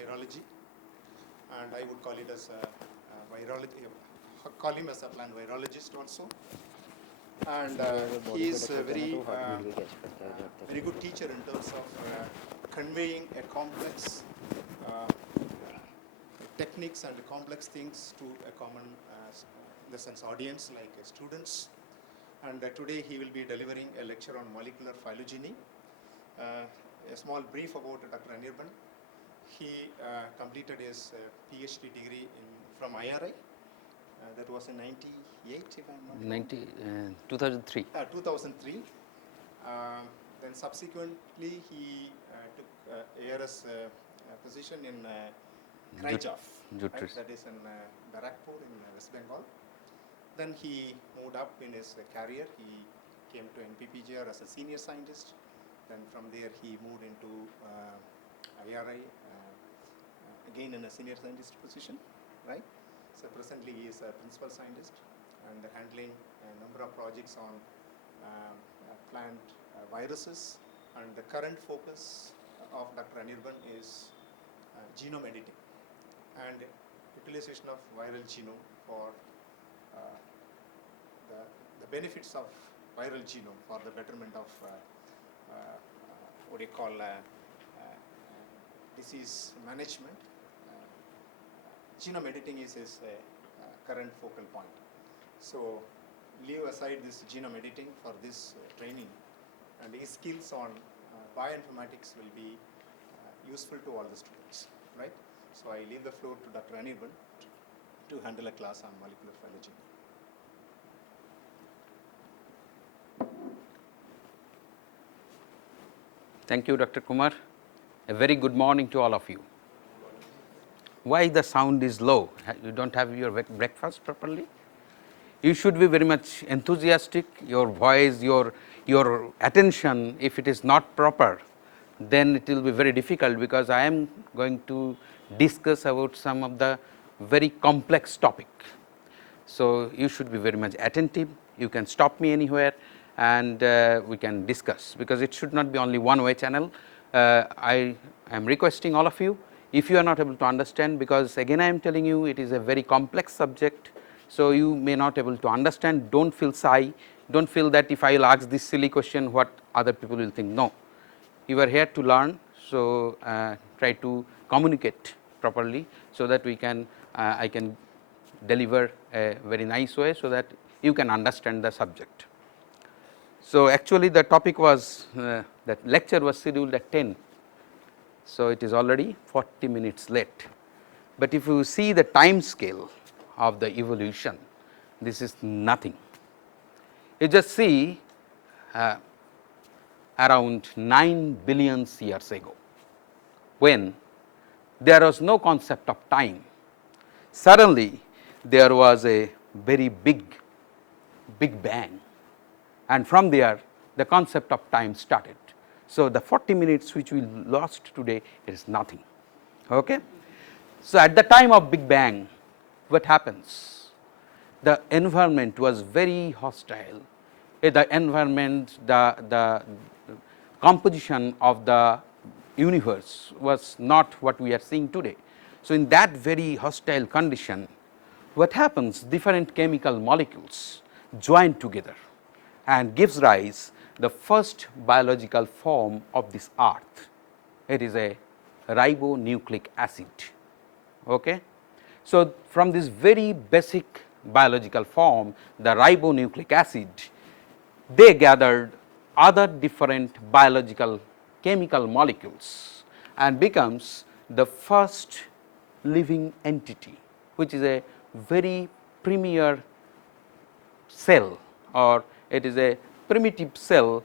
virology, and I would call it as a virology, call him as a plant virologist also. And he is a very good teacher in terms of conveying a complex techniques and complex things to a common, in the sense, audience like students. And today he will be delivering a lecture on molecular phylogeny. A small brief about Dr. Anirban. He completed his PhD degree from IRI. That was in 98, if I'm not wrong. 2003. 2003. Then subsequently he took ARS position in Kraijov, right? That is in Barakpur in West Bengal. Then he moved up in his career. He came to NPPGR as a senior scientist. Then from there he moved into IRI, again in a senior scientist position, right? So presently he is a principal scientist and handling a number of projects on plant viruses. And the current focus of Dr. Anirban is genome editing and utilization of viral genome for the benefits of viral genome for the betterment of what do you call disease management. Genome editing is his current focal point. So leave aside this genome editing for this training, and his skills on bioinformatics will be useful to all the students, right? So I leave the floor to Dr. Anirban to handle a class on molecular phylogeny. Thank you, Dr. Kumar. A very good morning to all of you. Why the sound is low? You don't have your breakfast properly? You should be very much enthusiastic. Your voice, your attention, if it is not proper, then it will be very difficult, because I am going to discuss about some of the very complex topic. So you should be very much attentive. You can stop me anywhere and we can discuss, because it should not be only one way channel. I am requesting all of you, if you are not able to understand, because again I am telling you it is a very complex subject, so you may not able to understand, do not feel shy, do not feel that if I will ask this silly question what other people will think. No, you are here to learn, so try to communicate properly, so that we can I can deliver a very nice way, so that you can understand the subject. So actually the topic was that lecture was scheduled at 10. So it is already 40 minutes late, but if you see the time scale of the evolution, this is nothing. You just see around 9 billion years ago, when there was no concept of time, suddenly there was a very big bang, and from there the concept of time started. So the 40 minutes which we lost today is nothing. Okay? So at the time of Big Bang, what happens? The environment was very hostile. The environment, the composition of the universe was not what we are seeing today. So in that very hostile condition, what happens? Different chemical molecules join together and gives rise the first biological form of this earth. It is a ribonucleic acid. Okay? So from this very basic biological form, the ribonucleic acid, they gathered other different biological chemical molecules and becomes the first living entity, which is a very premier cell, or it is a primitive cell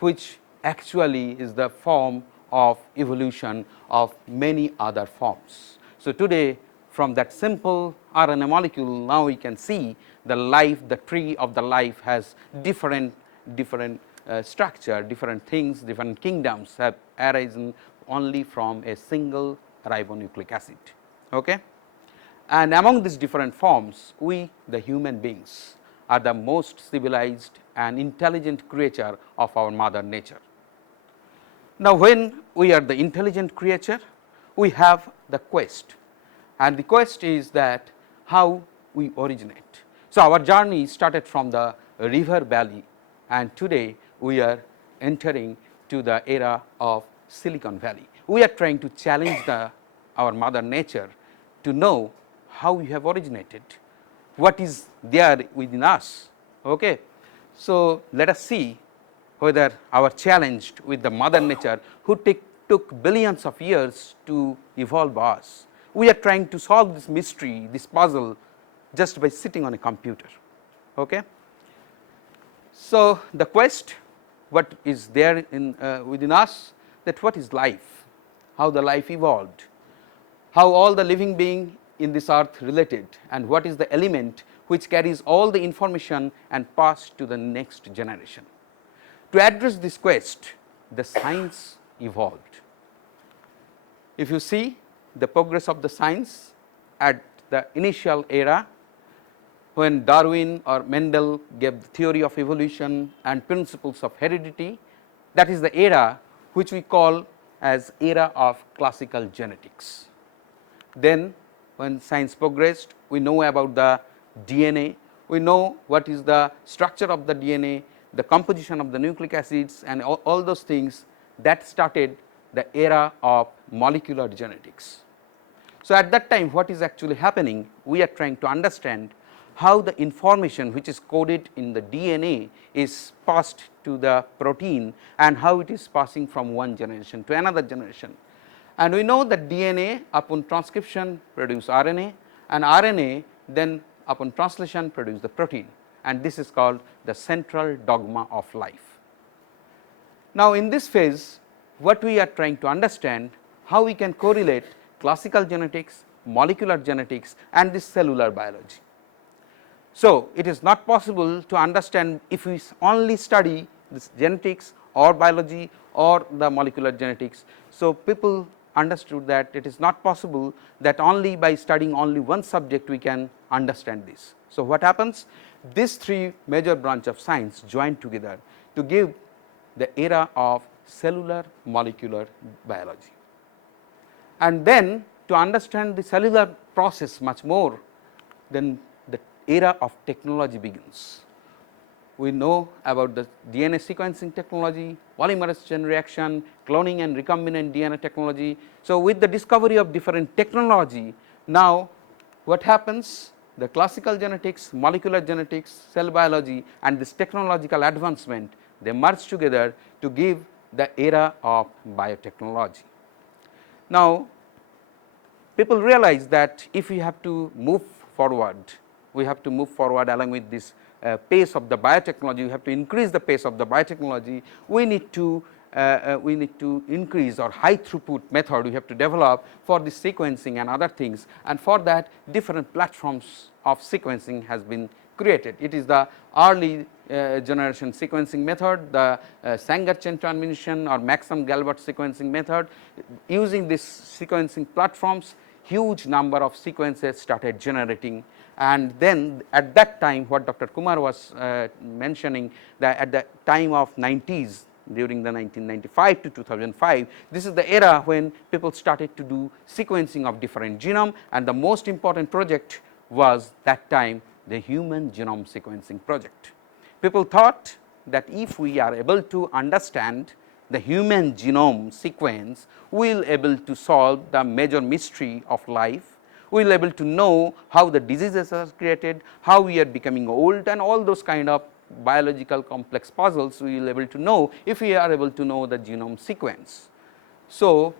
which actually is the form of evolution of many other forms. So today, from that simple RNA molecule, now we can see the life, the tree of the life has different structure, different things, different kingdoms have arisen only from a single ribonucleic acid. Okay? And among these different forms, we the human beings are the most civilized and intelligent creature of our mother nature. Now when we are the intelligent creature, we have the quest, and the quest is that how we originate. So, our journey started from the river valley, and today we are entering to the era of Silicon Valley. We are trying to challenge our mother nature to know how we have originated, what is there within us. Okay. So, let us see whether our challenge with the mother nature who took billions of years to evolve us. We are trying to solve this mystery, this puzzle just by sitting on a computer. Okay. So, the quest, what is there in within us, that what is life, how the life evolved, how all the living being in this earth related, and what is the element which carries all the information and passed to the next generation. To address this quest, the science evolved. If you see the progress of the science at the initial era, when Darwin or Mendel gave the theory of evolution and principles of heredity, that is the era which we call as era of classical genetics. Then when science progressed, we know about the DNA, we know what is the structure of the DNA, the composition of the nucleic acids, and all those things. That started the era of molecular genetics. So, at that time what is actually happening, we are trying to understand how the information which is coded in the DNA is passed to the protein, and how it is passing from one generation to another generation. And we know that DNA upon transcription produce RNA, and RNA then upon translation produce the protein, and this is called the central dogma of life. Now, in this phase, what we are trying to understand, how we can correlate classical genetics, molecular genetics, and this cellular biology. So, it is not possible to understand if we only study this genetics or biology or the molecular genetics. So, people understood that it is not possible that only by studying only one subject we can understand this. So, what happens? These three major branch of science join together to give the era of cellular molecular biology. And then to understand the cellular process much more, then the era of technology begins. We know about the DNA sequencing technology, polymerase chain reaction, cloning and recombinant DNA technology. So, with the discovery of different technology, now what happens? The classical genetics, molecular genetics, cell biology, and this technological advancement, they merge together to give the era of biotechnology. Now, people realize that if we have to move forward, we have to move forward along with this pace of the biotechnology, we have to increase the pace of the biotechnology, we need to increase our high throughput method we have to develop for the sequencing and other things, and for that different platforms of sequencing has been created. It is the early generation sequencing method, the Sanger chain transmission or Maxam Galbert sequencing method. Using this sequencing platforms, huge number of sequences started generating, and then at that time what Dr. Kumar was mentioning, that at the time of 90s, during the 1995 to 2005, this is the era when people started to do sequencing of different genome, and the most important project was that time the human genome sequencing project. People thought that if we are able to understand the human genome sequence, we will able to solve the major mystery of life, we will able to know how the diseases are created, how we are becoming old, and all those kind of biological complex puzzles we will able to know if we are able to know the genome sequence. So,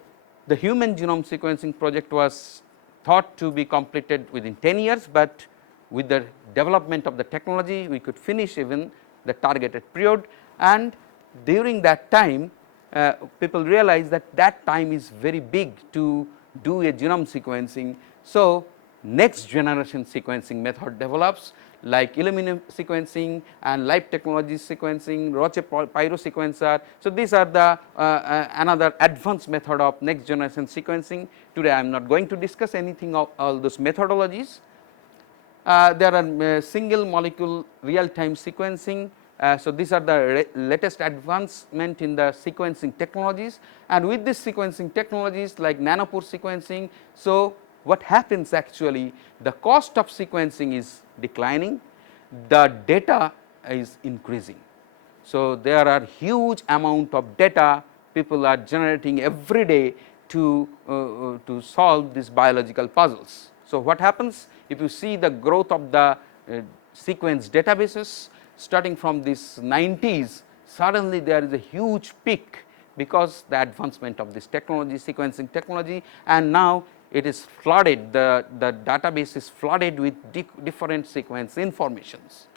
the human genome sequencing project was thought to be completed within 10 years, but with the development of the technology we could finish even the targeted period, and during that time people realized that that time is very big to do a genome sequencing. So, next generation sequencing method develops like Illumina sequencing and life technology sequencing, Roche pyro sequencer. So, these are the another advanced method of next generation sequencing. Today I am not going to discuss anything of all those methodologies. There are single molecule real time sequencing, So, these are the latest advancement in the sequencing technologies, and with this sequencing technologies like nanopore sequencing. So, what happens actually, the cost of sequencing is declining, the data is increasing. So, there are huge amount of data people are generating every day to solve these biological puzzles. So, what happens if you see the growth of the sequence databases starting from this 90s, suddenly there is a huge peak because the advancement of this technology, sequencing technology, and now it is flooded, the database is flooded with different sequence informations.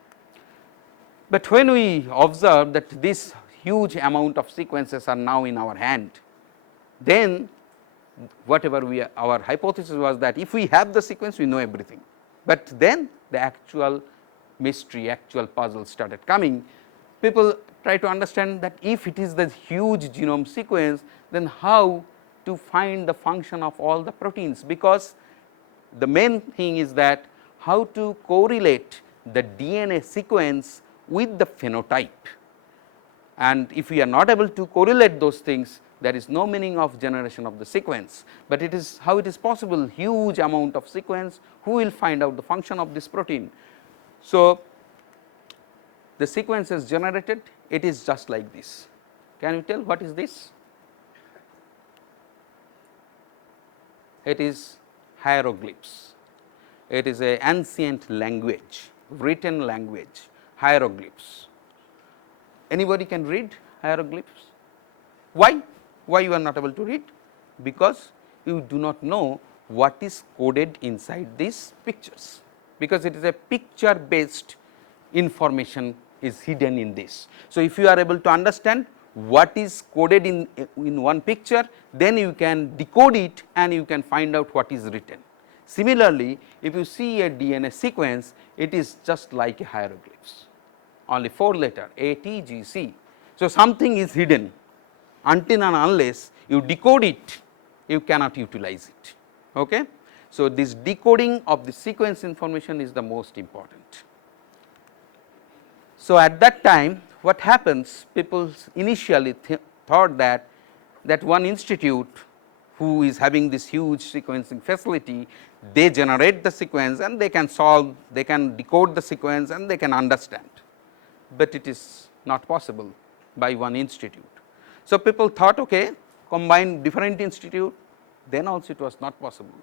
But when we observe that this huge amount of sequences are now in our hand, then whatever our hypothesis was that if we have the sequence, we know everything. But then the actual mystery, actual puzzle started coming. People try to understand that if it is the huge genome sequence, then how to find the function of all the proteins, because the main thing is that how to correlate the DNA sequence with the phenotype. And if we are not able to correlate those things, there is no meaning of generation of the sequence, but it is how it is possible, huge amount of sequence, who will find out the function of this protein. So, the sequence is generated, it is just like this. Can you tell what is this? It is hieroglyphs. It is an ancient language, written language, hieroglyphs. Anybody can read hieroglyphs? Why? Why you are not able to read? Because you do not know what is coded inside these pictures, because it is a picture based information is hidden in this. So, if you are able to understand what is coded in one picture, then you can decode it and you can find out what is written. Similarly, if you see a DNA sequence, it is just like a hieroglyphs, only 4 letter A, T, G, C. So, something is hidden. Until and unless you decode it, you cannot utilize it. Okay? So, this decoding of the sequence information is the most important. So, at that time what happens, people initially thought that one institute who is having this huge sequencing facility, they generate the sequence and they can solve, they can decode the sequence and they can understand, but it is not possible by one institute. So, people thought, okay, combine different institute, then also it was not possible.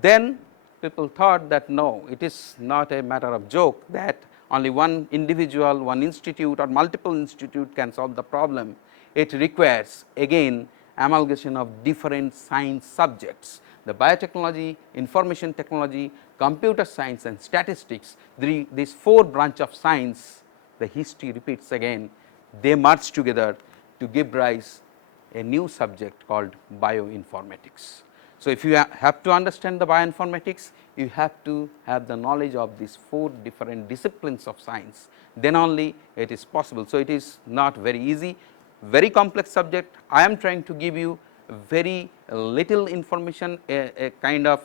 Then people thought that no, it is not a matter of joke that only one individual, one institute or multiple institute can solve the problem. It requires again amalgamation of different science subjects, the biotechnology, information technology, computer science and statistics, these 4 branch of science, the history repeats again, they merge together to give rise a new subject called bioinformatics. So, if you have to understand the bioinformatics, you have to have the knowledge of these 4 different disciplines of science, then only it is possible. So, it is not very easy, very complex subject. I am trying to give you very little information, a kind of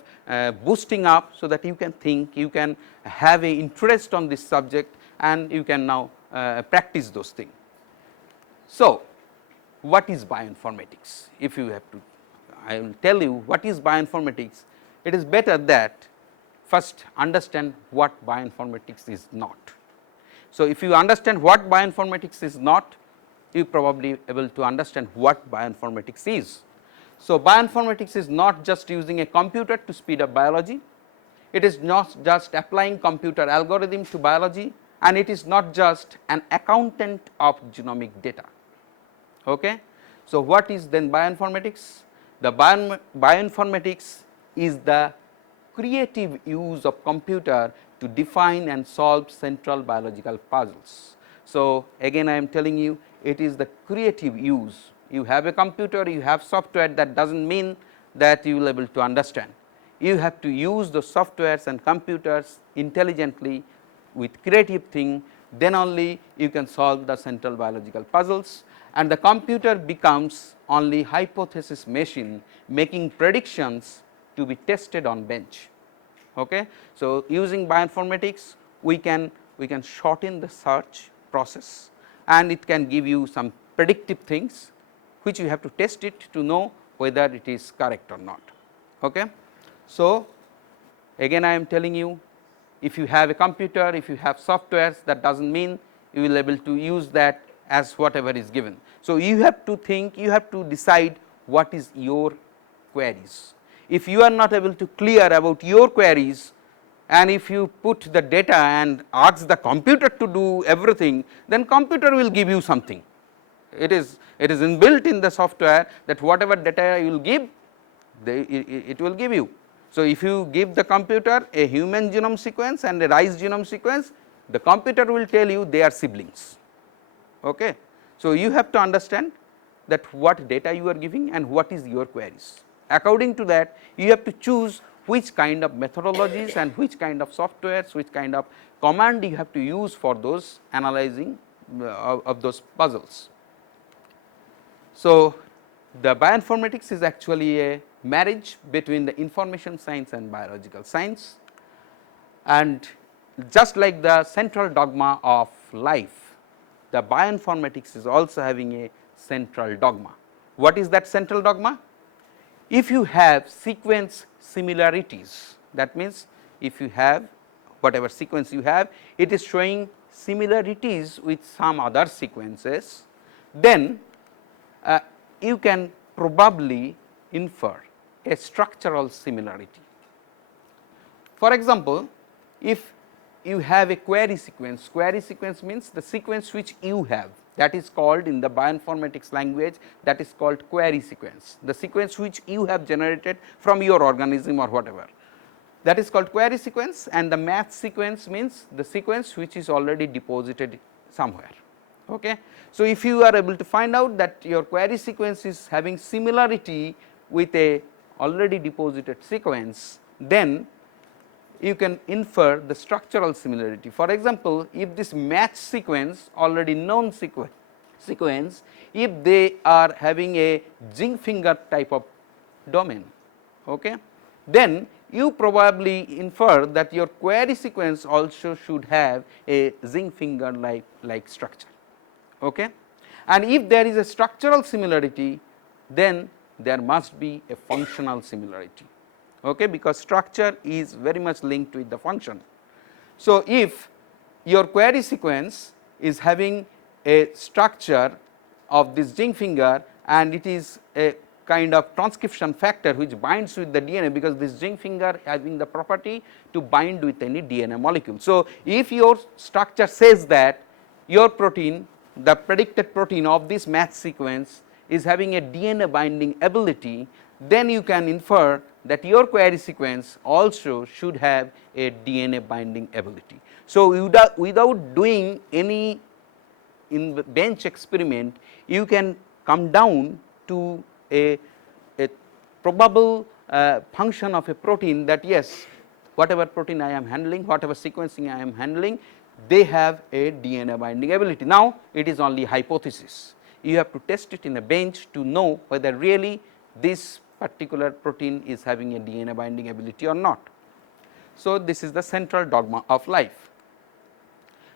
boosting up, so that you can think, you can have a interest on this subject and you can now practice those things. So, what is bioinformatics? If you have to, I will tell you what is bioinformatics. It is better that first understand what bioinformatics is not. So, if you understand what bioinformatics is not, you probably able to understand what bioinformatics is. So, bioinformatics is not just using a computer to speed up biology, it is not just applying computer algorithm to biology, and it is not just an accountant of genomic data. Okay? So, what is then bioinformatics? The bioinformatics is the creative use of computer to define and solve central biological puzzles. So, again I am telling you, it is the creative use. You have a computer, you have software, that does not mean that you will be able to understand. You have to use the softwares and computers intelligently with creative thing, then only you can solve the central biological puzzles, and the computer becomes only hypothesis machine making predictions to be tested on bench. Okay? So, using bioinformatics we can shorten the search, process, and it can give you some predictive things which you have to test it to know whether it is correct or not. Okay. So, again I am telling you, if you have a computer, if you have softwares, that does not mean you will able to use that as whatever is given. So, you have to think, you have to decide what is your queries. If you are not able to clear about your queries, and if you put the data and ask the computer to do everything, then computer will give you something. It is inbuilt in the software that whatever data you will give, it will give you. So, if you give the computer a human genome sequence and a rice genome sequence, the computer will tell you they are siblings. Okay. So, you have to understand that what data you are giving and what is your queries. According to that, you have to choose which kind of methodologies and which kind of softwares, which kind of command you have to use for those analyzing of those puzzles. So, the bioinformatics is actually a marriage between the information science and biological science, and just like the central dogma of life, the bioinformatics is also having a central dogma. What is that central dogma? If you have sequence similarities, that means if you have whatever sequence you have, it is showing similarities with some other sequences, then you can probably infer a structural similarity. For example, if you have a query sequence means the sequence which you have, that is called in the bioinformatics language, that is called query sequence, the sequence which you have generated from your organism or whatever, that is called query sequence, and the match sequence means the sequence which is already deposited somewhere. Okay. So, if you are able to find out that your query sequence is having similarity with a already deposited sequence, then you can infer the structural similarity. For example, if this match sequence, already known sequence, if they are having a zinc finger type of domain, okay, then you probably infer that your query sequence also should have a zinc finger like structure. Okay. And if there is a structural similarity, then there must be a functional similarity, okay, because structure is very much linked with the function. So, if your query sequence is having a structure of this zinc finger and it is a kind of transcription factor which binds with the DNA, because this zinc finger having the property to bind with any DNA molecule. So, if your structure says that your protein, the predicted protein of this match sequence is having a DNA binding ability, then you can infer that your query sequence also should have a DNA binding ability. So, without doing any in bench experiment, you can come down to a probable function of a protein, that yes, whatever protein I am handling, whatever sequencing I am handling, they have a DNA binding ability. Now, it is only hypothesis. You have to test it in a bench to know whether really this particular protein is having a DNA binding ability or not. So, this is the central dogma of life.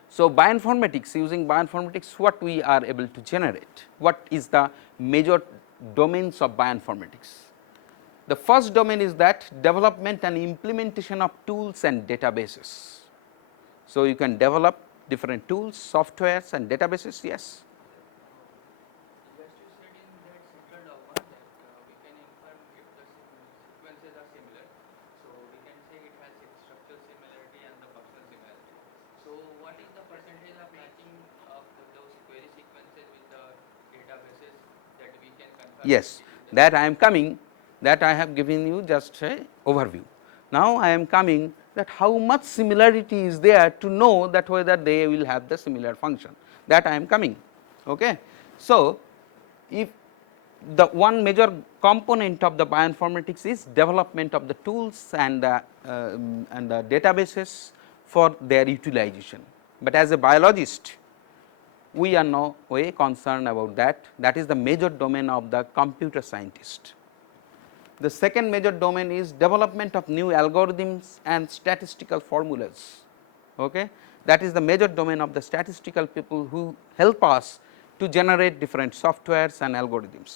So, bioinformatics, using bioinformatics, what we are able to generate? What is the major domains of bioinformatics? The first domain is that development and implementation of tools and databases. So, you can develop different tools, softwares and databases, yes. Just you said in that central dogma that we can infer if the sequences are similar. So, we can say it has its structural similarity and the functional similarity. So, what is the percentage of matching of those query sequences with the databases that we can confirm? Yes, that I am coming, that I have given you just a overview. Now, I am coming that how much similarity is there to know that whether they will have the similar function, that I am coming. Okay. So, if the one major component of the bioinformatics is development of the tools and the databases for their utilization, but as a biologist, we are no way concerned about that. That is the major domain of the computer scientist. The second major domain is development of new algorithms and statistical formulas. Okay. that is the major domain of the statistical people who help us to generate different softwares and algorithms.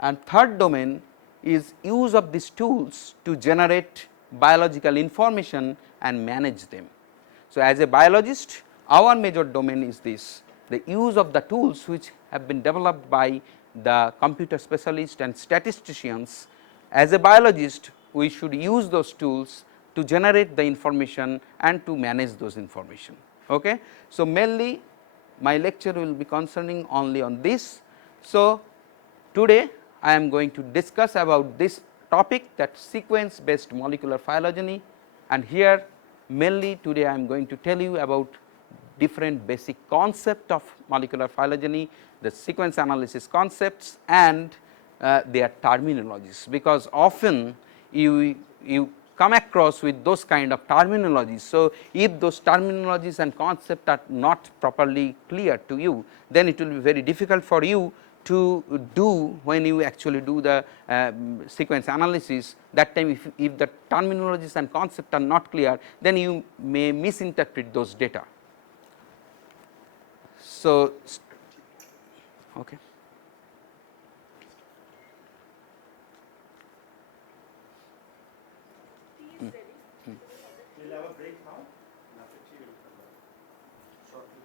And third domain is use of these tools to generate biological information and manage them. So, as a biologist, our major domain is this, the use of the tools which have been developed by the computer specialists and statisticians. As a biologist, we should use those tools to generate the information and to manage those information. Okay. So, mainly my lecture will be concerning only on this. So, today I am going to discuss about this topic, that sequence based molecular phylogeny, and here mainly today I am going to tell you about different basic concept of molecular phylogeny, the sequence analysis concepts and their terminologies, because often you come across with those kind of terminologies. So, if those terminologies and concepts are not properly clear to you, then it will be very difficult for you to do when you actually do the sequence analysis. That time if the terminologies and concepts are not clear, then you may misinterpret those data. So, okay. We'll have a break now, and after tea we'll come back shortly.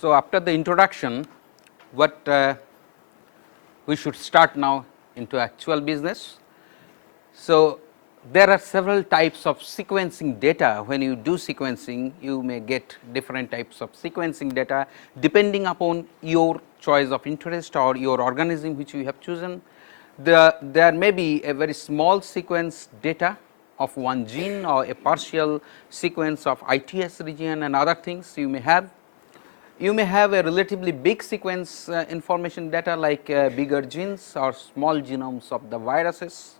So, after the introduction, what we should start now into actual business. So, there are several types of sequencing data. When you do sequencing, you may get different types of sequencing data depending upon your choice of interest or your organism which you have chosen. There may be a very small sequence data of one gene or a partial sequence of ITS region and other things you may have. You may have a relatively big sequence information data like bigger genes or small genomes of the viruses.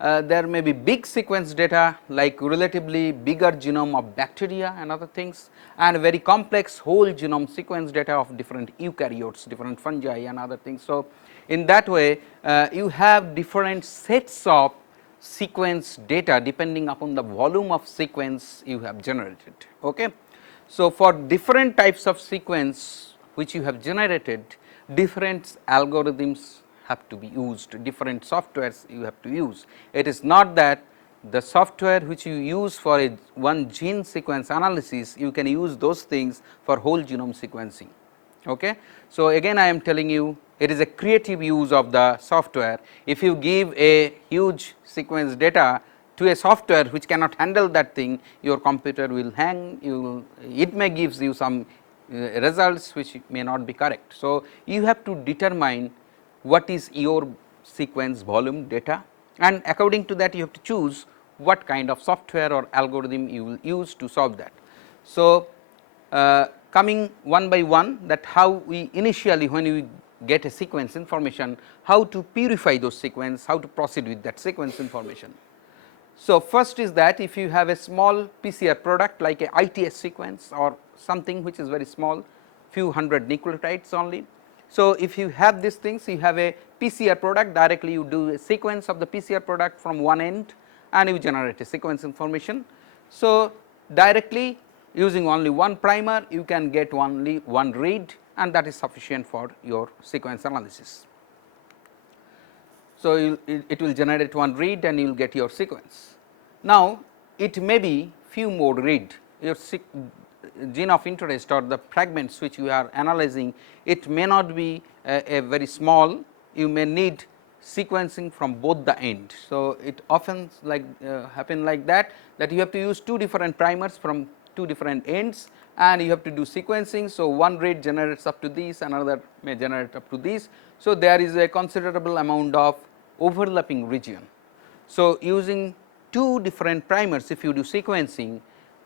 There may be big sequence data like relatively bigger genome of bacteria and other things, and very complex whole genome sequence data of different eukaryotes, different fungi and other things. So, in that way you have different sets of sequence data depending upon the volume of sequence you have generated. Okay. So, for different types of sequence which you have generated, different algorithms have to be used, different softwares you have to use. It is not that the software which you use for a one gene sequence analysis, you can use those things for whole genome sequencing. Okay. So, again I am telling you, it is a creative use of the software. If you give a huge sequence data to a software which cannot handle that thing, your computer will hang, it may gives you some results which may not be correct. So, you have to determine what is your sequence volume data, and according to that you have to choose what kind of software or algorithm you will use to solve that. So, coming one by one, that how we initially when we get a sequence information, how to purify those sequence, how to proceed with that sequence information. So, first is that if you have a small PCR product like a ITS sequence or something which is very small, few hundred nucleotides only. So, if you have these things, you have a PCR product, directly you do a sequence of the PCR product from one end and you generate a sequence information. So, directly using only one primer, you can get only one read, and that is sufficient for your sequence analysis. So, it will generate one read and you will get your sequence. Now, it may be few more read, your gene of interest or the fragments which you are analyzing, it may not be a very small, you may need sequencing from both the end. So, it often happen like that you have to use two different primers from two different ends and you have to do sequencing. So, one read generates up to this, another may generate up to this. So, there is a considerable amount of overlapping region. So, using two different primers, if you do sequencing,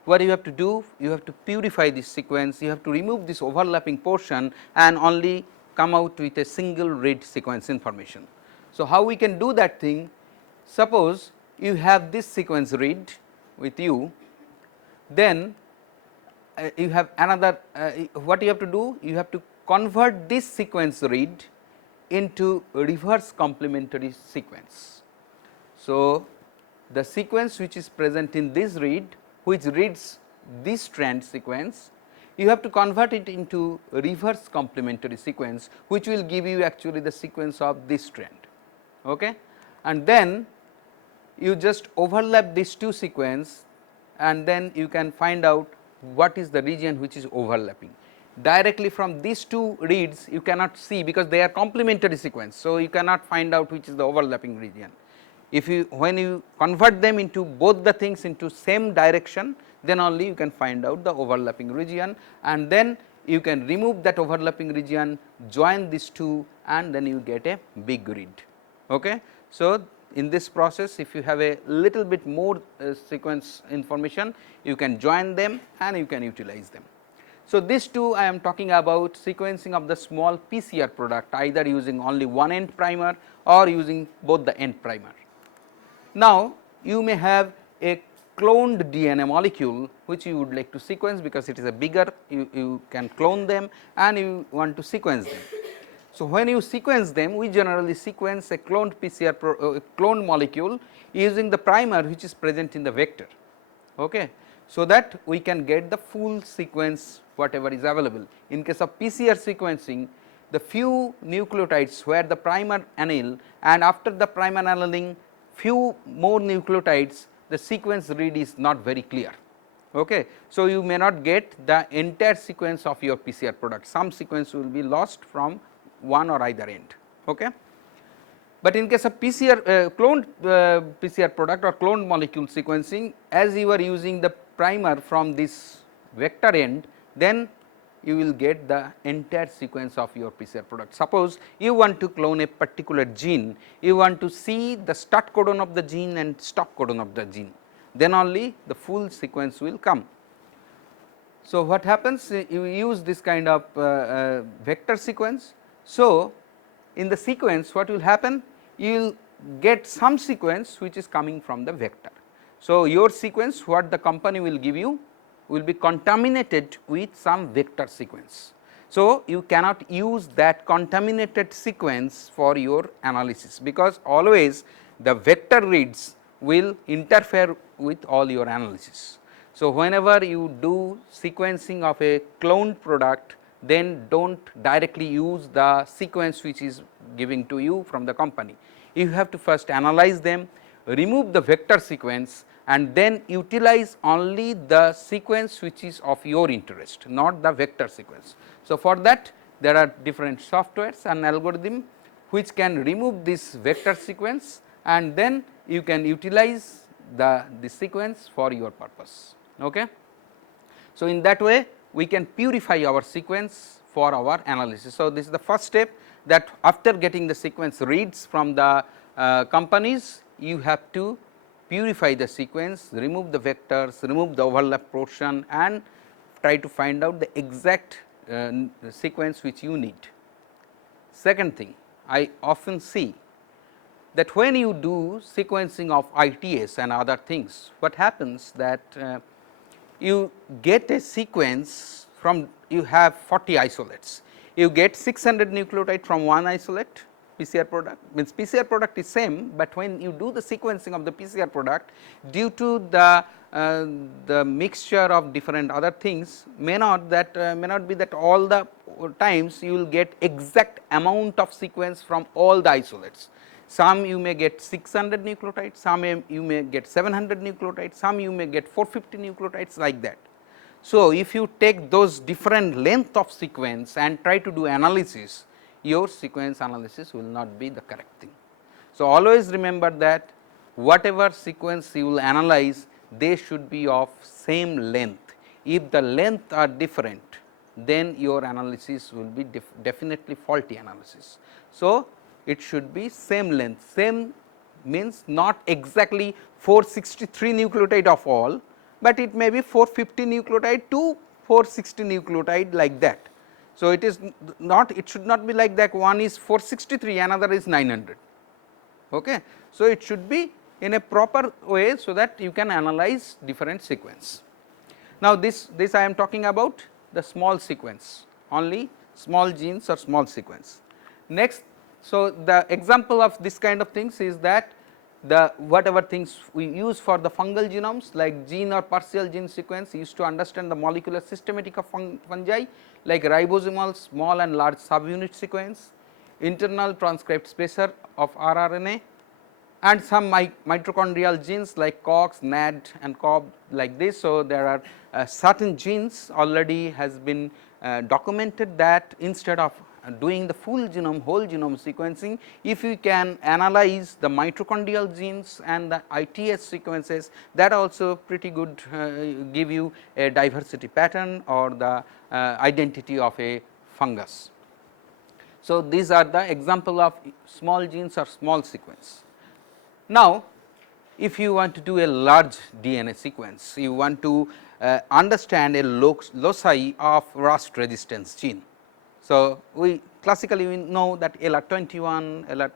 what you have to do? You have to purify this sequence, you have to remove this overlapping portion and only come out with a single read sequence information. So, how we can do that thing? Suppose you have this sequence read with you, then you have another, what you have to do? You have to convert this sequence read into reverse complementary sequence. So, the sequence which is present in this read, which reads this strand sequence, you have to convert it into reverse complementary sequence, which will give you actually the sequence of this strand. Okay? And then you just overlap these two sequence and then you can find out what is the region which is overlapping. Directly from these two reads you cannot see, because they are complementary sequence. So, you cannot find out which is the overlapping region. If you, when you convert them into both the things into same direction, then only you can find out the overlapping region, and then you can remove that overlapping region, join these two, and then you get a big read. Okay. So, in this process, if you have a little bit more sequence information, you can join them and you can utilize them. So, these two I am talking about sequencing of the small PCR product, either using only one end primer or using both the end primer. Now, you may have a cloned DNA molecule which you would like to sequence, because it is a bigger, you can clone them and you want to sequence them. So, when you sequence them, we generally sequence a cloned PCR cloned molecule using the primer which is present in the vector. Okay. So, that we can get the full sequence whatever is available. In case of PCR sequencing, the few nucleotides where the primer anneal, and after the primer annealing few more nucleotides, the sequence read is not very clear. Okay. So, you may not get the entire sequence of your PCR product, some sequence will be lost from one or either end. Okay. But in case of PCR cloned PCR product or cloned molecule sequencing, as you are using the primer from this vector end, then you will get the entire sequence of your PCR product. Suppose you want to clone a particular gene, you want to see the start codon of the gene and stop codon of the gene, then only the full sequence will come. So, what happens, you use this kind of vector sequence. So, in the sequence what will happen, you will get some sequence which is coming from the vector. So, your sequence what the company will give you will be contaminated with some vector sequence. So, you cannot use that contaminated sequence for your analysis, because always the vector reads will interfere with all your analysis. So, whenever you do sequencing of a cloned product, then do not directly use the sequence which is giving to you from the company. You have to first analyze them, remove the vector sequence, and then utilize only the sequence which is of your interest, not the vector sequence. So, for that there are different softwares and algorithm which can remove this vector sequence, and then you can utilize the sequence for your purpose. Okay. So, in that way we can purify our sequence for our analysis. So, this is the first step, that after getting the sequence reads from the companies, you have to purify the sequence, remove the vectors, remove the overlap portion, and try to find out the exact sequence which you need. Second thing, I often see that when you do sequencing of ITS and other things, what happens that you get a sequence from, you have 40 isolates, you get 600 nucleotide from one isolate PCR product, means PCR product is same, but when you do the sequencing of the PCR product, due to the mixture of different other things, may not be that all the times you will get exact amount of sequence from all the isolates. Some you may get 600 nucleotides, some you may get 700 nucleotides, some you may get 450 nucleotides, like that. So, if you take those different length of sequence and try to do analysis, your sequence analysis will not be the correct thing. So, always remember that whatever sequence you will analyze, they should be of same length. If the length are different, then your analysis will be definitely faulty analysis. So, it should be same length, same means not exactly 463 nucleotide of all, but it may be 450 nucleotide to 460 nucleotide, like that. So, it is not, it should not be like that, one is 463, another is 900. Okay. So, it should be in a proper way, so that you can analyze different sequence. Now, this I am talking about the small sequence, only small genes or small sequence. Next, so the example of this kind of things is that the whatever things we use for the fungal genomes, like gene or partial gene sequence, used to understand the molecular systematic of fungi, like ribosomal small and large subunit sequence, internal transcript spacer of rRNA, and some mitochondrial genes like COX, NAD and COB, like this. So, there are certain genes already has been documented that instead of doing the full genome, whole genome sequencing, if you can analyze the mitochondrial genes and the ITS sequences, that also pretty good give you a diversity pattern or the identity of a fungus. So, these are the example of small genes or small sequence. Now, if you want to do a large DNA sequence, you want to understand a loci of rust resistance gene. So, we classically we know that LR21, LR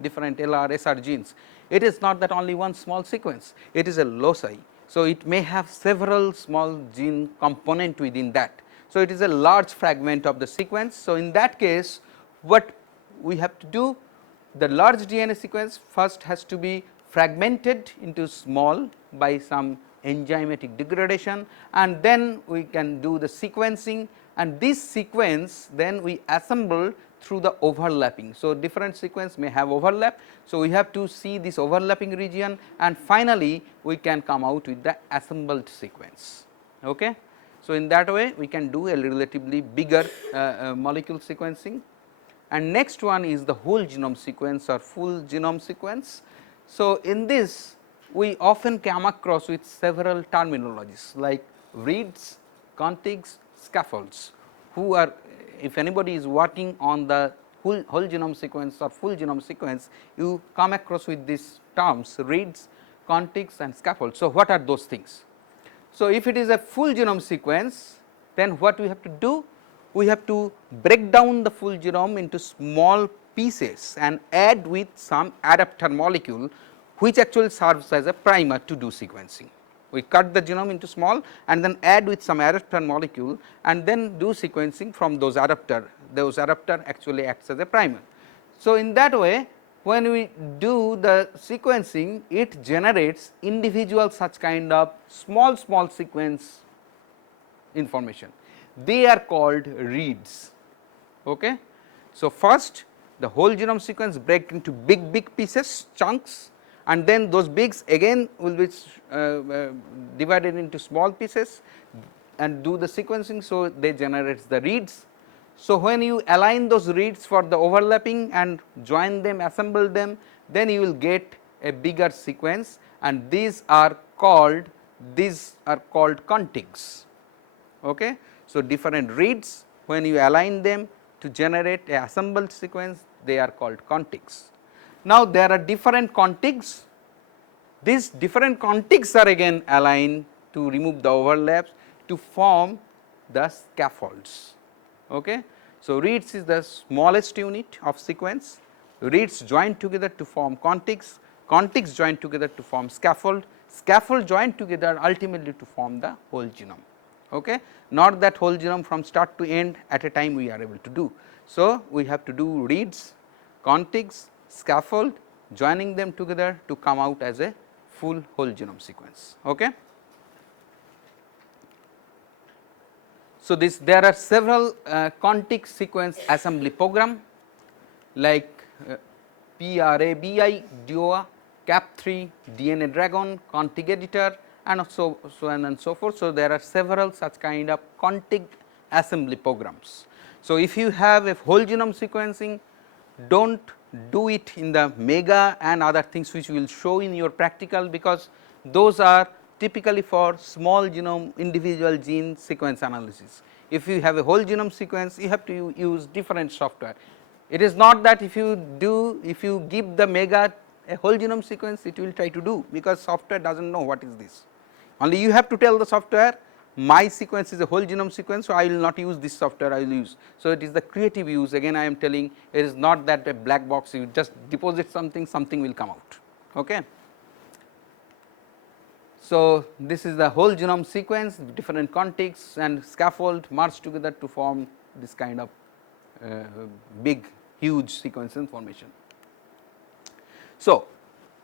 different LR, SR genes. It is not that only one small sequence, it is a loci. So, it may have several small gene component within that. So, it is a large fragment of the sequence. So, in that case, what we have to do, the large DNA sequence first has to be fragmented into small by some enzymatic degradation, and then we can do the sequencing, and this sequence then we assemble through the overlapping. So, different sequence may have overlap. So, we have to see this overlapping region, and finally, we can come out with the assembled sequence. Okay. So, in that way we can do a relatively bigger molecule sequencing. And next one is the whole genome sequence or full genome sequence. So, in this we often come across with several terminologies like reads, contigs, scaffolds. Who are, if anybody is working on the whole genome sequence or full genome sequence, you come across with these terms reads, contigs and scaffolds. So, what are those things? So, if it is a full genome sequence, then what we have to do? We have to break down the full genome into small pieces and add with some adapter molecule, which actually serves as a primer to do sequencing. We cut the genome into small and then add with some adapter molecule and then do sequencing from those adapter actually acts as a primer. So, in that way, when we do the sequencing, it generates individual such kind of small sequence information. They are called reads. Okay. So, first the whole genome sequence break into big pieces, chunks, and then those bigs again will be divided into small pieces and do the sequencing. So, they generates the reads. So, when you align those reads for the overlapping and join them, assemble them, then you will get a bigger sequence, and these are called contigs. Okay. So, different reads, when you align them to generate a assembled sequence, they are called contigs. Now, there are different contigs. These different contigs are again aligned to remove the overlaps to form the scaffolds. Okay. So, reads is the smallest unit of sequence, reads join together to form contigs, contigs join together to form scaffold, scaffold join together ultimately to form the whole genome. Okay. Not that whole genome from start to end at a time we are able to do. So, we have to do reads, contigs, scaffold, joining them together to come out as a full whole genome sequence. Okay. So, there are several contig sequence assembly program like PRABI, DOA, CAP3, DNA Dragon, contig editor, and so on and so forth. So, there are several such kind of contig assembly programs. So, if you have a whole genome sequencing, do not do it in the mega and other things which we will show in your practical, because those are typically for small genome individual gene sequence analysis. If you have a whole genome sequence, you have to use different software. It is not that if you give the mega a whole genome sequence, it will try to do, because software does not know what is this. Only you have to tell the software, my sequence is a whole genome sequence, so I will not use this software, I will use. So, it is the creative use, again I am telling, it is not that a black box, you just deposit something, something will come out. Okay. So, this is the whole genome sequence, different contigs and scaffold merged together to form this kind of big huge sequence information. So,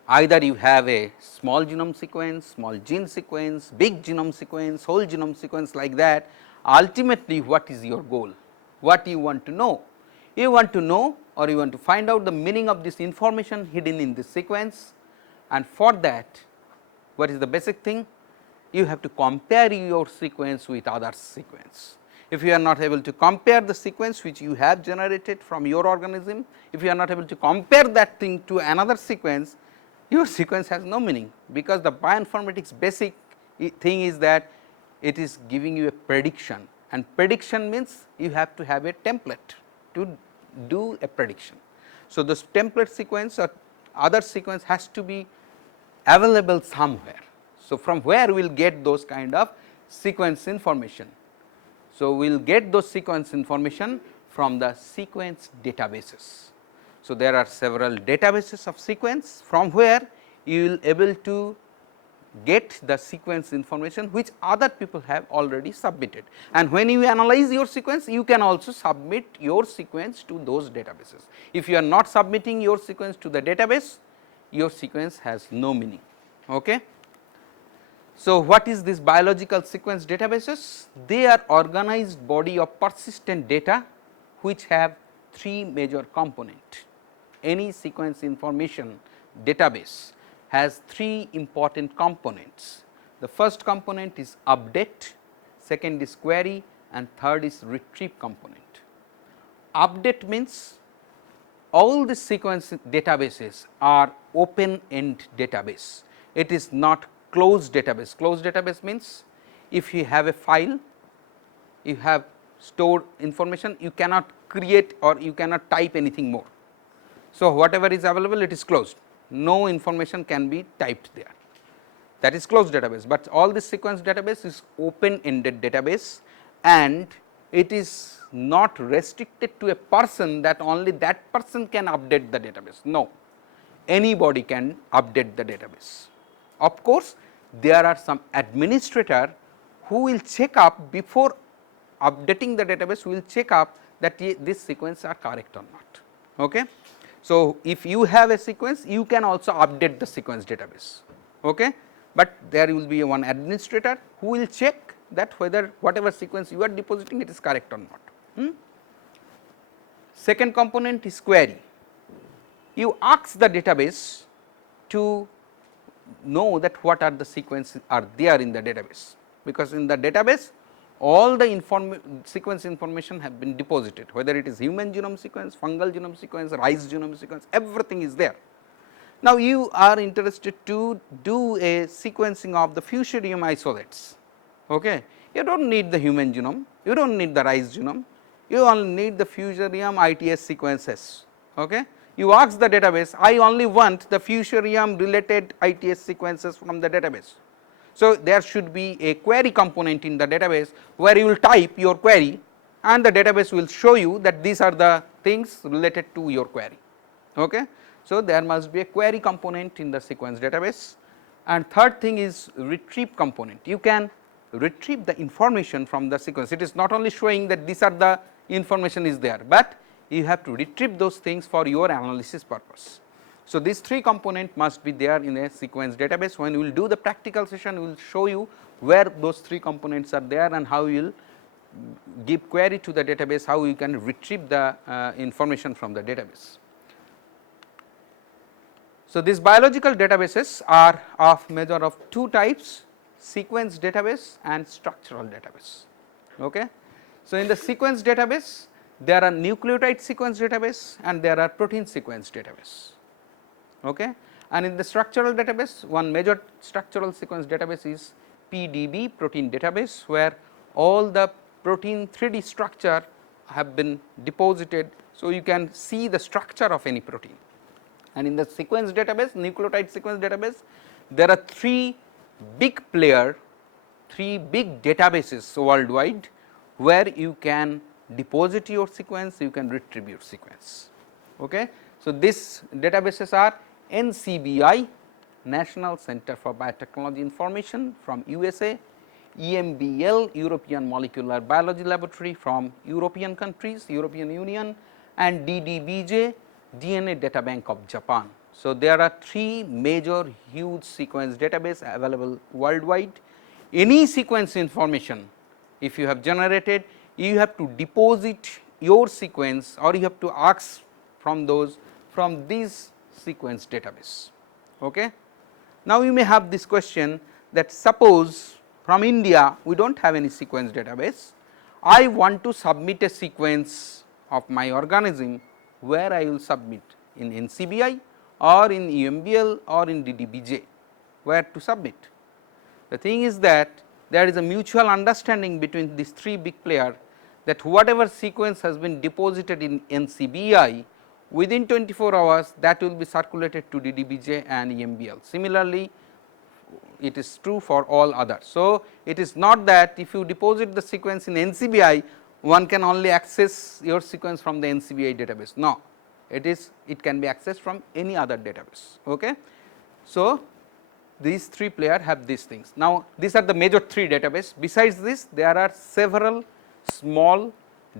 either you have a small genome sequence, small gene sequence, big genome sequence, whole genome sequence like that. Ultimately, what is your goal? What you want to know? You want to know, or you want to find out the meaning of this information hidden in this sequence, and for that, what is the basic thing? You have to compare your sequence with other sequence. If you are not able to compare the sequence which you have generated from your organism, if you are not able to compare that thing to another sequence, your sequence has no meaning, because the bioinformatics basic thing is that it is giving you a prediction, and prediction means you have to have a template to do a prediction. So, this template sequence or other sequence has to be available somewhere. So, from where we will get those kind of sequence information? So, we will get those sequence information from the sequence databases. So, there are several databases of sequence from where you will able to get the sequence information which other people have already submitted, and when you analyze your sequence, you can also submit your sequence to those databases. If you are not submitting your sequence to the database, your sequence has no meaning. Okay. So, what is this biological sequence databases? They are organized body of persistent data which have three major components. Any sequence information database has three important components. The first component is update, second is query, and third is retrieve component. Update means all the sequence databases are open end database. It is not closed database. Closed database means if you have a file, you have stored information, you cannot create or you cannot type anything more. So, whatever is available, it is closed, no information can be typed there, that is closed database. But all this sequence database is open ended database, and it is not restricted to a person that only that person can update the database. No, anybody can update the database. Of course, there are some administrator who will check up before updating the database, will check up that this sequence are correct or not. Okay. So, if you have a sequence, you can also update the sequence database, okay. But there will be one administrator who will check that whether whatever sequence you are depositing, it is correct or not. Second component is query. You ask the database to know that what are the sequences are there in the database, because in the database all the sequence information have been deposited, whether it is human genome sequence, fungal genome sequence, rice genome sequence, everything is there. Now, you are interested to do a sequencing of the fusarium isolates. Okay. You do not need the human genome, you do not need the rice genome, you only need the fusarium ITS sequences. Okay. You ask the database, I only want the fusarium related ITS sequences from the database. So, there should be a query component in the database where you will type your query and the database will show you that these are the things related to your query. Okay. So, there must be a query component in the sequence database. And third thing is retrieve component. You can retrieve the information from the sequence. It is not only showing that these are the information is there, but you have to retrieve those things for your analysis purpose. So, these three components must be there in a sequence database. When we will do the practical session, we will show you where those three components are there and how you will give query to the database, how you can retrieve the information from the database. So, these biological databases are of major of two types, sequence database and structural database. Okay. So, in the sequence database, there are nucleotide sequence database and there are protein sequence database. Okay. And in the structural database, one major structural sequence database is PDB, protein database, where all the protein 3D structure have been deposited. So, you can see the structure of any protein. And in the sequence database, nucleotide sequence database, there are three big databases worldwide where you can deposit your sequence, you can retrieve your sequence. Okay. So, these databases are NCBI, National Center for Biotechnology Information from USA, EMBL, European Molecular Biology Laboratory from European countries, European Union, and DDBJ, DNA Data Bank of Japan. So, there are three major huge sequence database available worldwide. Any sequence information, if you have generated, you have to deposit your sequence or you have to ask from these sequence database. Okay. Now, you may have this question that suppose from India we do not have any sequence database, I want to submit a sequence of my organism, where I will submit, in NCBI or in EMBL or in DDBJ, where to submit. The thing is that there is a mutual understanding between these three big players that whatever sequence has been deposited in NCBI, within 24 hours that will be circulated to DDBJ and EMBL. Similarly, it is true for all others. So, it is not that if you deposit the sequence in NCBI, one can only access your sequence from the NCBI database. No, it can be accessed from any other database. Okay. So, these three players have these things. Now, these are the major three databases. Besides this, there are several small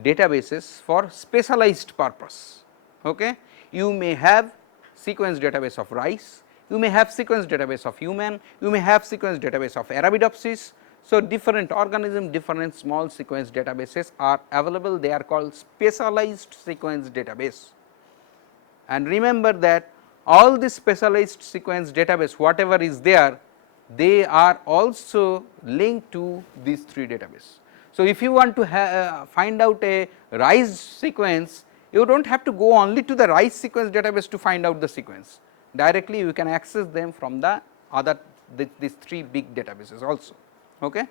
databases for specialized purpose. Okay. You may have sequence database of rice, you may have sequence database of human, you may have sequence database of Arabidopsis. So, different organism, different small sequence databases are available, they are called specialized sequence database. And remember that all the specialized sequence database whatever is there, they are also linked to these 3 databases. So, if you want to find out a RISE sequence, you do not have to go only to the RISE sequence database to find out the sequence, directly you can access them from the other these 3 big databases also. Okay.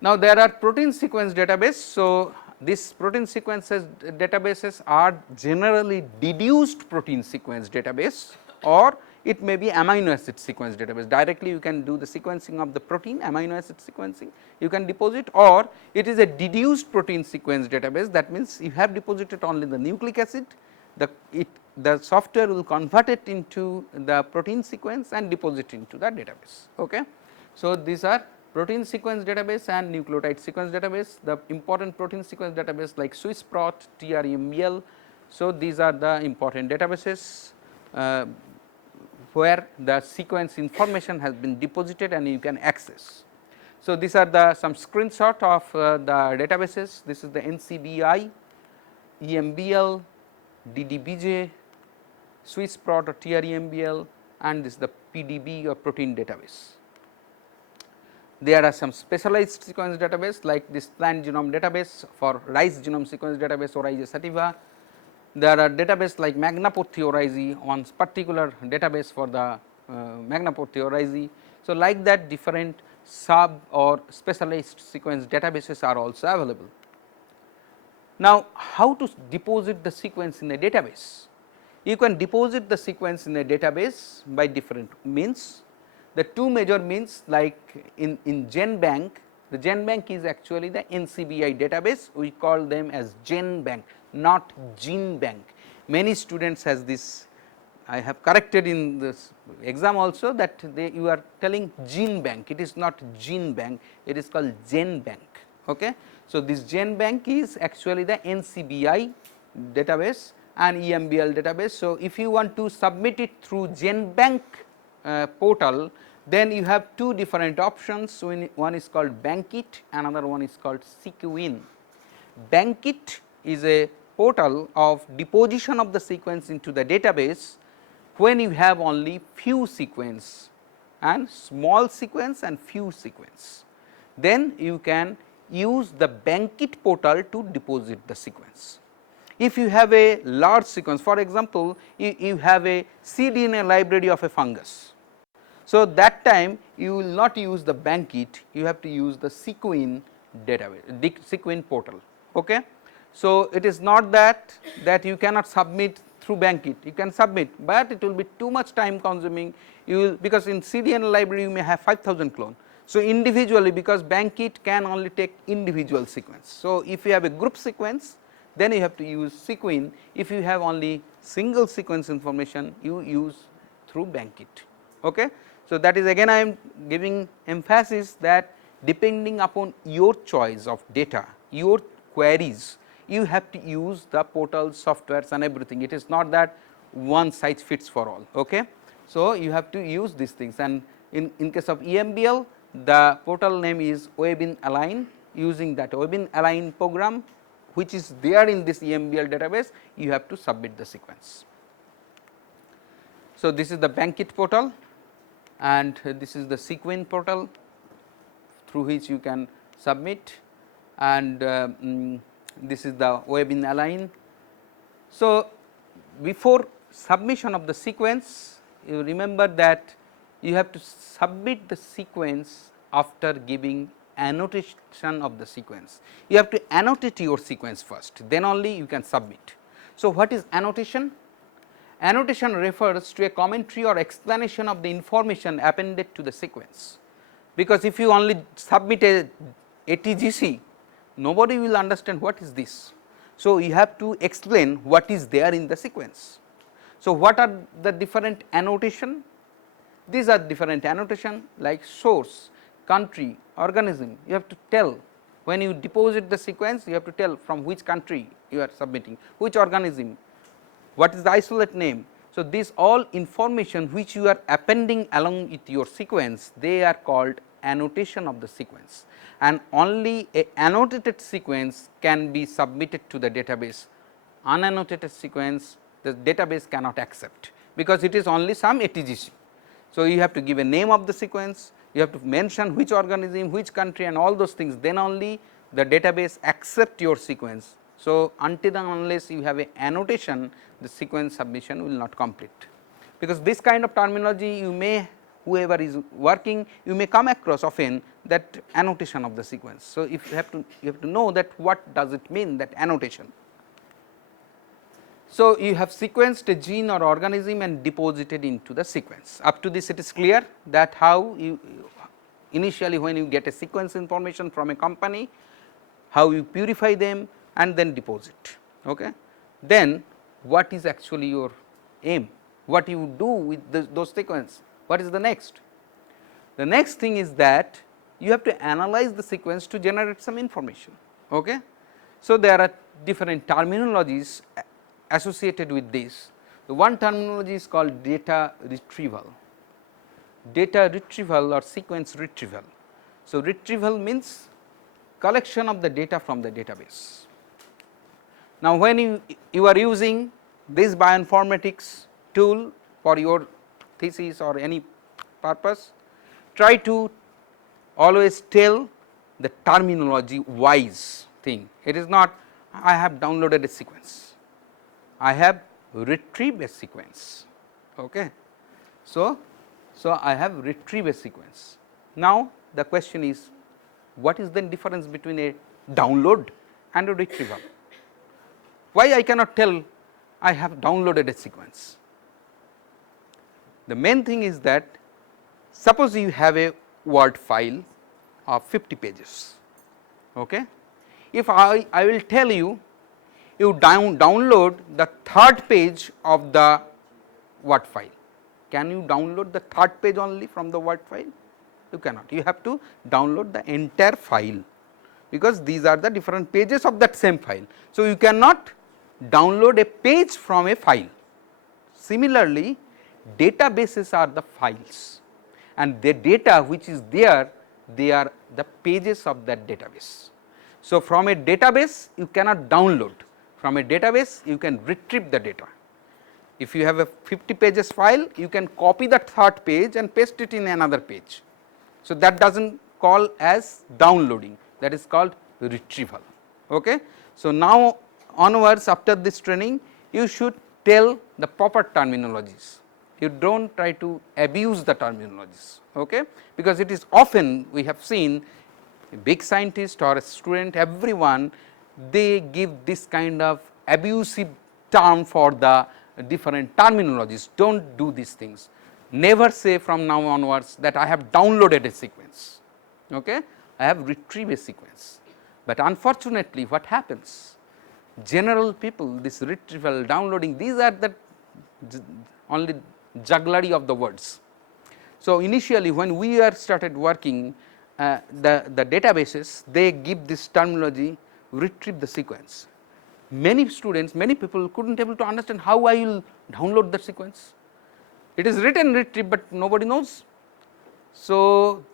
Now, there are protein sequence database. So, these protein sequences databases are generally deduced protein sequence database, or it may be amino acid sequence database. Directly you can do the sequencing of the protein, amino acid sequencing you can deposit, or it is a deduced protein sequence database. That means, you have deposited only the nucleic acid, the software will convert it into the protein sequence and deposit into the database. Okay. So, these are protein sequence database and nucleotide sequence database. The important protein sequence database like SwissProt, TREMBL. So, these are the important databases where the sequence information has been deposited and you can access. So, these are the some screenshot of the databases. This is the NCBI, EMBL, DDBJ, SwissProt or TREMBL, and this is the PDB or protein database. There are some specialized sequence database like this plant genome database for rice genome sequence database Orize sativa. There are database like Magnaporthi Orize, one particular database for the Magnaporthi Orize. So, like that different sub or specialized sequence databases are also available. Now, how to deposit the sequence in a database? You can deposit the sequence in a database by different means. The 2 major means like in GenBank, the GenBank is actually the NCBI database, we call them as GenBank, not GeneBank. Many students has this, I have corrected in this exam also that you are telling GeneBank, it is not GeneBank, it is called GenBank. Okay. So, this GenBank is actually the NCBI database and EMBL database. So, if you want to submit it through GenBank portal, then you have 2 different options. One is called Bankit, another one is called Sequin. Bankit is a portal of deposition of the sequence into the database when you have only few sequence and small sequence and few sequence. Then you can use the Bankit portal to deposit the sequence. If you have a large sequence, for example, you have a cDNA library of a fungus. So, that time you will not use the Bankit, you have to use the Sequin database, Sequin portal. Okay. So, it is not that you cannot submit through Bankit, you can submit, but it will be too much time consuming. You will, because in cDNA library you may have 5000 clone. So, individually, because Bankit can only take individual sequence. So, if you have a group sequence, then you have to use Sequin. If you have only single sequence information, you use through Bankit. Okay. So, that is again I am giving emphasis that depending upon your choice of data, your queries, you have to use the portal softwares and everything. It is not that one size fits for all. Okay. So, you have to use these things, and in case of EMBL, the portal name is WebInAlign. Using that WebInAlign program which is there in this EMBL database, you have to submit the sequence. So, this is the Bankit portal and this is the Sequin portal through which you can submit, and this is the WebInAlign. So, before submission of the sequence, you remember that you have to submit the sequence after giving annotation of the sequence. You have to annotate your sequence first, then only you can submit. So, what is annotation? Annotation refers to a commentary or explanation of the information appended to the sequence, because if you only submit a ATGC, nobody will understand what is this. So, you have to explain what is there in the sequence. So, what are the different annotation? These are different annotation like source, country, organism. You have to tell when you deposit the sequence, you have to tell from which country you are submitting, which organism, what is the isolate name. So, this all information which you are appending along with your sequence, they are called annotation of the sequence, and only a annotated sequence can be submitted to the database. Unannotated sequence the database cannot accept, because it is only some ATGC. So, you have to give a name of the sequence, you have to mention which organism, which country and all those things, then only the database accept your sequence. So, until and unless you have a annotation, the sequence submission will not complete, because this kind of terminology you may, whoever is working, you may come across often, that annotation of the sequence. So, if you have to know that what does it mean, that annotation. So, you have sequenced a gene or organism and deposited into the sequence. Up to this it is clear that how you initially when you get a sequence information from a company, how you purify them and then deposit. Okay. Then what is actually your aim, what you do with those sequence, what is the next? The next thing is that you have to analyze the sequence to generate some information. Okay. So, there are different terminologies associated with this. The one terminology is called data retrieval or sequence retrieval. So, retrieval means collection of the data from the database. Now, when you are using this bioinformatics tool for your thesis or any purpose, try to always tell the terminology wise thing. It is not I have downloaded a sequence, I have retrieved a sequence. Okay. So, I have retrieved a sequence. Now, the question is, what is the difference between a download and a retrieval? Why I cannot tell I have downloaded a sequence? The main thing is that suppose you have a Word file of 50 pages. Okay. If I will tell you, you download the third page of the Word file. Can you download the third page only from the Word file? You cannot. You have to download the entire file, because these are the different pages of that same file. So, you cannot download a page from a file. Similarly, databases are the files, and the data which is there, they are the pages of that database. So, from a database you cannot download, from a database you can retrieve the data. If you have a 50 pages file, you can copy that third page and paste it in another page. So, that does not call as downloading, that is called retrieval. Okay. So, now onwards after this training, you should tell the proper terminologies. You do not try to abuse the terminologies, okay, because it is often we have seen a big scientist or a student, everyone they give this kind of abusive term for the different terminologies. Do not do these things. Never say from now onwards that I have downloaded a sequence, okay, I have retrieved a sequence. But unfortunately what happens, general people, this retrieval, downloading, these are the only jugglery of the words. So, initially when we are started working the databases, they give this terminology retrieve the sequence. Many students, many people could not able to understand how I will download the sequence. It is written retrieve, but nobody knows. So,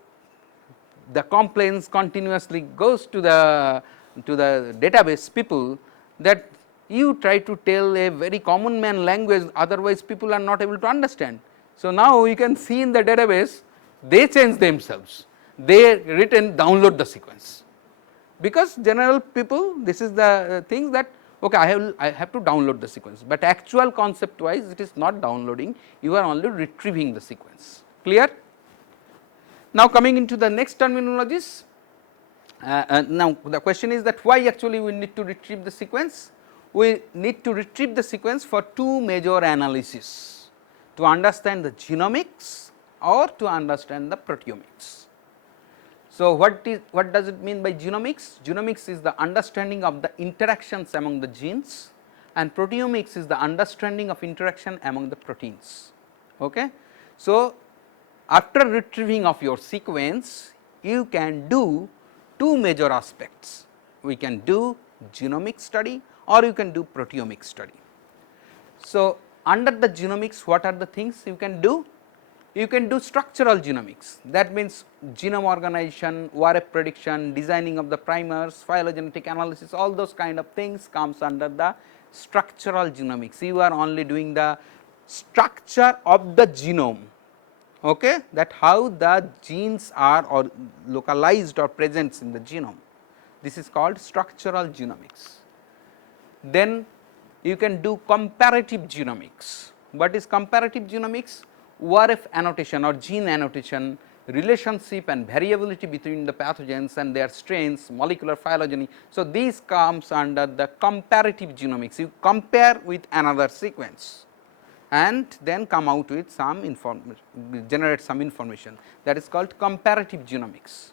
the complaints continuously goes to the database people that you try to tell a very common man language, otherwise people are not able to understand. So, now you can see in the database they change themselves, they written download the sequence, because general people, this is the thing that okay, I have to download the sequence, but actual concept wise it is not downloading, you are only retrieving the sequence. Clear? Now, coming into the next terminologies, now the question is that why actually we need to retrieve the sequence? We need to retrieve the sequence for two major analyses, to understand the genomics or to understand the proteomics. So, what does it mean by genomics? Genomics is the understanding of the interactions among the genes, and proteomics is the understanding of interaction among the proteins. Okay. So, after retrieving of your sequence, you can do two major aspects. We can do genomic study or you can do proteomic study. So, under the genomics, what are the things you can do? you can do structural genomics, that means genome organization, ORF prediction, designing of the primers, phylogenetic analysis, all those kind of things comes under the structural genomics. You are only doing the structure of the genome, okay, that how the genes are or localized or present in the genome. This is called structural genomics. Then you can do comparative genomics. What is comparative genomics? ORF annotation or gene annotation, relationship and variability between the pathogens and their strains, molecular phylogeny. So, these comes under the comparative genomics. You compare with another sequence and then come out with some information, generate some information, that is called comparative genomics.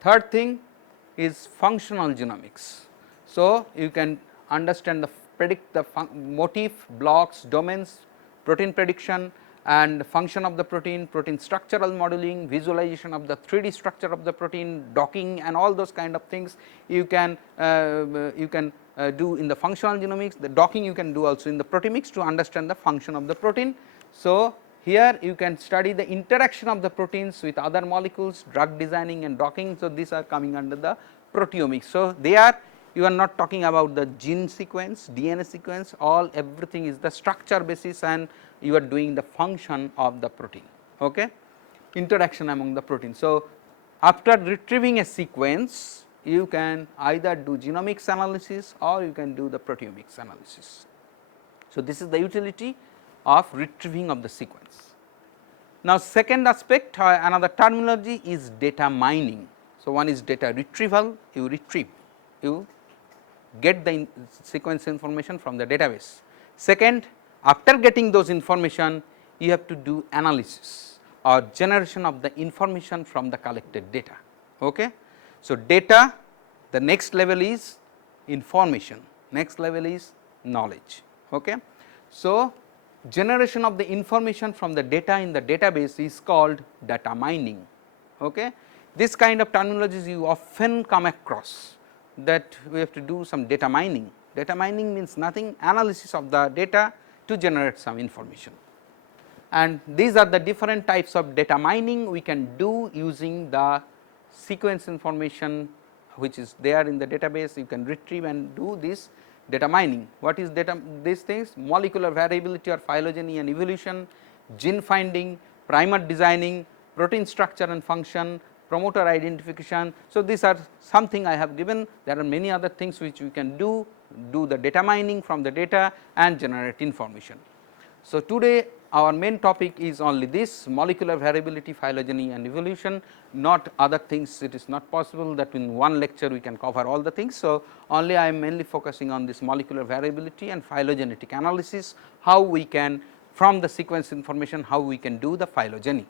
Third thing is functional genomics. So, you can understand the predict the motif, blocks, domains, protein prediction and function of the protein, protein structural modeling, visualization of the 3D structure of the protein, docking and all those kind of things you can do in the functional genomics. The docking you can do also in the proteomics to understand the function of the protein. So, here you can study the interaction of the proteins with other molecules, drug designing and docking. So, these are coming under the proteomics. So, they are, you are not talking about the gene sequence, DNA sequence, all everything is the structure basis and you are doing the function of the protein, okay, interaction among the proteins. So, after retrieving a sequence you can either do genomics analysis or you can do the proteomics analysis. So, this is the utility of retrieving of the sequence. Now, second aspect, another terminology is data mining. So, one is data retrieval, you retrieve, you get the sequence information from the database. Second, after getting those information you have to do analysis or generation of the information from the collected data. Okay. So, data, the next level is information, next level is knowledge. Okay. So, generation of the information from the data in the database is called data mining. Okay. This kind of terminologies you often come across, that we have to do some data mining. Data mining means nothing, analysis of the data to generate some information. And these are the different types of data mining we can do using the sequence information which is there in the database. You can retrieve and do this data mining. What is data? These things: molecular variability or phylogeny and evolution, gene finding, primer designing, protein structure and function, promoter identification. So, these are something I have given. There are many other things which we can do the data mining from the data and generate information. So, today our main topic is only this: molecular variability, phylogeny and evolution, not other things. It is not possible that in one lecture we can cover all the things. So, only I am mainly focusing on this molecular variability and phylogenetic analysis, how we can, from the sequence information, how we can do the phylogeny.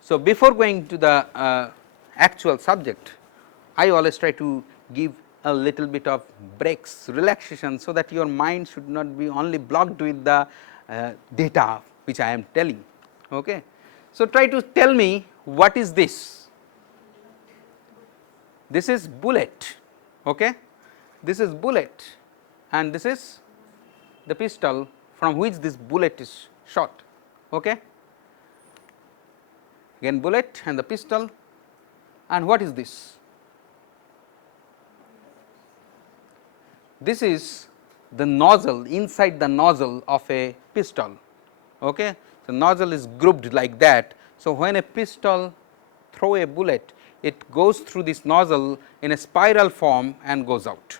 So, before going to the actual subject, I always try to give a little bit of breaks, relaxation, so that your mind should not be only blocked with the data which I am telling. Okay. So, try to tell me what is this? This is bullet. Okay. This is bullet and this is the pistol from which this bullet is shot. Okay. Again bullet and the pistol, and what is this? This is the nozzle, inside the nozzle of a pistol. Okay. The nozzle is grouped like that. So, when a pistol throw a bullet, it goes through this nozzle in a spiral form and goes out,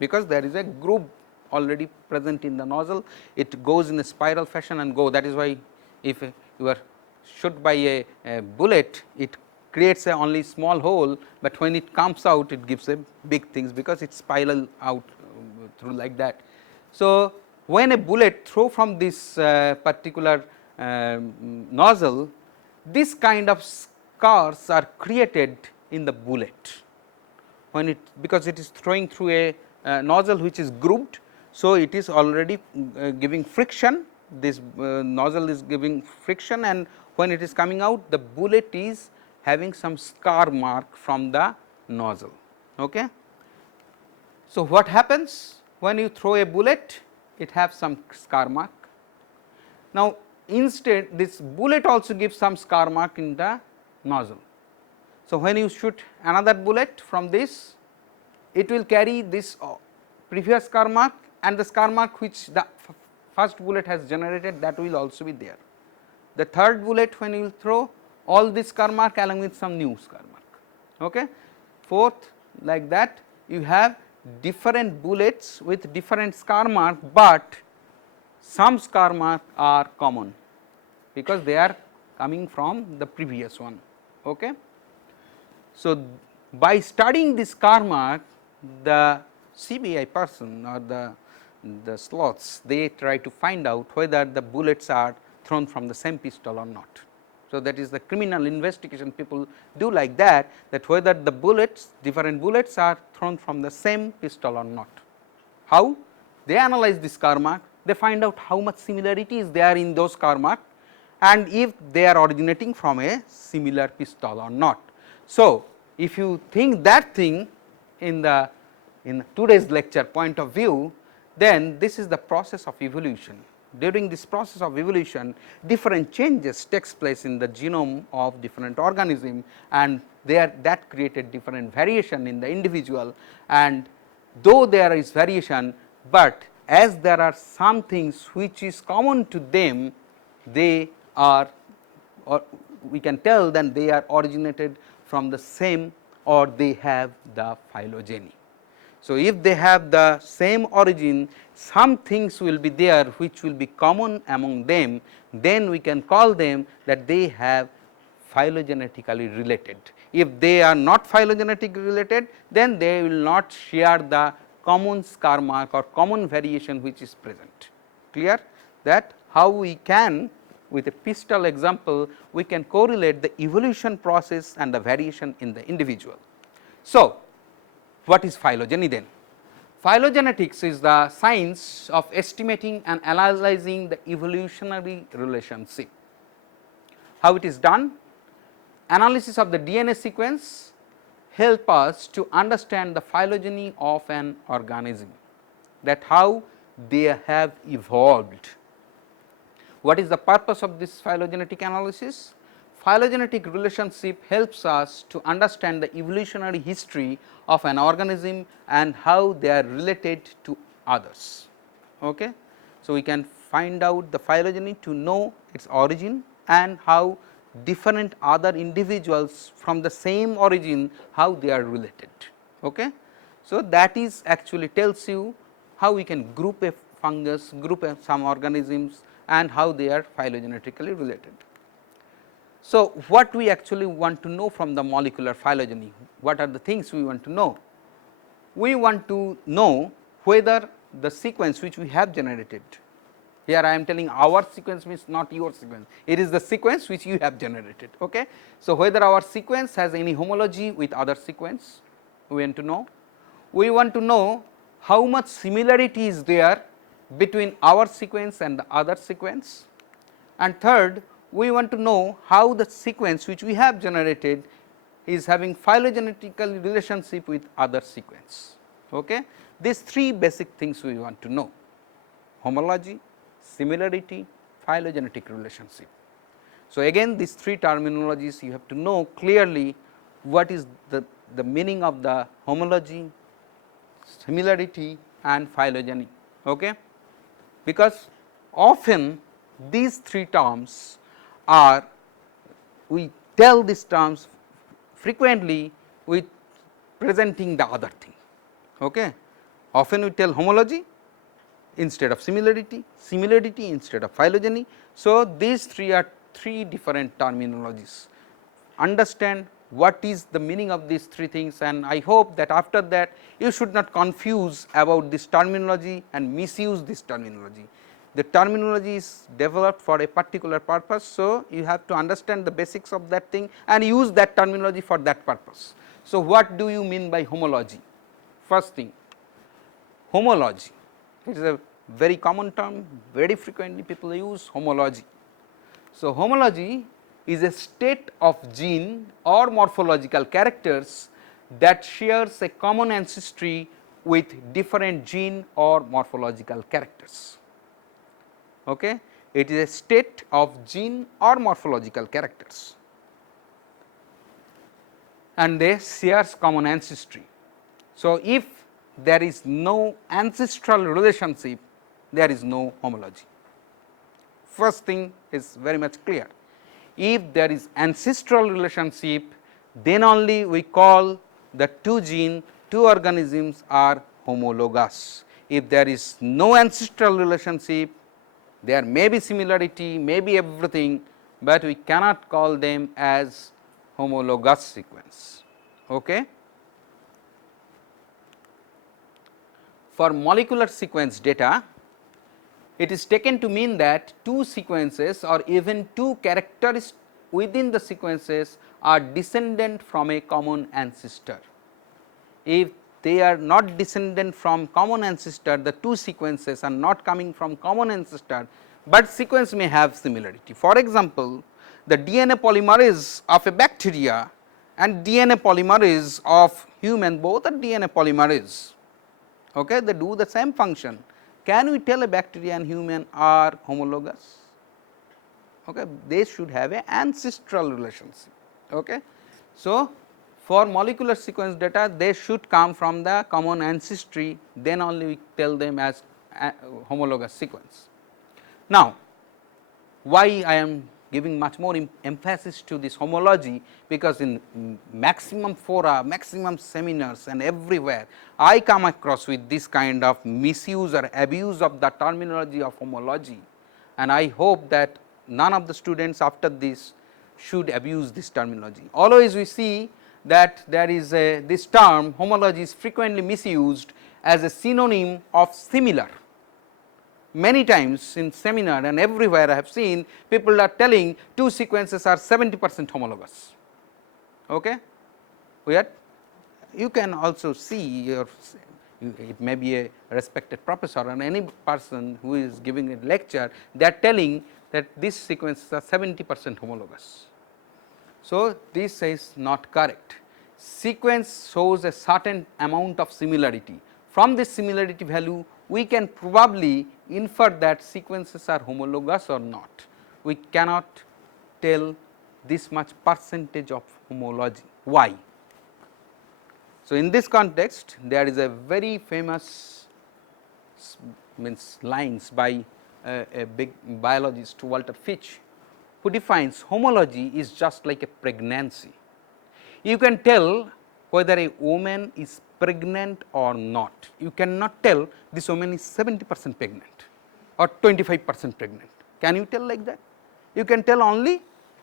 because there is a groove already present in the nozzle. It goes in a spiral fashion and go. That is why if you are shot by a bullet, it creates a only small hole, but when it comes out it gives a big things, because it spiral out through like that. So, when a bullet throw from this particular nozzle, this kind of scars are created in the bullet, when it, because it is throwing through a nozzle which is grouped. So, it is already giving friction, this nozzle is giving friction, and when it is coming out, the bullet is having some scar mark from the nozzle. Okay. So, what happens when you throw a bullet? It has some scar mark. Now, instead this bullet also gives some scar mark in the nozzle. So, when you shoot another bullet from this, it will carry this previous scar mark, and the scar mark which the first bullet has generated, that will also be there. The third bullet when you will throw, all this scar mark along with some new scar mark. Okay. Fourth, like that you have different bullets with different scar mark, but some scar mark are common because they are coming from the previous one. Okay. So, by studying this scar mark, the CBI person or the sloths, they try to find out whether the bullets are thrown from the same pistol or not. So, that is the criminal investigation people do like that, that whether the bullets, different bullets are thrown from the same pistol or not. How? They analyze this scar mark, they find out how much similarity is there in those scar mark, and if they are originating from a similar pistol or not. So, if you think that thing in today's lecture point of view, then this is the process of evolution. During this process of evolution, different changes takes place in the genome of different organism, and that created different variation in the individual, and though there is variation, but as there are some things which is common to them, they are, or we can tell that they are originated from the same, or they have the phylogeny. So, if they have the same origin, some things will be there which will be common among them, then we can call them that they have phylogenetically related. If they are not phylogenetically related, then they will not share the common scar mark or common variation which is present. Clear that how we can, with a pistol example, we can correlate the evolution process and the variation in the individual. So, what is phylogeny then? Phylogenetics is the science of estimating and analyzing the evolutionary relationship. How it is done? Analysis of the DNA sequence help us to understand the phylogeny of an organism, that how they have evolved. What is the purpose of this phylogenetic analysis? Phylogenetic relationship helps us to understand the evolutionary history of an organism and how they are related to others. Okay? So, we can find out the phylogeny to know its origin and how different other individuals from the same origin, how they are related. Okay? So, that is actually tells you how we can group a fungus, group some organisms, and how they are phylogenetically related. So, what we actually want to know from the molecular phylogeny? What are the things we want to know? We want to know whether the sequence which we have generated, here I am telling our sequence means not your sequence, it is the sequence which you have generated. Okay? So, whether our sequence has any homology with other sequence, we want to know. We want to know how much similarity is there between our sequence and the other sequence, and third, we want to know how the sequence which we have generated is having phylogenetical relationship with other sequence. Okay? These three basic things we want to know: homology, similarity, phylogenetic relationship. So, again these three terminologies you have to know clearly what is the meaning of the homology, similarity and phylogeny. Okay? Because often these three terms are, we tell these terms frequently with presenting the other thing. Okay? Often we tell homology instead of similarity, similarity instead of phylogeny. So, these three are three different terminologies. Understand what is the meaning of these three things, and I hope that after that you should not confuse about this terminology and misuse this terminology. The terminology is developed for a particular purpose. So, you have to understand the basics of that thing and use that terminology for that purpose. So, what do you mean by homology? First thing, homology, it is a very common term, very frequently people use homology. So, homology is a state of gene or morphological characters that shares a common ancestry with different gene or morphological characters. Okay? it is a state of gene or morphological characters, and they share common ancestry. So, if there is no ancestral relationship, there is no homology. First thing is very much clear. If there is ancestral relationship, then only we call the two gene, two organisms are homologous. If there is no ancestral relationship, there may be similarity, may be everything, but we cannot call them as homologous sequence. Okay. For molecular sequence data, it is taken to mean that two sequences or even two characters within the sequences are descendant from a common ancestor. If they are not descendant from common ancestor, the two sequences are not coming from common ancestor, but sequence may have similarity. For example, the DNA polymerase of a bacteria and DNA polymerase of human, both are DNA polymerase. Okay, they do the same function. Can we tell a bacteria and human are homologous? Okay, they should have an ancestral relationship. Okay. So, for molecular sequence data, they should come from the common ancestry, then only we tell them as homologous sequence. Now, why I am giving much more emphasis to this homology, because in maximum fora, maximum seminars and everywhere I come across with this kind of misuse or abuse of the terminology of homology, and I hope that none of the students after this should abuse this terminology. Always we see that there is this term homology is frequently misused as a synonym of similar. Many times in seminar and everywhere I have seen people are telling two sequences are 70% homologous. Okay? Yet you can also see it may be a respected professor or any person who is giving a lecture, they are telling that these sequences are 70% homologous. So, this is not correct. Sequence shows a certain amount of similarity. From this similarity value, we can probably infer that sequences are homologous or not. We cannot tell this much percentage of homology. Why? So, in this context, there is a very famous lines by a big biologist, Walter Fitch, who defines homology is just like a pregnancy. You can tell whether a woman is pregnant or not. You cannot tell this woman is 70% pregnant or 25% pregnant. Can you tell like that? You can tell only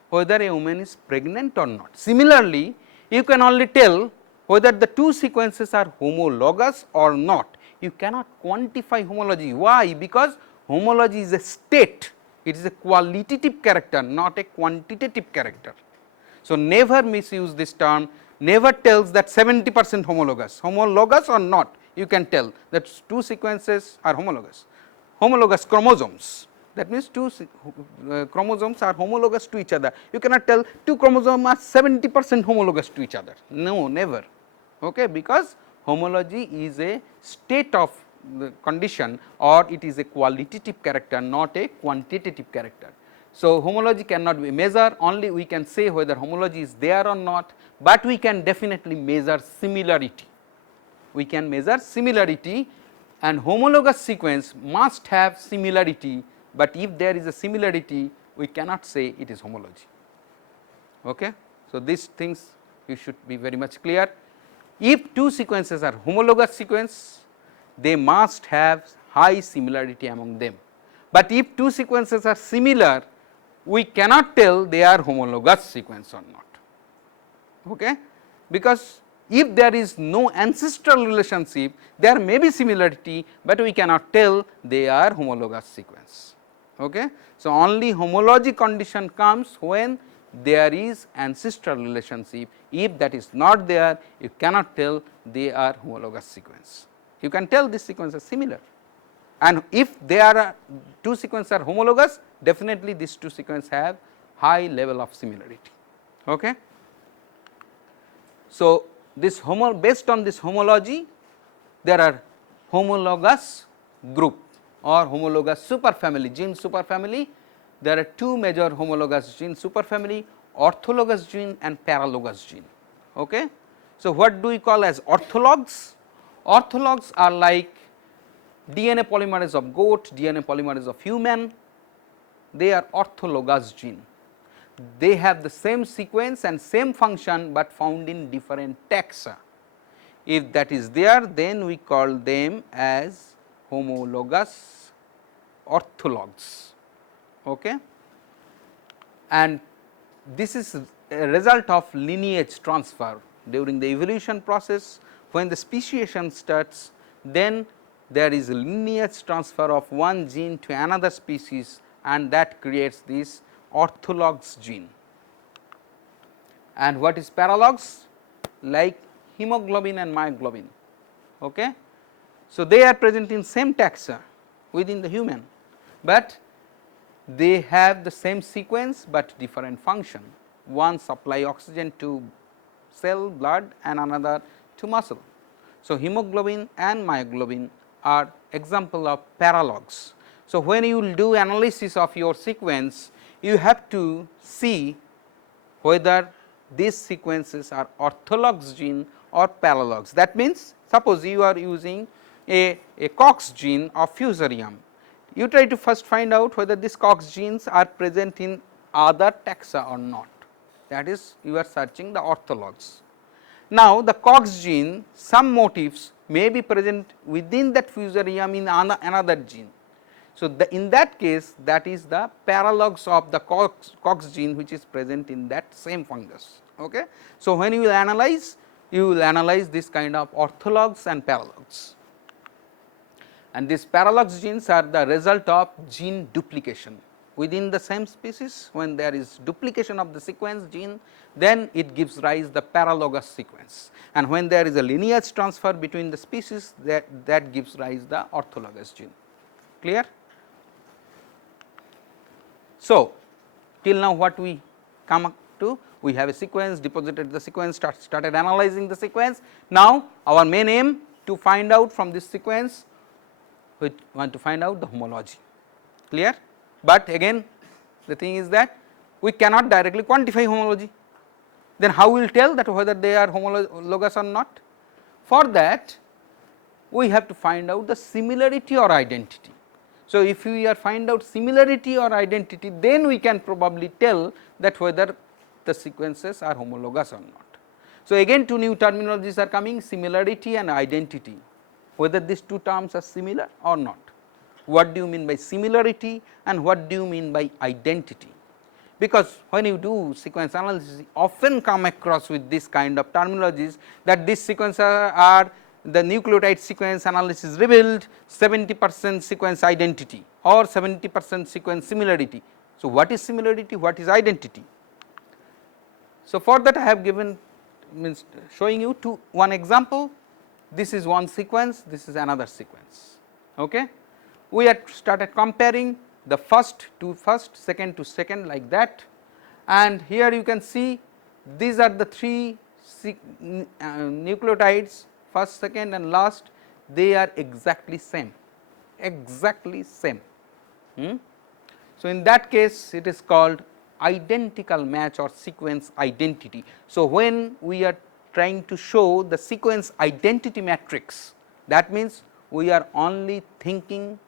whether a woman is pregnant or not. Similarly, you can only tell whether the two sequences are homologous or not. You cannot quantify homology. Why? Because homology is a state, it is a qualitative character, not a quantitative character. So, never misuse this term, never tells that 70% homologous. Homologous or not, you can tell that two sequences are homologous. Homologous chromosomes, that means two chromosomes are homologous to each other. You cannot tell two chromosomes are 70% homologous to each other. No, never. Okay, because homology is a state of the condition, or it is a qualitative character, not a quantitative character. So, homology cannot be measured, only we can say whether homology is there or not, but we can definitely measure similarity. We can measure similarity, and homologous sequence must have similarity, but if there is a similarity, we cannot say it is homology. Okay? So, these things you should be very much clear. If two sequences are homologous sequence, they must have high similarity among them, but if two sequences are similar, we cannot tell they are homologous sequence or not. Okay? Because if there is no ancestral relationship, there may be similarity, but we cannot tell they are homologous sequence. Okay? So, only homology condition comes when there is ancestral relationship. If that is not there, you cannot tell they are homologous sequence. You can tell this sequence is similar, and if there are two sequences are homologous, definitely these two sequences have high level of similarity. Okay? So, this based on this homology, there are homologous group or homologous superfamily, gene superfamily, there are two major homologous genes, superfamily, orthologous gene and paralogous gene. Okay. So, what do we call as orthologs? Orthologs are like DNA polymerase of goat, DNA polymerase of human, they are orthologous gene. They have the same sequence and same function, but found in different taxa. If that is there, then we call them as homologous orthologs. Okay. And this is a result of lineage transfer during the evolution process. When the speciation starts, then there is a lineage transfer of one gene to another species, and that creates this orthologs gene. And what is paralogs? Like hemoglobin and myoglobin. Okay. So, they are present in same taxa within the human, but they have the same sequence, but different function. One supply oxygen to cell, blood, and another to muscle. So, hemoglobin and myoglobin are example of paralogs. So, when you will do analysis of your sequence, you have to see whether these sequences are orthologs gene or paralogs. That means, suppose you are using a COX gene of fusarium, you try to first find out whether these COX genes are present in other taxa or not, that is you are searching the orthologs. Now, the COX gene, some motifs may be present within that fusarium in another gene. So, in that case, that is the paralogs of the COX gene which is present in that same fungus. Okay. So, when you will analyze, you will analyze this kind of orthologs and paralogs, and these paralogs genes are the result of gene duplication within the same species. When there is duplication of the sequence gene, then it gives rise the paralogous sequence, and when there is a lineage transfer between the species, that gives rise the orthologous gene. Clear? So, till now what we come up to, we have a sequence, deposited the sequence, started analyzing the sequence. Now, our main aim to find out from this sequence, we want to find out the homology. Clear? But again the thing is that we cannot directly quantify homology, then how we will tell that whether they are homologous or not? For that we have to find out the similarity or identity. So, if we are find out similarity or identity, then we can probably tell that whether the sequences are homologous or not. So, again two new terminologies are coming, similarity and identity, whether these two terms are similar or not. What do you mean by similarity and what do you mean by identity? Because when you do sequence analysis, you often come across with this kind of terminologies, that this sequences are the nucleotide sequence analysis revealed 70% sequence identity or 70% sequence similarity. So, what is similarity, what is identity? So, for that I have given means showing you one example. This is one sequence, this is another sequence. Okay. We had started comparing the first to first, second to second, like that, and here you can see these are the three nucleotides, first, second and last, they are exactly same. So, in that case it is called identical match or sequence identity. So, when we are trying to show the sequence identity matrix, that means we are only thinking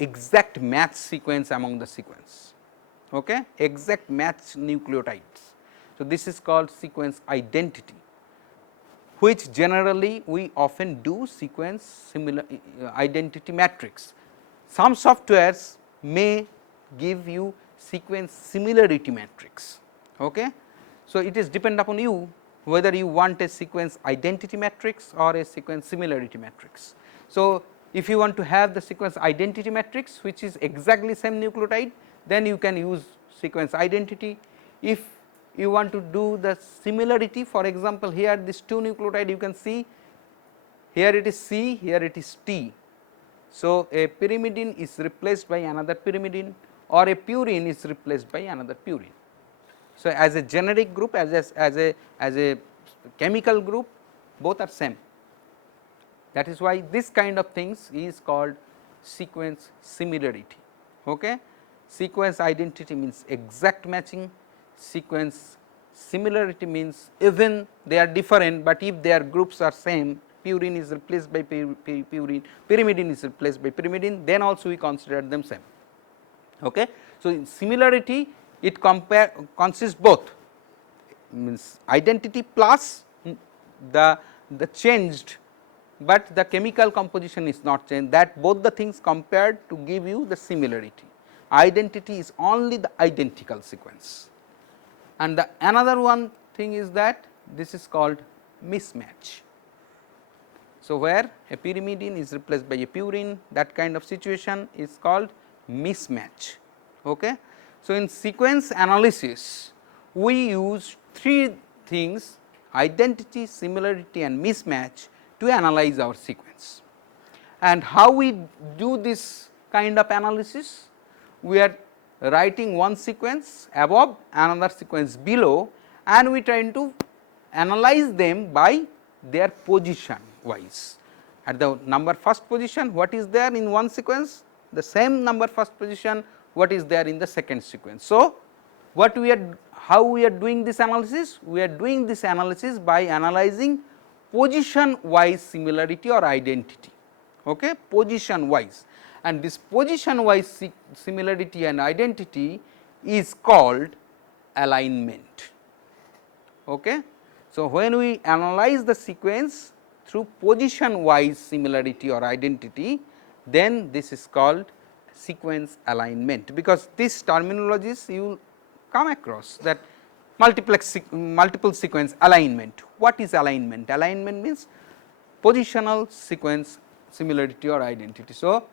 exact match sequence among the sequence, okay? Exact match nucleotides. So, this is called sequence identity, which generally we often do sequence similar identity matrix. Some softwares may give you sequence similarity matrix. Okay. So, it is depend upon you whether you want a sequence identity matrix or a sequence similarity matrix. So, if you want to have the sequence identity matrix which is exactly same nucleotide, then you can use sequence identity. If you want to do the similarity, for example, here this two nucleotide you can see, here it is C, here it is T. So, a pyrimidine is replaced by another pyrimidine or a purine is replaced by another purine. So, as a generic group, as a chemical group, both are same. That is why this kind of things is called sequence similarity. Okay. sequence identity means exact matching, sequence similarity means even they are different, but if their groups are same, purine is replaced by purine, pyrimidine is replaced by pyrimidine, then also we consider them same. Okay. So, in similarity it consists both, means identity plus the changed, but the chemical composition is not changed, that both the things compared to give you the similarity. Identity is only the identical sequence. And the another one thing is that this is called mismatch. So, where a pyrimidine is replaced by a purine, that kind of situation is called mismatch. Okay. So, in sequence analysis we use three things: identity, similarity and mismatch to analyze our sequence. And how we do this kind of analysis? We are writing one sequence above, another sequence below, and we try to analyze them by their position wise. At the number first position, what is there in one sequence? The same number first position, what is there in the second sequence. So, what we are, how we are doing this analysis? We are doing this analysis by analyzing position wise similarity or identity. Okay, position wise, and this position wise similarity and identity is called alignment. Okay. So, when we analyze the sequence through position wise similarity or identity, then this is called sequence alignment, because these terminologies you will come across, that multiple sequence alignment. What is alignment? Alignment means positional sequence similarity or identity. So,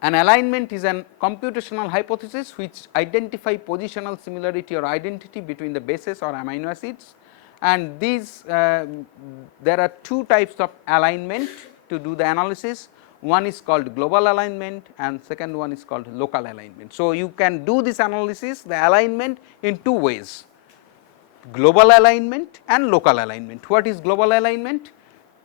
an alignment is an computational hypothesis which identify positional similarity or identity between the bases or amino acids, and these there are two types of alignment to do the analysis. One is called global alignment and second one is called local alignment. So, you can do this analysis, the alignment, in two ways: global alignment and local alignment. What is global alignment?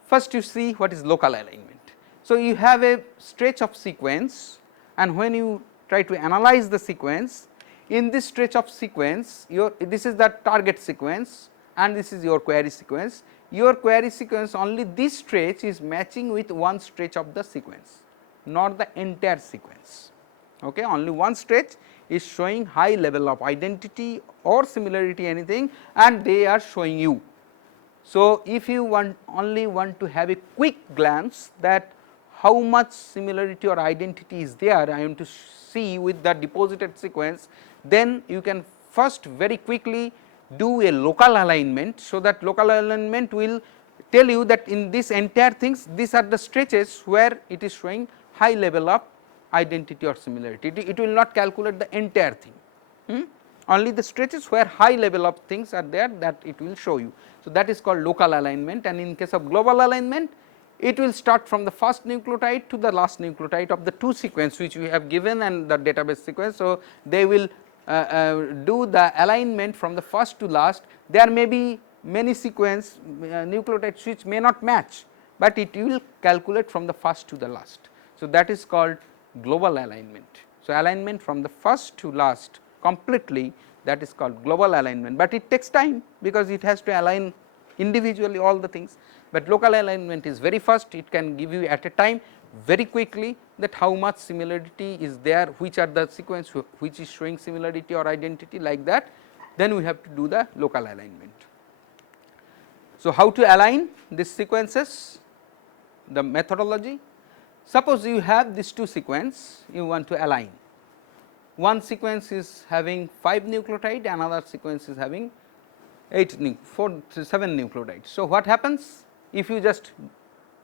First you see what is local alignment. So, you have a stretch of sequence, and when you try to analyze the sequence, in this stretch of sequence this is the target sequence and this is your query sequence. Your query sequence, only this stretch is matching with one stretch of the sequence, not the entire sequence. Okay. Only one stretch is showing high level of identity or similarity, anything, and they are showing you. So, if you only want to have a quick glance that how much similarity or identity is there, I am to see with the deposited sequence, then you can first very quickly do a local alignment. So, that local alignment will tell you that in this entire things, these are the stretches where it is showing high level of identity or similarity. It will not calculate the entire thing, only the stretches where high level of things are there, that it will show you. So, that is called local alignment, and in case of global alignment, it will start from the first nucleotide to the last nucleotide of the two sequence which we have given and the database sequence. So, they will do the alignment from the first to last. There may be many sequence nucleotides which may not match, but it will calculate from the first to the last. So, that is called global alignment. So, alignment from the first to last completely, that is called global alignment, but it takes time because it has to align individually all the things. But local alignment is very fast, it can give you at a time very quickly that how much similarity is there, which are the sequence which is showing similarity or identity, like that. Then we have to do the local alignment. So, how to align these sequences? The methodology. Suppose you have these two sequences, you want to align. One sequence is having 5 nucleotide, another sequence is having 7 nucleotides. So, what happens if you just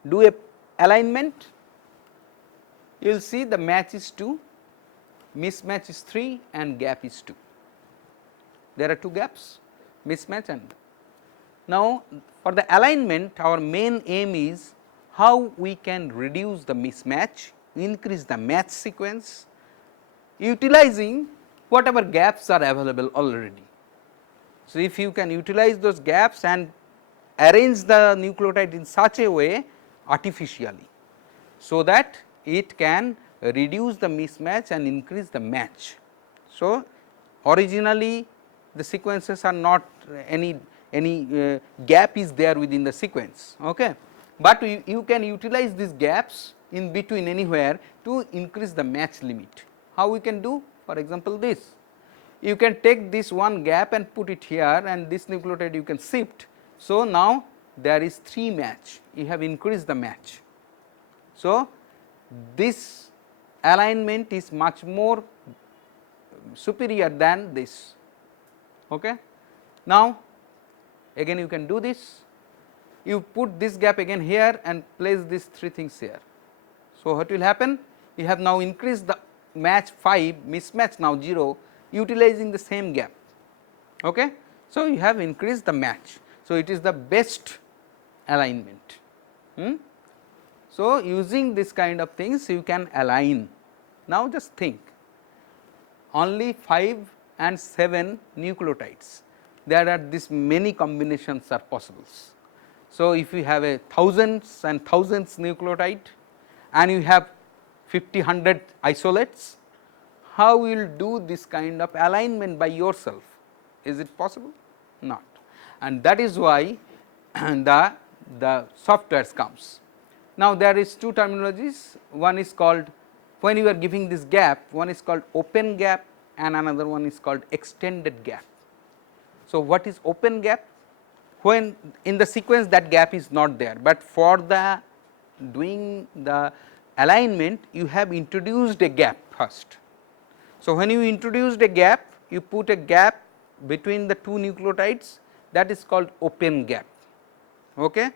do a alignment? You will see the match is 2, mismatch is 3 and gap is 2. There are 2 gaps, mismatch and. Now, for the alignment, our main aim is how we can reduce the mismatch, increase the match sequence, utilizing whatever gaps are available already. So, if you can utilize those gaps and arrange the nucleotide in such a way artificially, so that it can reduce the mismatch and increase the match. So, originally the sequences are not any gap is there within the sequence, okay. But you can utilize these gaps in between anywhere to increase the match limit. How we can do? For example, this you can take this one gap and put it here, and this nucleotide you can shift. So, now there is 3 match, you have increased the match. So, this alignment is much more superior than this. Okay. Now, again you can do this, you put this gap again here and place these 3 things here. So, what will happen? You have now increased the match 5, mismatch now 0, utilizing the same gap. Okay. So, you have increased the match. So, it is the best alignment. So, using this kind of things you can align. Now, just think, only 5 and 7 nucleotides, there are this many combinations are possible. So, if you have a thousands and thousands nucleotide and you have 50, 100 isolates, how you will do this kind of alignment by yourself? Is it possible? Not. And that is why the softwares comes. Now, there is 2 terminologies, one is called, when you are giving this gap, one is called open gap and another one is called extended gap. So, what is open gap? When in the sequence that gap is not there, but for the doing the alignment you have introduced a gap first. So, when you introduced a gap, you put a gap between the 2 nucleotides, that is called open gap. Okay.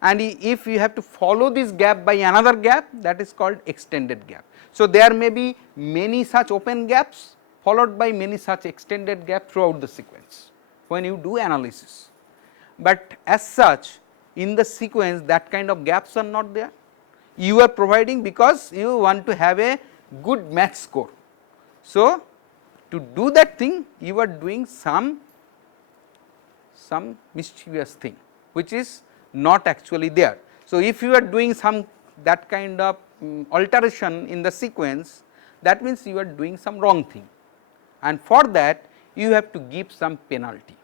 And if you have to follow this gap by another gap, that is called extended gap. So, there may be many such open gaps followed by many such extended gap throughout the sequence when you do analysis. But as such in the sequence that kind of gaps are not there, you are providing because you want to have a good match score. So, to do that thing you are doing some mischievous thing which is not actually there. So, if you are doing some that kind of alteration in the sequence, that means you are doing some wrong thing, and for that you have to give some penalty.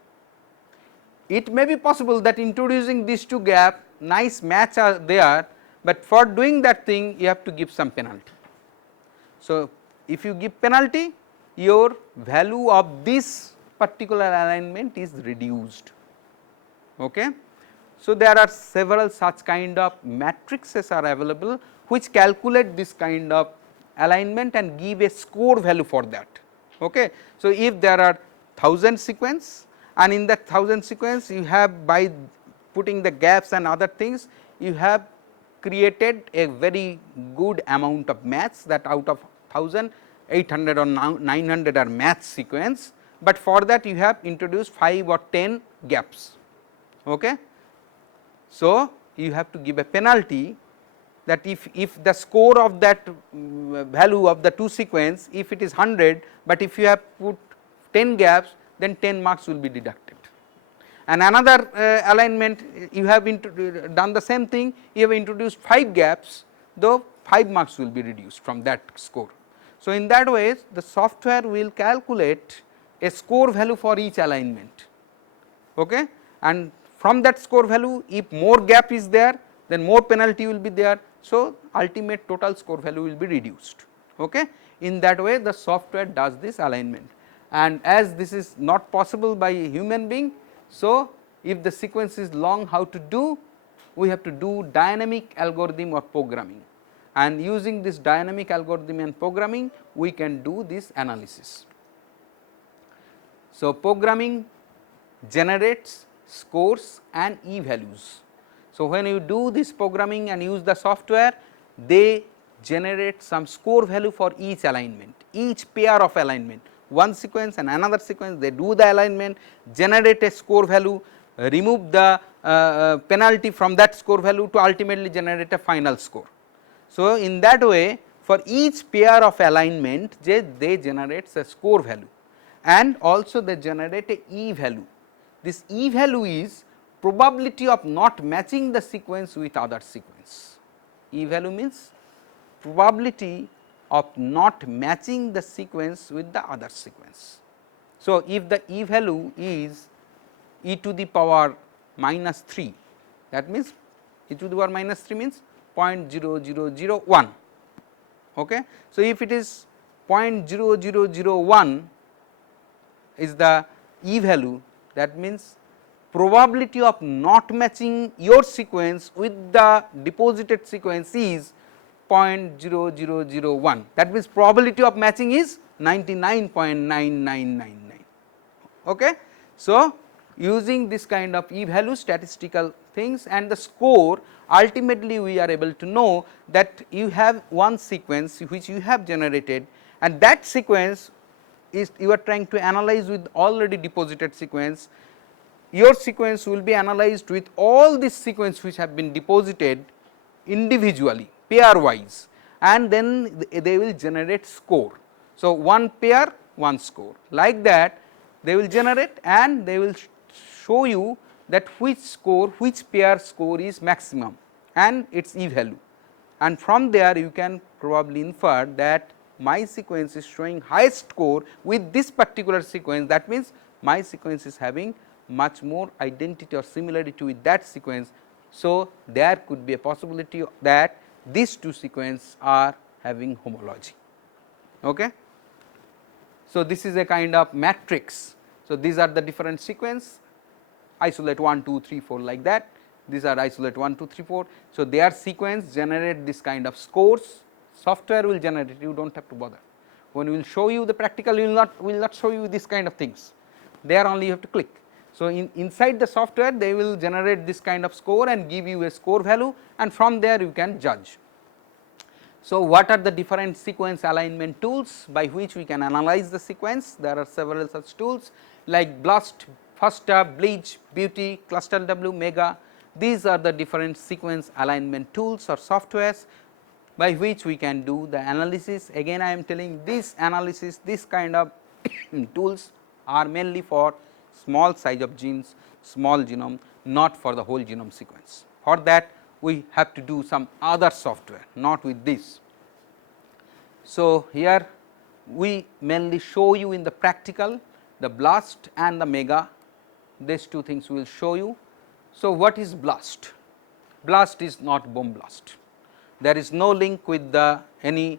It may be possible that introducing these 2 gap nice match are there, but for doing that thing you have to give some penalty. So, if you give penalty, your value of this particular alignment is reduced. Okay. So, there are several such kind of matrices are available which calculate this kind of alignment and give a score value for that. Okay. So, if there are 1000 sequence and in that 1000 sequence you have, by putting the gaps and other things, you have created a very good amount of match, that out of 1000, 800 or 900 are match sequence, but for that you have introduced 5 or 10 gaps. Okay. So, you have to give a penalty, that if the score of that value of the 2 sequence, if it is 100, but if you have put 10 gaps, then 10 marks will be deducted. And another alignment, you have done the same thing, you have introduced 5 gaps, though 5 marks will be reduced from that score. So, in that way the software will calculate a score value for each alignment. Okay. And from that score value, if more gap is there, then more penalty will be there. So, ultimate total score value will be reduced. Okay. In that way the software does this alignment, and as this is not possible by a human being. So, if the sequence is long, how to do? We have to do dynamic algorithm or programming, and using this dynamic algorithm and programming we can do this analysis. So, programming generates scores and e values. So, when you do this programming and use the software, they generate some score value for each alignment, each pair of alignment, one sequence and another sequence, they do the alignment, generate a score value, remove the penalty from that score value to ultimately generate a final score. So, in that way for each pair of alignment they generate a score value, and also they generate a e value. This e value is probability of not matching the sequence with other sequence. E value means probability of not matching the sequence with the other sequence. So, if the E value is e to the power minus 3, that means e to the power minus 3 means 0.0001. Okay. So, if it is 0.0001 is the E value, that means probability of not matching your sequence with the deposited sequence is 0.0001. That means probability of matching is 99.9999. Okay. So, using this kind of E value statistical things and the score, ultimately we are able to know that you have one sequence which you have generated, and that sequence is you are trying to analyze with already deposited sequence. Your sequence will be analyzed with all these sequence which have been deposited individually pair wise, and then they will generate score. So, one pair one score, like that they will generate and they will show you that which score, which pair score is maximum and its E value, and from there you can probably infer that my sequence is showing highest score with this particular sequence. That means my sequence is having much more identity or similarity with that sequence. So, there could be a possibility that these two sequences are having homology. Okay. So, this is a kind of matrix. So, these are the different sequence, isolate 1, 2, 3, 4 like that, these are isolate 1, 2, 3, 4. So, their sequence generate this kind of scores, software will generate it, you do not have to bother. When we will show you the practical, we will not show you this kind of things, there only you have to click. So, inside the software they will generate this kind of score and give you a score value, and from there you can judge. So, what are the different sequence alignment tools by which we can analyze the sequence? There are several such tools like BLAST, FASTA, Bleach, Beauty, Cluster W, Mega. These are the different sequence alignment tools or softwares by which we can do the analysis. Again I am telling this analysis, this kind of tools are mainly for small size of genes, small genome, not for the whole genome sequence. For that we have to do some other software, not with this. So, here we mainly show you in the practical the BLAST and the Mega, these two things we will show you. So, what is BLAST? BLAST is not bomb blast. There is no link with the any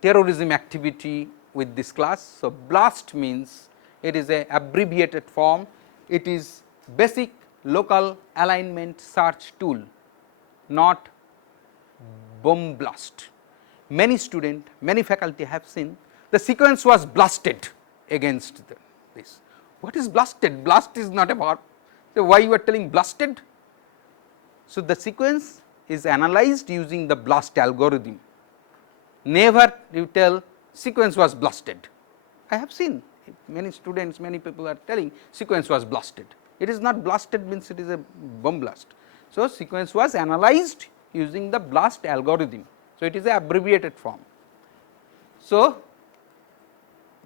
terrorism activity with this class. So, BLAST means it is a abbreviated form, it is basic local alignment search tool, not bomb blast. Many student, many faculty have seen the sequence was blasted against this. What is blasted? Blast is not a verb. So, why you are telling blasted? So, the sequence is analyzed using the BLAST algorithm. Never you tell sequence was blasted. I have seen many students, many people are telling sequence was blasted. It is not blasted means it is a bomb blast. So, sequence was analyzed using the BLAST algorithm. So, it is a abbreviated form. So,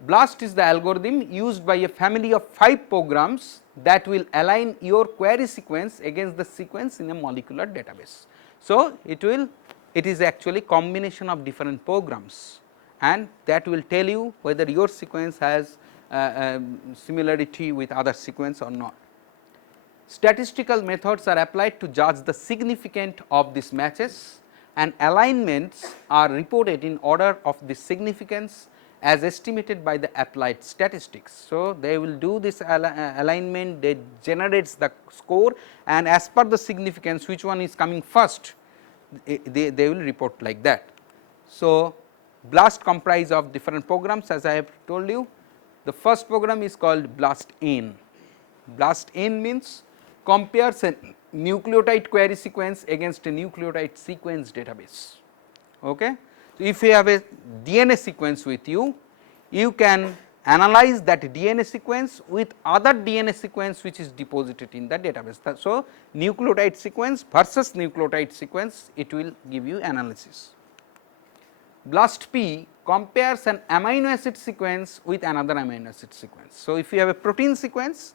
BLAST is the algorithm used by a family of 5 programs that will align your query sequence against the sequence in a molecular database. So, it is actually combination of different programs, and that will tell you whether your sequence has similarity with other sequence or not. Statistical methods are applied to judge the significance of these matches, and alignments are reported in order of the significance as estimated by the applied statistics. So, they will do this alignment, they generates the score, and as per the significance which one is coming first, they will report like that. So, BLAST comprise of different programs, as I have told you. The first program is called BLAST-N. BLAST-N means compares a nucleotide query sequence against a nucleotide sequence database. Okay. So, if you have a DNA sequence with you, you can analyze that DNA sequence with other DNA sequence which is deposited in the database. So, nucleotide sequence versus nucleotide sequence, it will give you analysis. BLAST-P compares an amino acid sequence with another amino acid sequence. So, if you have a protein sequence,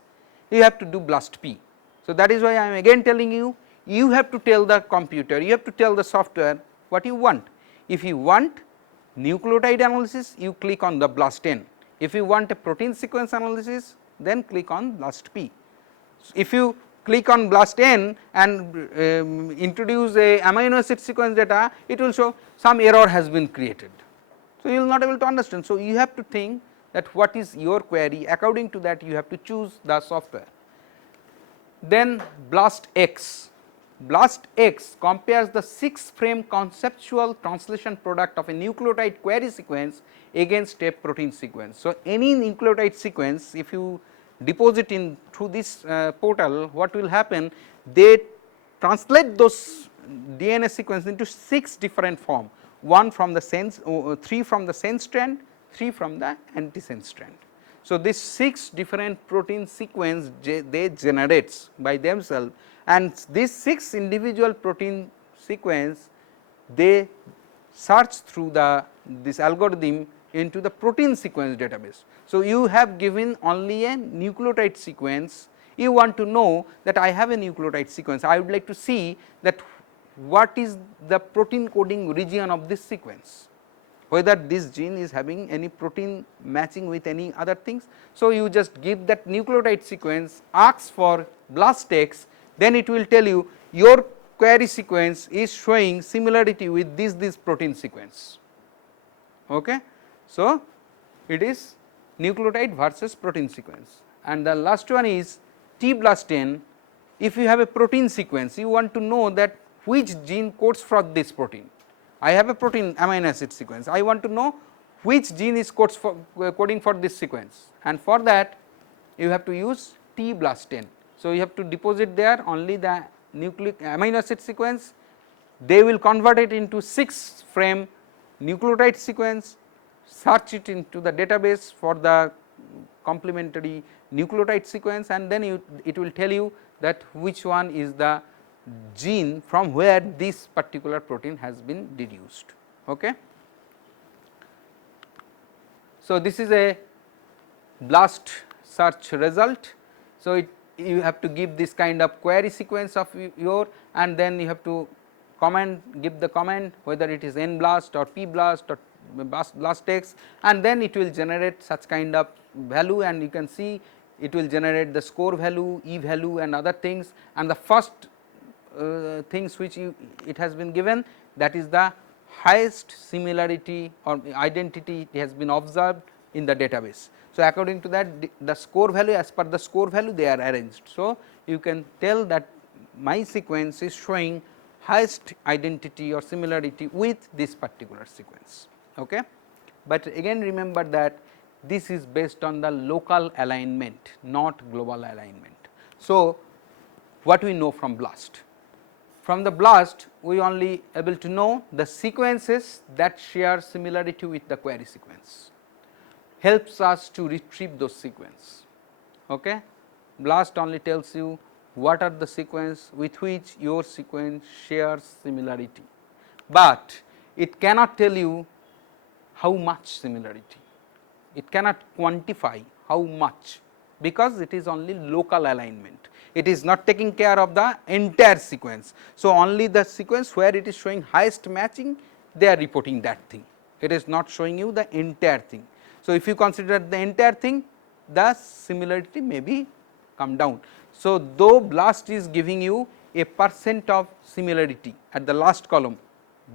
you have to do BLAST-P. So, that is why I am again telling you, you have to tell the computer, you have to tell the software what you want. If you want nucleotide analysis, you click on the BLAST N. If you want a protein sequence analysis, then click on BLAST P. If you click on BLAST N and introduce a amino acid sequence data, it will show some error has been created. So, you will not able to understand. So, you have to think that what is your query, according to that you have to choose the software. Then BLAST X. BLAST X compares the 6 frame conceptual translation product of a nucleotide query sequence against a protein sequence. So, any nucleotide sequence, if you deposit in through this portal, what will happen, they translate those DNA sequence into 6 different form, 1 from the sense, 3 from the sense strand, 3 from the antisense strand. So, this 6 different protein sequence they generates by themselves, and these 6 individual protein sequence they search through the this algorithm into the protein sequence database. So, you have given only a nucleotide sequence, you want to know that I have a nucleotide sequence, I would like to see that what is the protein coding region of this sequence, whether this gene is having any protein matching with any other things. So, you just give that nucleotide sequence, ask for BLAST X, then it will tell you your query sequence is showing similarity with this protein sequence. Okay. So, it is nucleotide versus protein sequence. And the last one is T BLAST N. If you have a protein sequence, you want to know that which gene codes for this protein. I have a protein amino acid sequence, I want to know which gene is coding for this sequence, and for that you have to use T BLAST N. So, you have to deposit there only the nucleic amino acid sequence, they will convert it into 6 frame nucleotide sequence, search it into the database for the complementary nucleotide sequence, and then it will tell you that which one is the gene from where this particular protein has been deduced. Okay. So, this is a BLAST search result. So, you have to give this kind of query sequence of your, and then you have to comment, give the comment whether it is N BLAST or P BLAST or BLAST X, and then it will generate such kind of value, and you can see it will generate the score value, E value and other things, and the first things which it has been given, that is the highest similarity or identity has been observed in the database. So, according to that the score value, as per the score value they are arranged. So, you can tell that my sequence is showing highest identity or similarity with this particular sequence. Okay. But again remember that this is based on the local alignment, not global alignment. So, what we know from BLAST? From the BLAST we only able to know the sequences that share similarity with the query sequence, helps us to retrieve those sequence. Okay. BLAST only tells you what are the sequence with which your sequence shares similarity, but it cannot tell you how much similarity, it cannot quantify how much, because it is only local alignment, it is not taking care of the entire sequence. So, only the sequence where it is showing highest matching they are reporting that thing, it is not showing you the entire thing. So, if you consider the entire thing, the similarity may be come down. So, though BLAST is giving you a percent of similarity at the last column,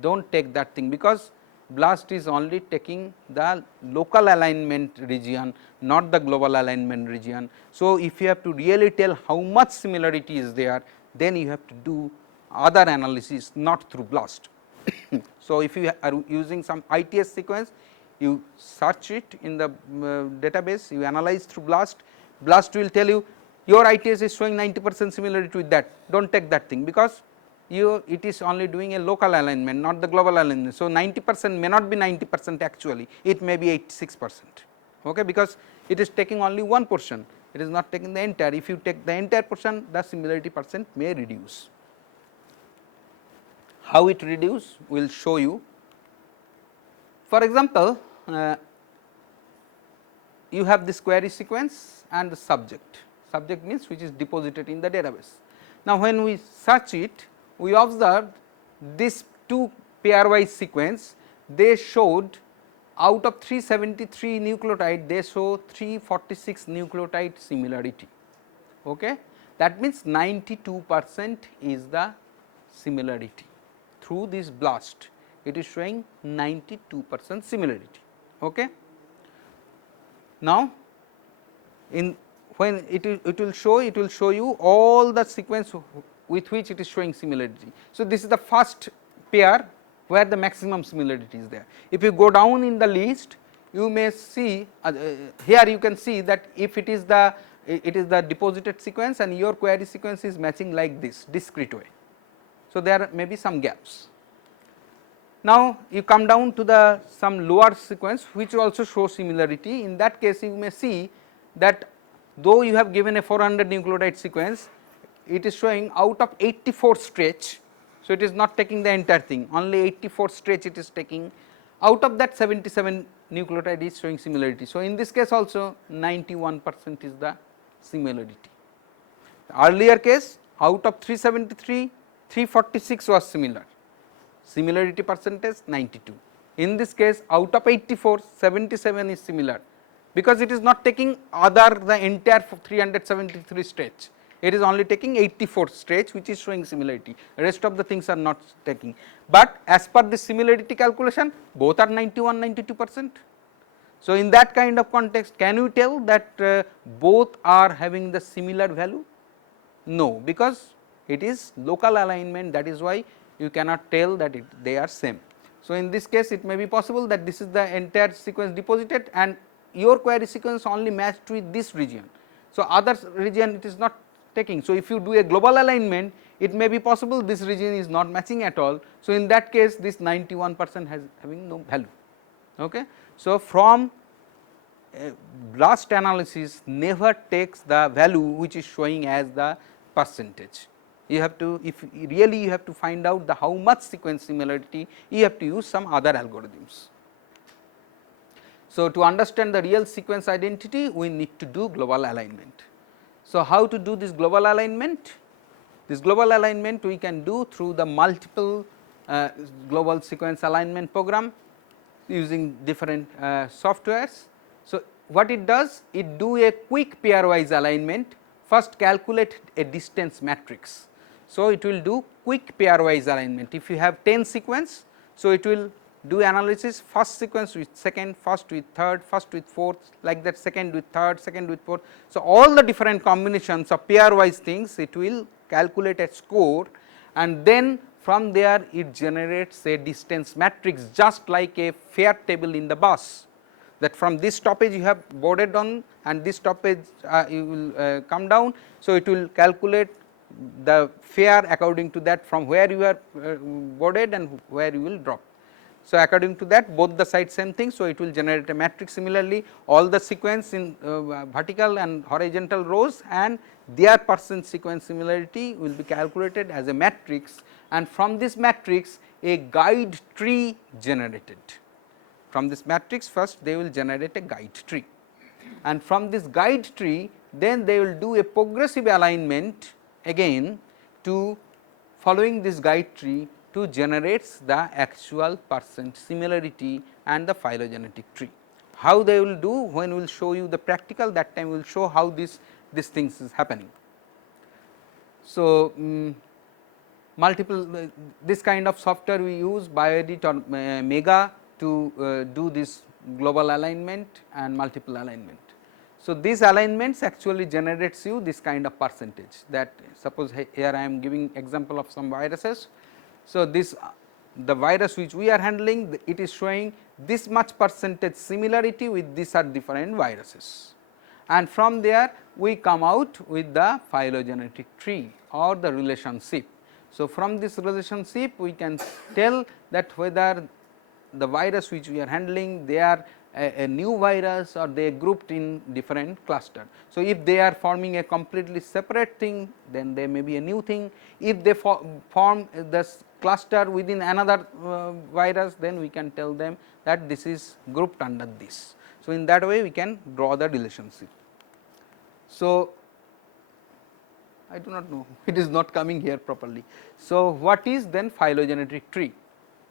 do not take that thing, because BLAST is only taking the local alignment region, not the global alignment region. So, if you have to really tell how much similarity is there, then you have to do other analysis, not through BLAST. So, if you are using some ITS sequence, you search it in the database, you analyze through BLAST, BLAST will tell you your ITS is showing 90% similarity with that, do not take that thing, because it is only doing a local alignment, not the global alignment. So, 90% may not be 90% actually, it may be 86%, okay, because it is taking only one portion, it is not taking the entire. If you take the entire portion, the similarity percent may reduce. How it reduce, we will show you. For example, you have this query sequence and the subject means which is deposited in the database. Now, when we search it, we observed this 2 pairwise sequence, they showed out of 373 nucleotide they show 346 nucleotide similarity. Okay. That means 92% is the similarity through this blast, it is showing 92% similarity. Okay. Now, in when it will show you all the sequence with which it is showing similarity. So, this is the first pair where the maximum similarity is there. If you go down in the list, you may see here you can see that if it is the deposited sequence and your query sequence is matching like this discrete way. So, there may be some gaps. Now, you come down to the some lower sequence which also shows similarity. In that case, you may see that though you have given a 400 nucleotide sequence, it is showing out of 84 stretch. So, it is not taking the entire thing, only 84 stretch it is taking, out of that 77 nucleotide is showing similarity. So, in this case also 91% is the similarity. The earlier case, out of 373, 346 was similar, similarity percentage 92. In this case, out of 84, 77 is similar, because it is not taking other the entire 373 stretch, it is only taking 84 stretch which is showing similarity, rest of the things are not taking. But as per the similarity calculation, both are 91, 92%. So, in that kind of context, can you tell that both are having the similar value? No, because it is local alignment, that is why you cannot tell that they are same. So, in this case it may be possible that this is the entire sequence deposited and your query sequence only matched with this region. So, other region it is not taking. So, if you do a global alignment, it may be possible this region is not matching at all. So, in that case this 91% has having no value. Okay. So, from blast analysis never takes the value which is showing as the percentage. You have to, if really you have to find out the how much sequence similarity, you have to use some other algorithms. So, to understand the real sequence identity, we need to do global alignment. So, how to do this global alignment? This global alignment we can do through the multiple global sequence alignment program using different softwares. So, what it does? It do a quick pairwise alignment, first calculate a distance matrix. So, it will do quick pairwise alignment. If you have 10 sequence, so it will do analysis first sequence with second, first with third, first with fourth, like that, second with third, second with fourth. So, all the different combinations of pairwise things it will calculate a score, and then from there it generates a distance matrix just like a fare table in the bus, that from this stoppage you have boarded on and this stoppage you will come down. So, it will calculate the fare according to that from where you are boarded and where you will drop. So, according to that both the sides same thing. So, it will generate a matrix. Similarly, all the sequence in vertical and horizontal rows and their percent sequence similarity will be calculated as a matrix, and from this matrix a guide tree generated. From this matrix first they will generate a guide tree, and from this guide tree then they will do a progressive alignment again to following this guide tree to generates the actual percent similarity and the phylogenetic tree. How they will do, when we will show you the practical, that time we will show how these things is happening. So, multiple this kind of software we use, BioEdit or Mega, to do this global alignment and multiple alignment. So, these alignments actually generates you this kind of percentage, that suppose here I am giving example of some viruses. So, this the virus which we are handling, it is showing this much percentage similarity with these are different viruses, and from there we come out with the phylogenetic tree or the relationship. So, from this relationship we can tell that whether the virus which we are handling, they are a new virus or they are grouped in different cluster. So, if they are forming a completely separate thing, then there may be a new thing. If they form this cluster within another virus, then we can tell them that this is grouped under this. So, in that way we can draw the relationship. So, I do not know, it is not coming here properly. So, what is then phylogenetic tree?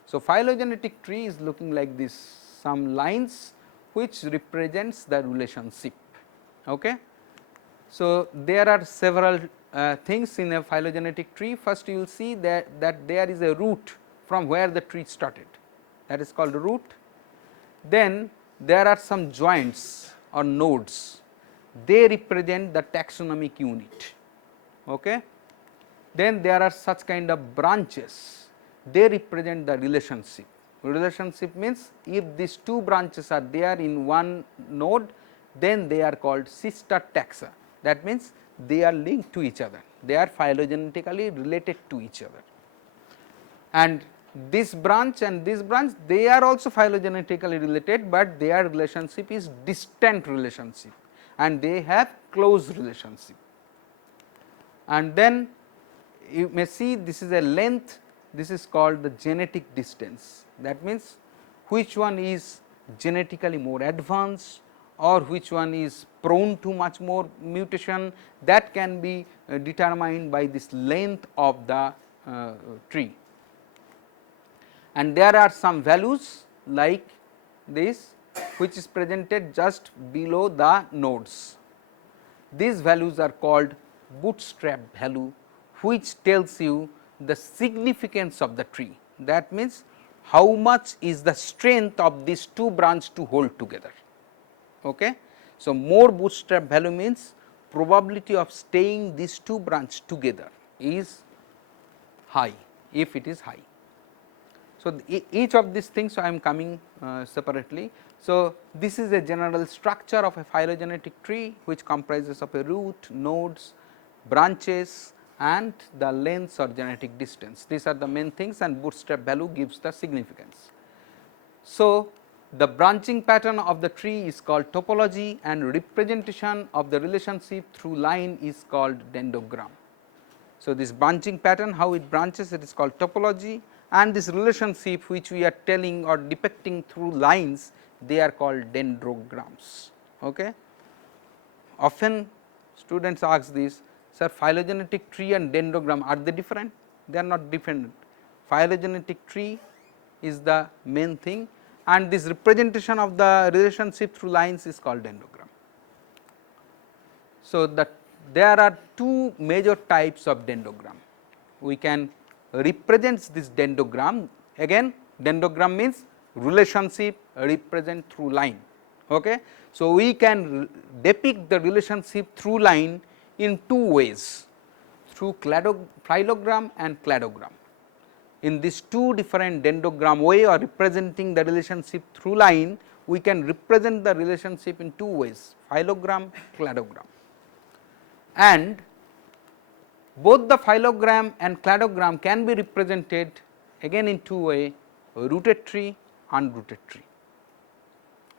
So, phylogenetic tree is looking like this some lines which represents the relationship. Okay. So, there are several things in a phylogenetic tree. First you will see that there is a root from where the tree started, that is called root. Then there are some joints or nodes, they represent the taxonomic unit. Okay. Then there are such kind of branches, they represent the relationship. Relationship means if these two branches are there in one node, then they are called sister taxa. That means they are linked to each other, they are phylogenetically related to each other. And this branch and this branch, they are also phylogenetically related, but their relationship is distant relationship and they have close relationship. And then you may see this is a length, this is called the genetic distance. That means which one is genetically more advanced or which one is prone to much more mutation, that can be determined by this length of the tree. And there are some values like this which is presented just below the nodes. These values are called bootstrap value, which tells you the significance of the tree. That means how much is the strength of these two branches to hold together. Okay. So, more bootstrap value means probability of staying these two branches together is high, if it is high. So, each of these things I am coming separately. So, this is a general structure of a phylogenetic tree which comprises of a root, nodes, branches and the lengths or genetic distance. These are the main things and bootstrap value gives the significance. So, the branching pattern of the tree is called topology and representation of the relationship through line is called dendrogram. So, this branching pattern, how it branches, it is called topology, and this relationship which we are telling or depicting through lines, they are called dendrograms. Okay. Often students ask this, sir, phylogenetic tree and dendrogram, are they different? They are not different. Phylogenetic tree is the main thing and this representation of the relationship through lines is called dendrogram. So, there are two major types of dendrogram. We can represent this dendrogram, again dendrogram means relationship represent through line. Okay. So, we can depict the relationship through line in two ways, through phylogram and cladogram. In these two different dendrogram way or representing the relationship through line, we can represent the relationship in two ways, phylogram, cladogram. And both the phylogram and cladogram can be represented again in two ways, rooted tree, unrooted tree.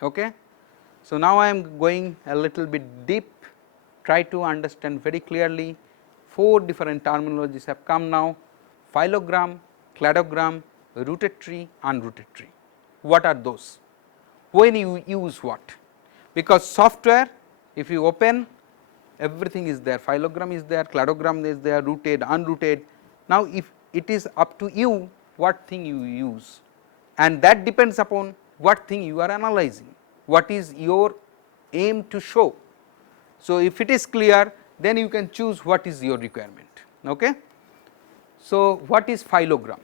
Okay. So, now I am going a little bit deep, try to understand very clearly. Four different terminologies have come now: phylogram, cladogram, rooted tree, unrooted tree. What are those? When you use what? Because software, if you open, everything is there, phylogram is there, cladogram is there, rooted, unrooted. Now, if it is up to you what thing you use, and that depends upon what thing you are analyzing, what is your aim to show. So, if it is clear, then you can choose what is your requirement. Okay. So, what is phylogram?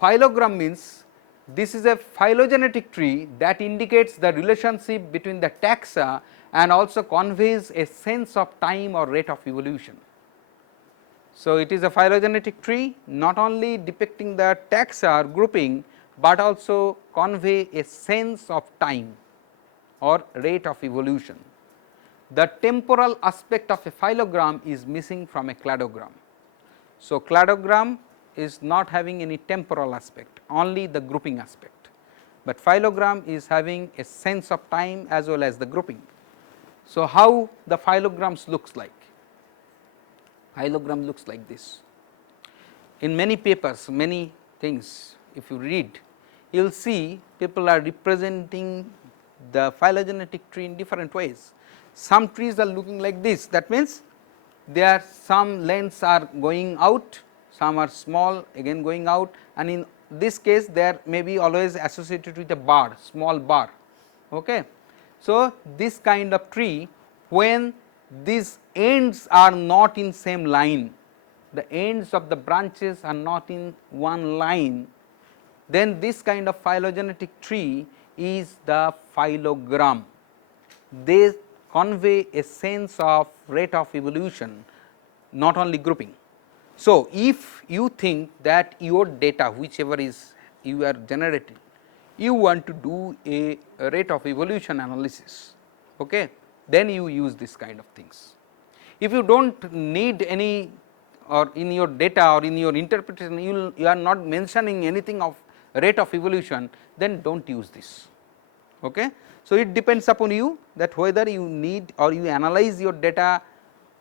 Phylogram means this is a phylogenetic tree that indicates the relationship between the taxa and also conveys a sense of time or rate of evolution. So, it is a phylogenetic tree not only depicting the taxa or grouping, but also convey a sense of time or rate of evolution. The temporal aspect of a phylogram is missing from a cladogram. So, cladogram is not having any temporal aspect, only the grouping aspect, but phylogram is having a sense of time as well as the grouping. So, how the phylograms looks like? Phylogram looks like this. In many papers, many things, if you read, you will see people are representing the phylogenetic tree in different ways. Some trees are looking like this, that means there some lengths are going out, some are small again going out, and in this case there may be always associated with a bar, small bar. Okay. So, this kind of tree, when these ends are not in same line, the ends of the branches are not in one line, then this kind of phylogenetic tree is the phylogram. They convey a sense of rate of evolution, not only grouping. So, if you think that your data whichever is you are generating, you want to do a rate of evolution analysis, okay, then you use this kind of things. If you do not need any, or in your data or in your interpretation you are not mentioning anything of rate of evolution, then do not use this. Okay. So, it depends upon you that whether you need or you analyze your data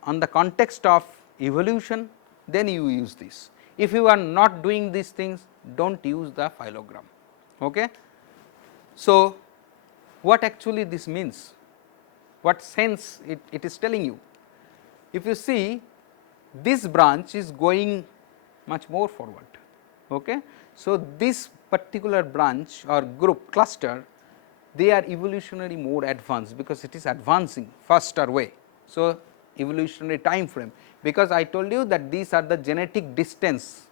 on the context of evolution, then you use this. If you are not doing these things, do not use the phylogram. Okay. So, what actually this means? What sense it is telling you? If you see, this branch is going much more forward. Okay. So, this particular branch or group cluster, they are evolutionary more advanced because it is advancing faster way. So, evolutionary time frame, because I told you that these are the genetic distance.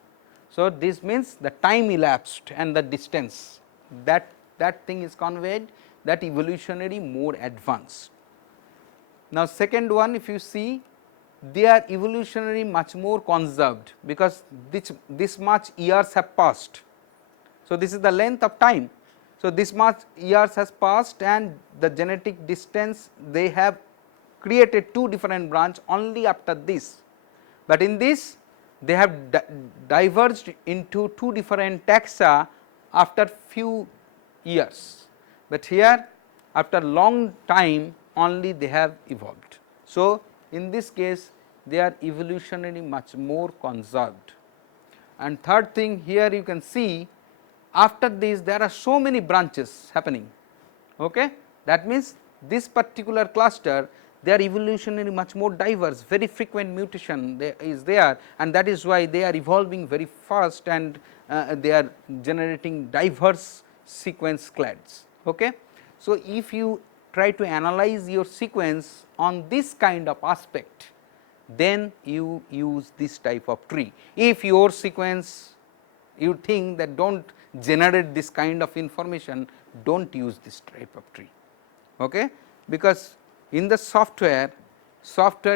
So, this means the time elapsed and the distance, that thing is conveyed, that evolutionary more advanced. Now, second one, if you see, they are evolutionary much more conserved because this much years have passed. So, this is the length of time. So, this much years has passed and the genetic distance, they have created two different branch only after this, but in this they have diverged into two different taxa after few years, but here after long time only they have evolved. So, in this case they are evolutionary much more conserved. And third thing, here you can see after this there are so many branches happening. Okay. That means, this particular cluster, they are evolutionary much more diverse, very frequent mutation is there, and that is why they are evolving very fast and they are generating diverse sequence clades. Okay. So, if you try to analyze your sequence on this kind of aspect, then you use this type of tree. If your sequence you think that do not generate this kind of information, do not use this type of tree. Okay. Because in the software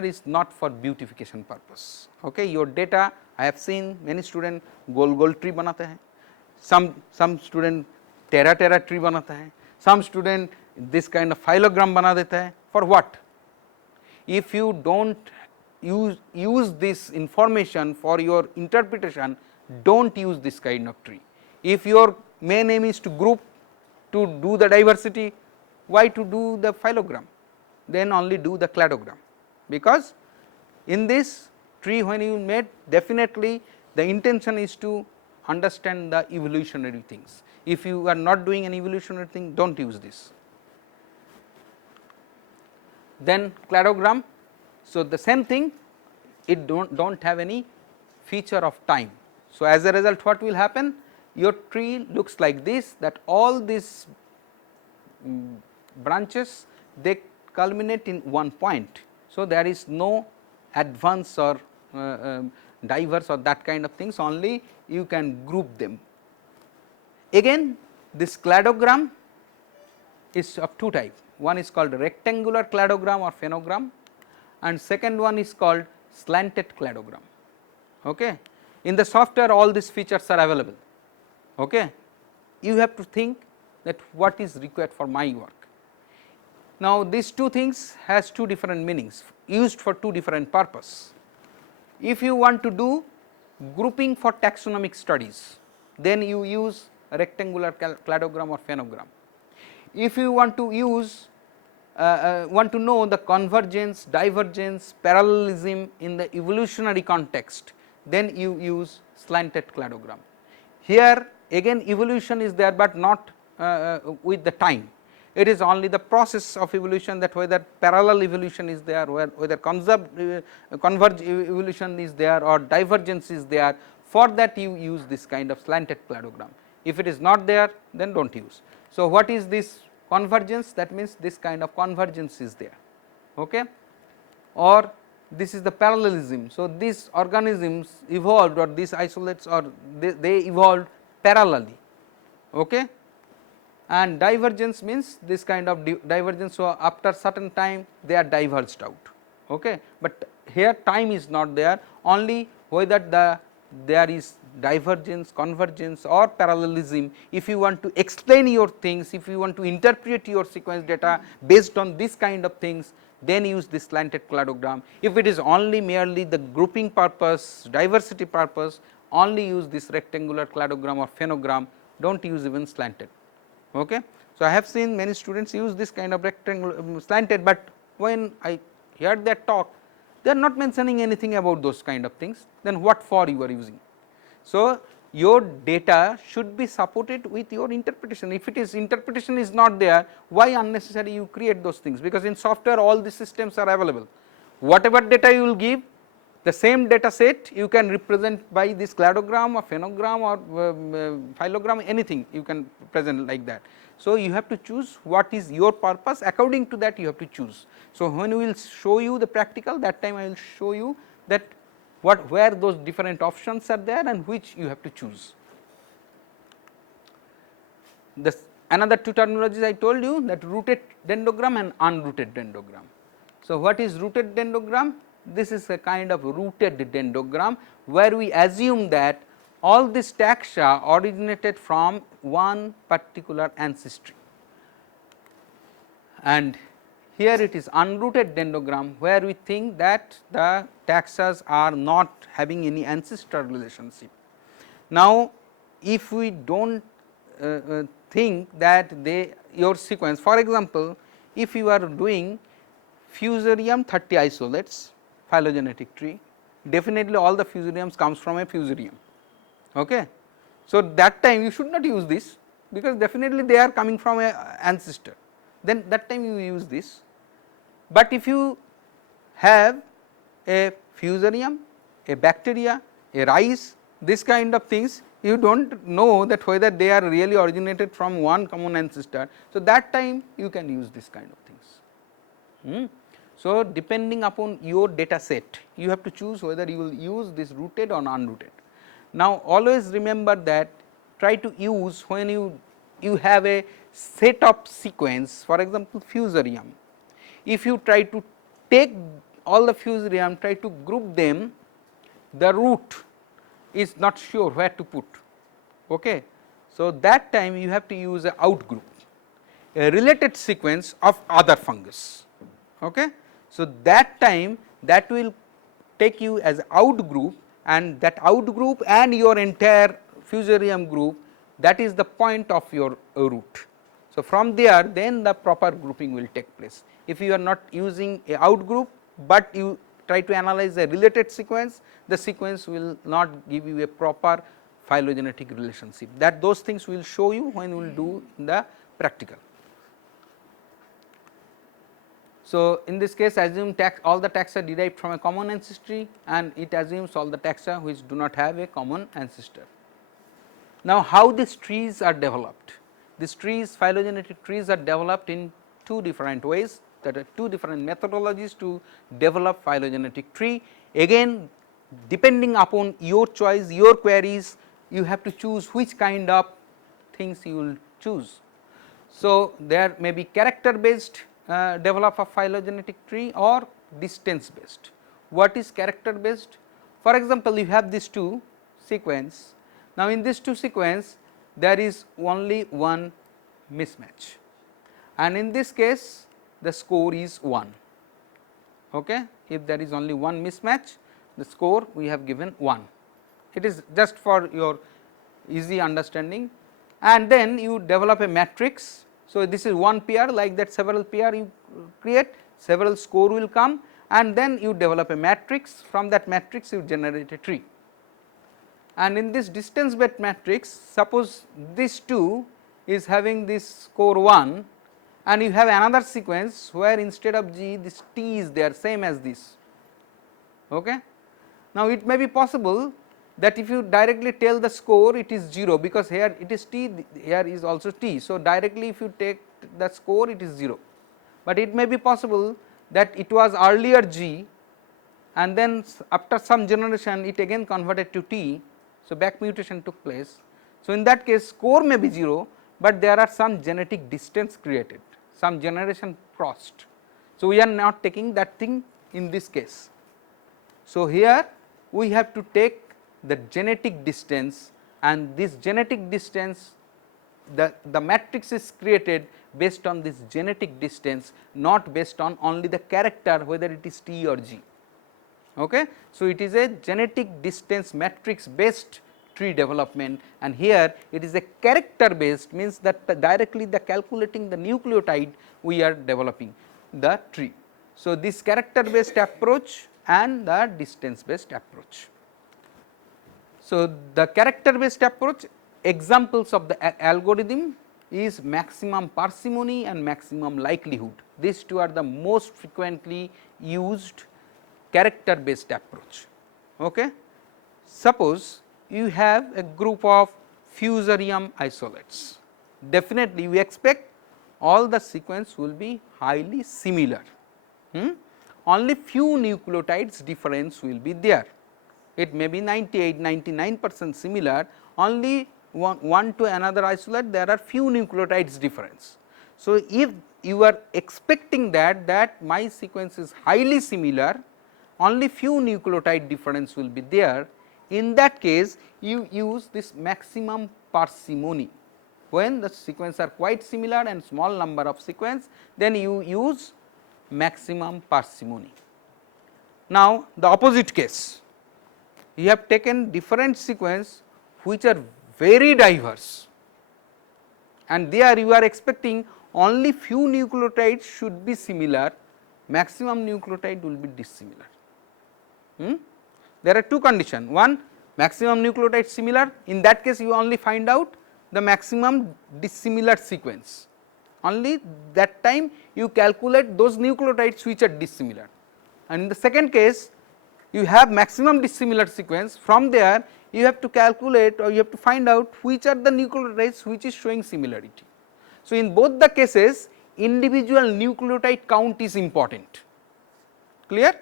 is not for beautification purpose. Okay. Your data, I have seen many student goal tree बनाते हैं, some student terra tree बनाता है, some student this kind of phylogram बना देता है. For what? If you do not use this information for your interpretation, do not use this kind of tree. If your main aim is to group, to do the diversity, why to do the phylogram? Then only do the cladogram, because in this tree when you made, definitely the intention is to understand the evolutionary things. If you are not doing an evolutionary thing, do not use this. Then cladogram. So, the same thing, it do not have any feature of time. So, as a result what will happen, your tree looks like this, that all these branches, they culminate in one point. So, there is no advance or diverse or that kind of things, only you can group them. Again, this cladogram is of two types. One is called rectangular cladogram or phenogram, and second one is called slanted cladogram. Okay. In the software all these features are available. Okay. You have to think that what is required for my work. Now, these two things has two different meanings, used for two different purposes. If you want to do grouping for taxonomic studies, then you use rectangular cladogram or phenogram. If you want to use want to know the convergence, divergence, parallelism in the evolutionary context, then you use slanted cladogram. Here again evolution is there, but not with the time. It is only the process of evolution, that whether parallel evolution is there, whether converge evolution is there or divergence is there. For that you use this kind of slanted cladogram. If it is not there, then do not use. So, what is this convergence? That means this kind of convergence is there, okay? Or this is the parallelism. So, these organisms evolved, or these isolates, or they evolved parallelly, okay? And divergence means this kind of divergence. So, after certain time they are diverged out, okay? But here time is not there, only whether there is divergence, convergence or parallelism. If you want to explain your things, if you want to interpret your sequence data based on this kind of things, then use this slanted cladogram. If it is only merely the grouping purpose, diversity purpose, only use this rectangular cladogram or phenogram, do not use even slanted, okay? So, I have seen many students use this kind of rectangular slanted, but when I heard that talk, they are not mentioning anything about those kind of things, then what for you are using. So, your data should be supported with your interpretation. If it is interpretation is not there, why unnecessary you create those things, because in software all the systems are available. Whatever data you will give, the same data set you can represent by this cladogram or phenogram or phylogram, anything you can present like that. So, you have to choose what is your purpose, according to that you have to choose. So, when we will show you the practical, that time I will show you that where those different options are there and which you have to choose. Another two terminologies I told you, that rooted dendrogram and unrooted dendrogram. So, what is rooted dendrogram? This is a kind of rooted dendrogram where we assume that all these taxa originated from one particular ancestry, and here it is unrooted dendrogram where we think that the taxas are not having any ancestral relationship. Now, if we do not think that your sequence, for example, if you are doing fusarium 30 isolates phylogenetic tree, definitely all the fusariums comes from a fusarium, okay? So, that time you should not use this, because definitely they are coming from a ancestor, then that time you use this. But if you have a fusarium, a bacteria, a rice, this kind of things, you do not know that whether they are really originated from one common ancestor. So, that time you can use this kind of things. So, depending upon your data set, you have to choose whether you will use this rooted or unrooted. Now, always remember that try to use when you have a set of sequence, for example, fusarium. If you try to take all the fusarium, try to group them, the root is not sure where to put, okay? So, that time you have to use a outgroup, a related sequence of other fungus, okay? So, that time that will take you as outgroup, and that outgroup and your entire fusarium group, that is the point of your root. So, from there then the proper grouping will take place. If you are not using a outgroup, but you try to analyze a related sequence, the sequence will not give you a proper phylogenetic relationship. That those things we will show you when we will do the practical. So, in this case assume all the taxa derived from a common ancestry, and it assumes all the taxa which do not have a common ancestor. Now, how these trees are developed? These trees, phylogenetic trees, are developed in two different ways. There are two different methodologies to develop phylogenetic tree. Again, depending upon your choice, your queries, you have to choose which kind of things you will choose. So, there may be character based develop a phylogenetic tree or distance based. What is character based? For example, you have these two sequence. Now, in these two sequence there is only one mismatch, and in this case the score is 1. Okay? If there is only one mismatch, the score we have given 1. It is just for your easy understanding, and then you develop a matrix. So, this is one pair, like that several pair you create, several score will come, and then you develop a matrix. From that matrix you generate a tree. And in this distance based matrix, suppose this 2 is having this score 1, and you have another sequence where instead of G this T is there, same as this. Okay? Now, it may be possible that if you directly tell the score, it is 0, because here it is T, here is also T. So, directly if you take the score, it is 0, but it may be possible that it was earlier G and then after some generation it again converted to T. So, back mutation took place. So, in that case score may be 0, but there are some genetic distance created, some generation crossed. So, we are not taking that thing in this case. So, here we have to take the genetic distance, and this genetic distance, the matrix is created based on this genetic distance, not based on only the character whether it is T or G. Okay. So, it is a genetic distance matrix based tree development, and here it is a character based, means that directly the calculating the nucleotide we are developing the tree. So, this character based approach and the distance based approach. So, the character based approach, examples of the algorithm is maximum parsimony and maximum likelihood. These two are the most frequently used character based approach. Okay. Suppose you have a group of fusarium isolates, definitely we expect all the sequence will be highly similar. Only few nucleotides difference will be there. It may be 98-99% similar, only one to another isolate there are few nucleotides difference. So, if you are expecting that my sequence is highly similar, only few nucleotide difference will be there, in that case you use this maximum parsimony. When the sequence are quite similar and small number of sequence, then you use maximum parsimony. Now, the opposite case, you have taken different sequence which are very diverse, and there you are expecting only few nucleotides should be similar, maximum nucleotide will be dissimilar. There are two conditions, one maximum nucleotide similar, in that case you only find out the maximum dissimilar sequence, only that time you calculate those nucleotides which are dissimilar, and in the second case you have maximum dissimilar sequence, from there you have to calculate or you have to find out which are the nucleotides which is showing similarity. So, in both the cases individual nucleotide count is important, clear.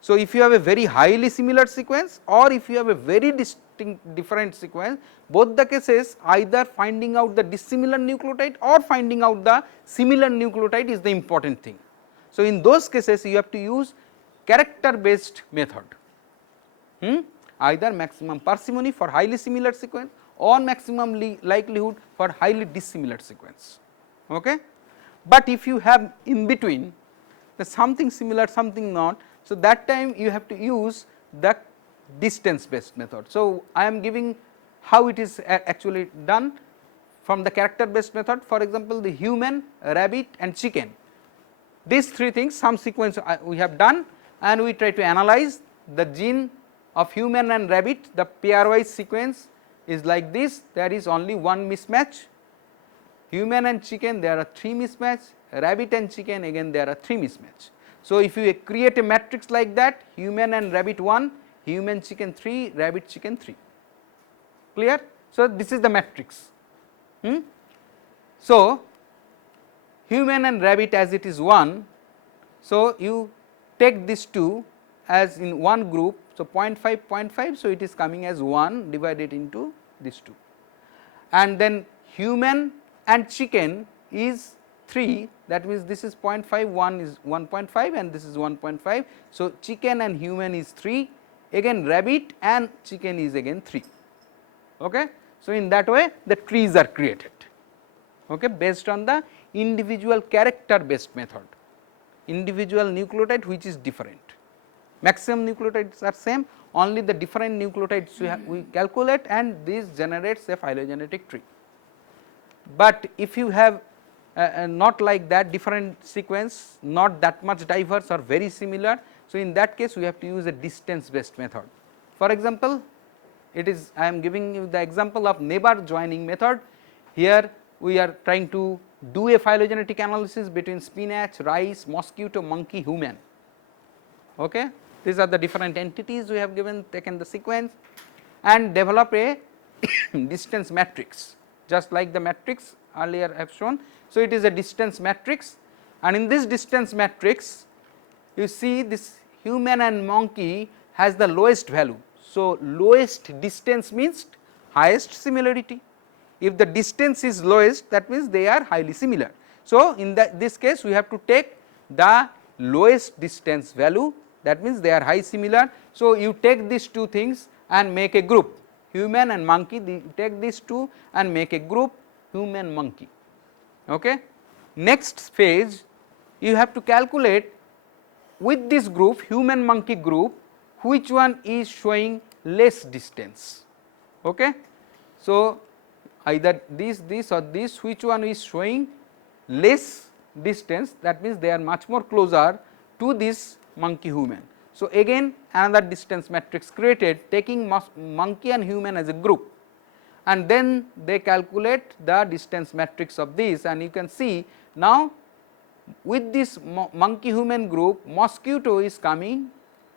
So, if you have a very highly similar sequence or if you have a very distinct different sequence, both the cases either finding out the dissimilar nucleotide or finding out the similar nucleotide is the important thing. So, in those cases you have to use character based method, either maximum parsimony for highly similar sequence or maximum likelihood for highly dissimilar sequence. Okay. But if you have in between the something similar something not, so that time you have to use the distance based method. So, I am giving how it is actually done from the character based method. For example, the human, rabbit and chicken, these three things some sequence we have done, and we try to analyze the gene of human and rabbit. The pairwise sequence is like this, there is only one mismatch. Human and chicken there are 3 mismatch, rabbit and chicken again there are 3 mismatch. So, if you create a matrix like that, human and rabbit 1, human chicken 3, rabbit chicken 3, clear. So, this is the matrix. So, human and rabbit as it is 1, so you take these two as in one group. So, 0.5 0.5, so it is coming as 1 divided into these two, and then human and chicken is 3, that means this is 0.5, 1 is 1.5 and this is 1.5. So, chicken and human is 3, again rabbit and chicken is again 3. Okay. So, in that way the trees are created, okay, based on the individual character based method, individual nucleotide which is different. Maximum nucleotides are same, only the different nucleotides we calculate, and this generates a phylogenetic tree. But if you have not like that, different sequence not that much diverse or very similar, so in that case we have to use a distance based method. For example, it is I am giving you the example of neighbor joining method. Here we are trying to do a phylogenetic analysis between spinach, rice, mosquito, monkey, human. Okay. These are the different entities we have given taken the sequence, and develop a distance matrix, just like the matrix earlier I have shown. So, it is a distance matrix, and in this distance matrix you see this human and monkey has the lowest value. So, lowest distance means highest similarity. If the distance is lowest, that means they are highly similar. So, in this case we have to take the lowest distance value, that means they are high similar. So, you take these two things and make a group, human and monkey, you take these two and make a group human monkey. Okay. Next phase you have to calculate with this group human monkey group which one is showing less distance. Okay. So, either this or this, which one is showing less distance, that means they are much more closer to this monkey human. So, again another distance matrix created taking monkey and human as a group, and then they calculate the distance matrix of this, and you can see now with this monkey human group mosquito is coming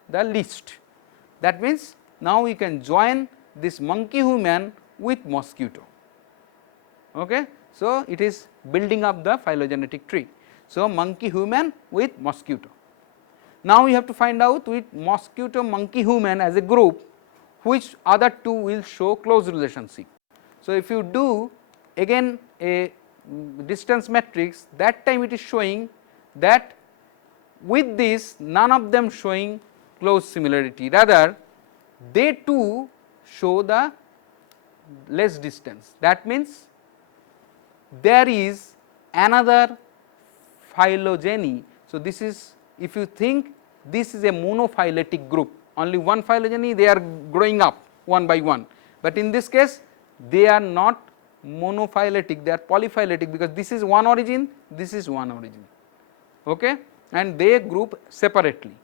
the least. That means now we can join this monkey human with mosquito. Okay. So, it is building up the phylogenetic tree. So, monkey human with mosquito. Now, we have to find out with mosquito monkey human as a group which other two will show close relationship. So, if you do again a distance matrix, that time it is showing that with this none of them showing close similarity, rather they too show the less distance. That means there is another phylogeny. So, this is, if you think this is a monophyletic group, only one phylogeny, they are growing up one by one, but in this case they are not monophyletic, they are polyphyletic, because this is one origin, this is one origin, okay, and they group separately.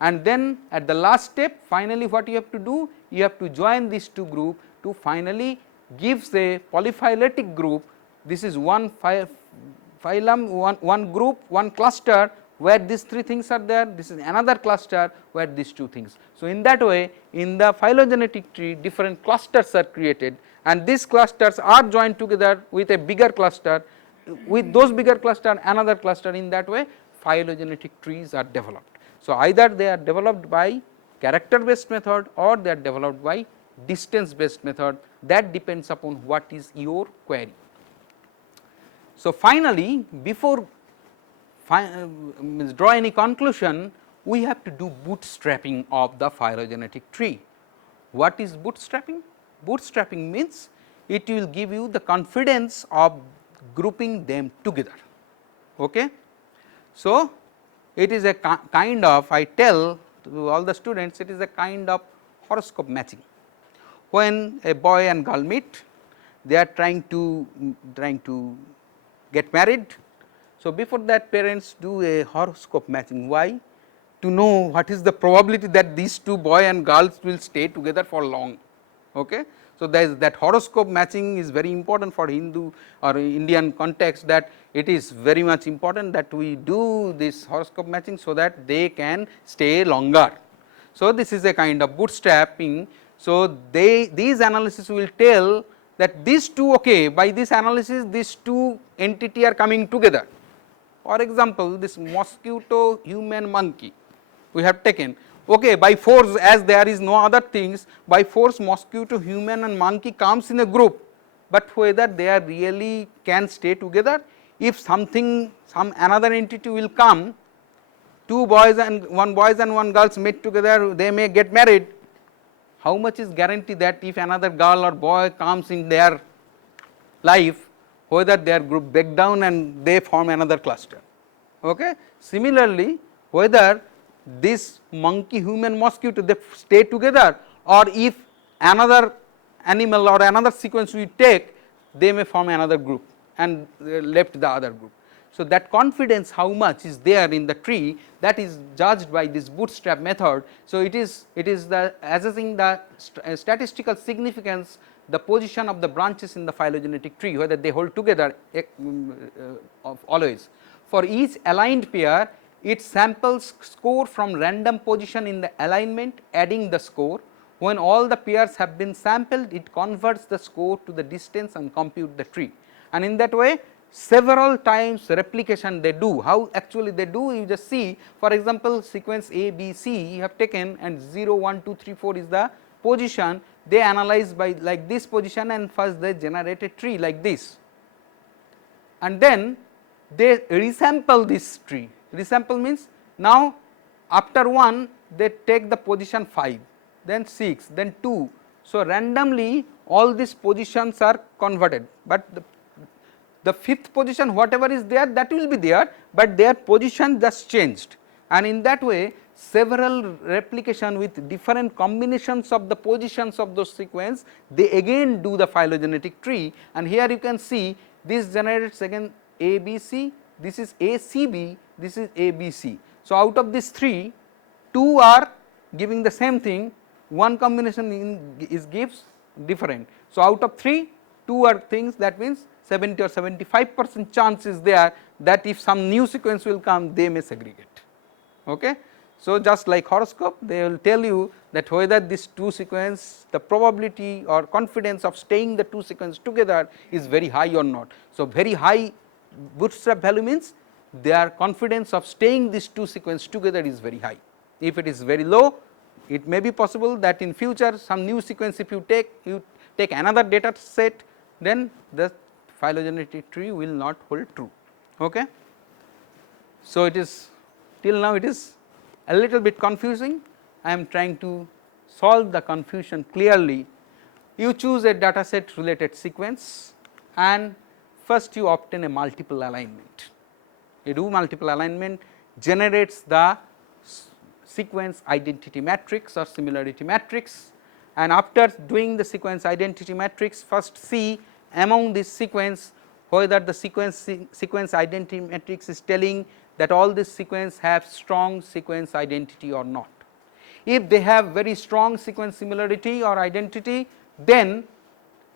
And then at the last step finally what you have to do, you have to join these two group to finally gives a polyphyletic group. This is one phylum, one group, one cluster where these three things are there, this is another cluster where these two things. So, in that way in the phylogenetic tree different clusters are created, and these clusters are joined together with a bigger cluster, with those bigger cluster another cluster, in that way phylogenetic trees are developed. So, either they are developed by character based method or they are developed by distance based method, that depends upon what is your query. So, finally, before draw any conclusion, we have to do bootstrapping of the phylogenetic tree. What is bootstrapping? Bootstrapping means it will give you the confidence of grouping them together. Okay. So, it is a kind of, I tell to all the students, it is a kind of horoscope matching. When a boy and girl meet, they are trying to get married. So, before that parents do a horoscope matching. Why? To know what is the probability that these two boy and girls will stay together for long. Okay. So, there is that horoscope matching is very important for Hindu or Indian context, that it is very much important that we do this horoscope matching so that they can stay longer. So, this is a kind of bootstrapping. So, these analysis will tell that these two, okay, by this analysis these two entity are coming together. For example, this mosquito human monkey we have taken, okay, by force, as there is no other things, by force mosquito human and monkey comes in a group, but whether they are really can stay together, if something some another entity will come, two boys and one girls meet together, they may get married. How much is guarantee that if another girl or boy comes in their life, whether their group break down and they form another cluster. Okay. Similarly, whether this monkey human mosquito they stay together, or if another animal or another sequence we take, they may form another group and left the other group. So, that confidence how much is there in the tree, that is judged by this bootstrap method. So, it is the assessing the statistical significance, the position of the branches in the phylogenetic tree, whether they hold together always. For each aligned pair, it samples score from random position in the alignment, adding the score. When all the pairs have been sampled, it converts the score to the distance and compute the tree, and in that way several times replication they do. How actually they do, you just see, for example, sequence A, B, C you have taken and 0, 1, 2, 3, 4 is the position, they analyze by like this position and first they generate a tree like this, and then they resample this tree. Resample means now after 1 they take the position 5, then 6, then 2. So, randomly all these positions are converted, but the fifth position whatever is there that will be there, but their position just changed, and in that way several replication with different combinations of the positions of those sequence, they again do the phylogenetic tree, and here you can see this generates again ABC, this is ACB, this is ABC. So, out of these 3, 2 are giving the same thing, one combination is gives different. So, out of 3, 2 are things, that means 70 or 75% chance is there that if some new sequence will come they may segregate. Okay. So, just like horoscope they will tell you that whether these 2 sequence, the probability or confidence of staying the 2 sequence together is very high or not. So, very high bootstrap value means their confidence of staying these 2 sequence together is very high. If it is very low, it may be possible that in future some new sequence if you take another data set, then the phylogenetic tree will not hold true. Okay. So, it is till now it is a little bit confusing. I am trying to solve the confusion clearly. You choose a data set related sequence and first you obtain a multiple alignment. You do multiple alignment, generates the sequence identity matrix or similarity matrix, and after doing the sequence identity matrix, first see among this sequence whether the sequence identity matrix is telling that all this sequence have strong sequence identity or not. If they have very strong sequence similarity or identity, then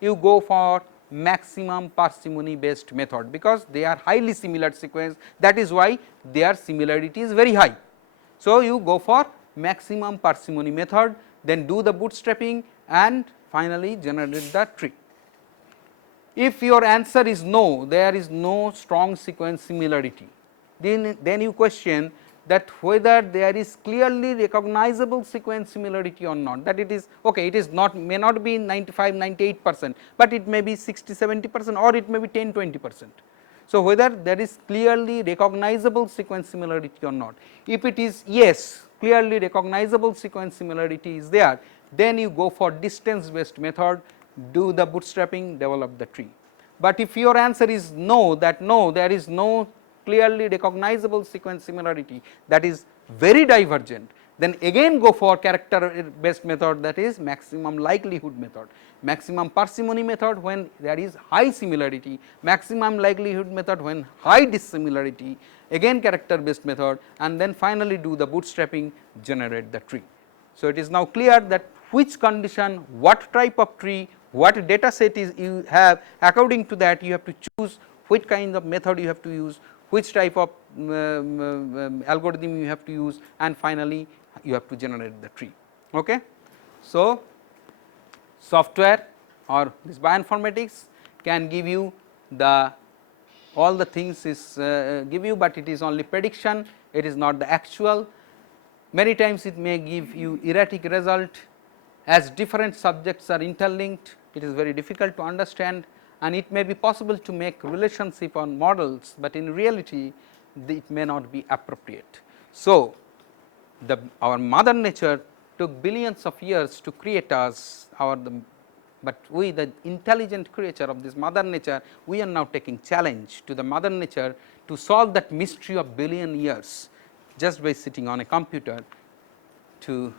you go for maximum parsimony based method, because they are highly similar sequence, that is why their similarity is very high. So, you go for maximum parsimony method, then do the bootstrapping and finally generate the tree. If your answer is no, there is no strong sequence similarity, then you question that whether there is clearly recognizable sequence similarity or not, that it is okay, it is not, may not be 95-98%, but it may be 60-70% or it may be 10-20%. So, whether there is clearly recognizable sequence similarity or not. If it is yes, clearly recognizable sequence similarity is there, then you go for distance based method, do the bootstrapping, develop the tree. But if your answer is no, that no, there is no clearly recognizable sequence similarity, that is very divergent, then again go for character based method, that is maximum likelihood method, maximum parsimony method when there is high similarity, maximum likelihood method when high dissimilarity, again character based method, and then finally do the bootstrapping, generate the tree. So, it is now clear that which condition, what type of tree, what data set is you have, according to that you have to choose which kind of method you have to use, which type of algorithm you have to use, and finally you have to generate the tree. Okay. So, software or this bioinformatics can give you the all the things is give you, but it is only prediction, it is not the actual. Many times it may give you erratic result, as different subjects are interlinked, it is very difficult to understand, and it may be possible to make relationship on models, but in reality it may not be appropriate. So, our mother nature took billions of years to create us, but we, the intelligent creature of this mother nature, we are now taking challenge to the mother nature to solve that mystery of billion years just by sitting on a computer. To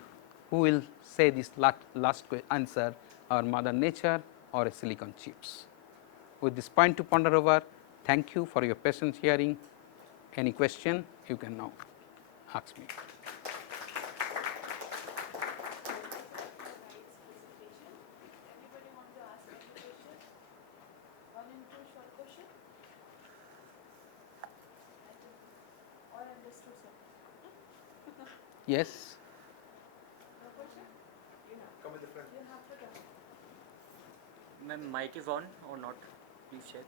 who will say this last answer, our mother nature or a silicon chips. With this point to ponder over, thank you for your patience hearing. Any question you can now ask me. Yes. Ma'am, mic is on or not? Please check.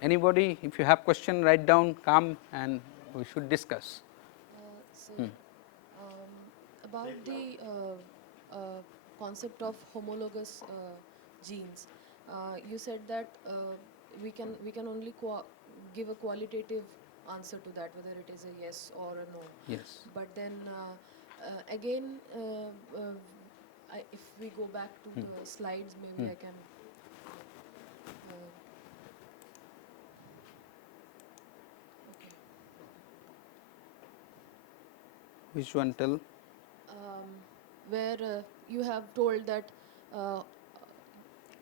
Anybody, if you have question, write down, come and we should discuss. So, about the concept of homologous genes, you said that we can only give a qualitative answer to that, whether it is a yes or a no. Yes. But then again, if we go back to the slides, maybe I can. Okay. Which one tell? Where you have told that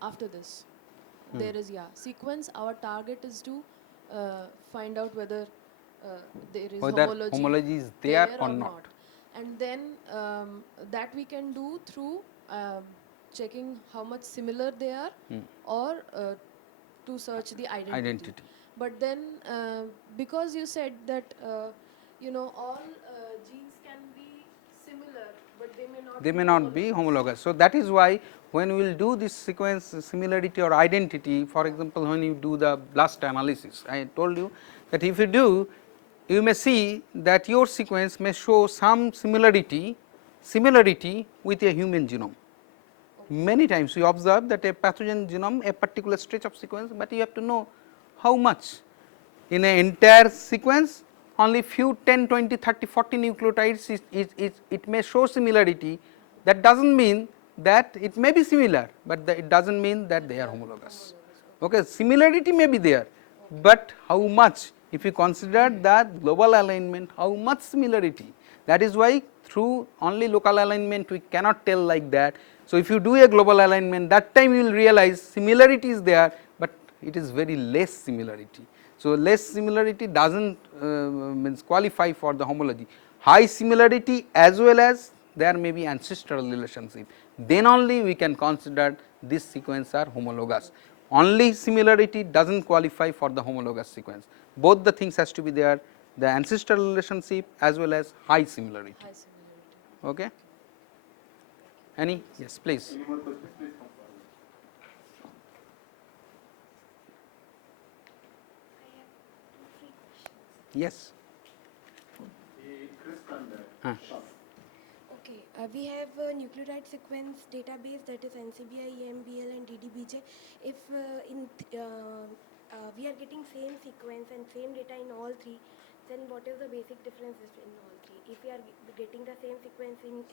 after this there is sequence. Our target is to find out whether there is Whether homology is there or not. and then that we can do through checking how much similar they are or to search the identity. But then because you said that all genes can be similar, but they may not be homologous. So, that is why when we will do this sequence similarity or identity, for example, when you do the blast analysis, I told you that if you do, you may see that your sequence may show some similarity with a human genome. Many times we observe that a pathogen genome, a particular stretch of sequence, but you have to know how much. In an entire sequence, only few 10, 20, 30, 40 nucleotides it may show similarity. That does not mean that it may be similar, but it does not mean that they are homologous. Okay, similarity may be there, but how much? If you consider that global alignment, how much similarity? That is why through only local alignment we cannot tell like that. So, if you do a global alignment, that time you will realize similarity is there, but it is very less similarity. So, less similarity does not means qualify for the homology. High similarity as well as there may be ancestral relationship, then only we can consider this sequence are homologous. Only similarity does not qualify for the homologous sequence. Both the things has to be there, the ancestral relationship as well as high similarity. Okay. Any? Yes, please. Any more questions? Please come forward. Yes. Chris Thunder. Okay, we have a nucleotide sequence database, that is NCBI, EMBL and DDBJ. If we are getting same sequence and same data in all three, then what is the basic differences in all three? If we are getting the same sequence in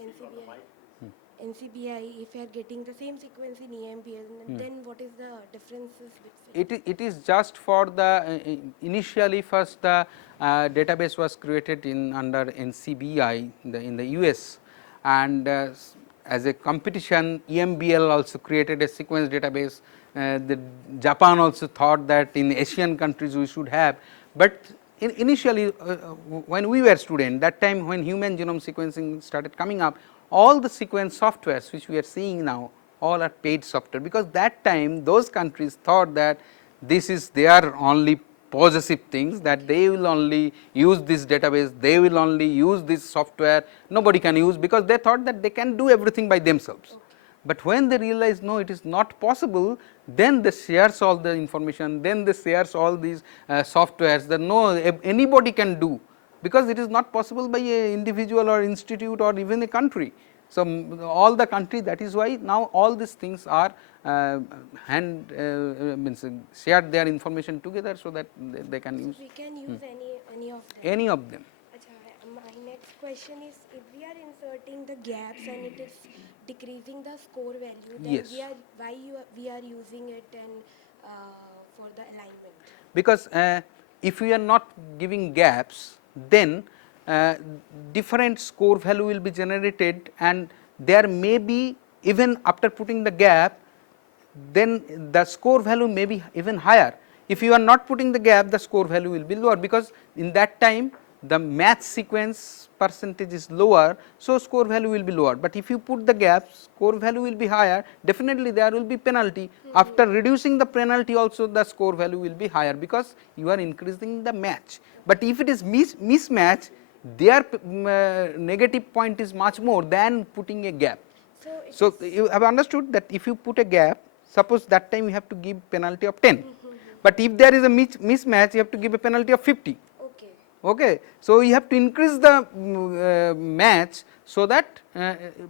NCBI, if we are getting the same sequence in EMBL, then what is the differences between? It is just for the initially first the database was created in under NCBI in the US, and as a competition EMBL also created a sequence database. The Japan also thought that in Asian countries we should have, but initially when we were student, that time when human genome sequencing started coming up, all the sequence softwares which we are seeing now all are paid software, because that time those countries thought that this is their only possessive things, that they will only use this database, they will only use this software, nobody can use, because they thought that they can do everything by themselves. But when they realize no, it is not possible, then they shares all the information, then they shares all these softwares that no, anybody can do, because it is not possible by a individual or institute or even a country. So, all the country, that is why now all these things are means shared their information together, so that they can use. We can use any of them. Any of them. My next question is, if we are inserting the gaps and it is decreasing the score value, then Yes. we are using it and for the alignment? Because if we are not giving gaps, then different score value will be generated, and there may be, even after putting the gap, then the score value may be even higher. If you are not putting the gap, the score value will be lower, because in that time the match sequence percentage is lower, so score value will be lower, but if you put the gap, score value will be higher, definitely there will be penalty. After reducing the penalty also the score value will be higher, because you are increasing the match. But if it is mismatch, their negative point is much more than putting a gap. So, you have understood that if you put a gap, suppose that time you have to give penalty of 10, but if there is a mismatch, you have to give a penalty of 50. Okay. Okay. So, you have to increase the match, so that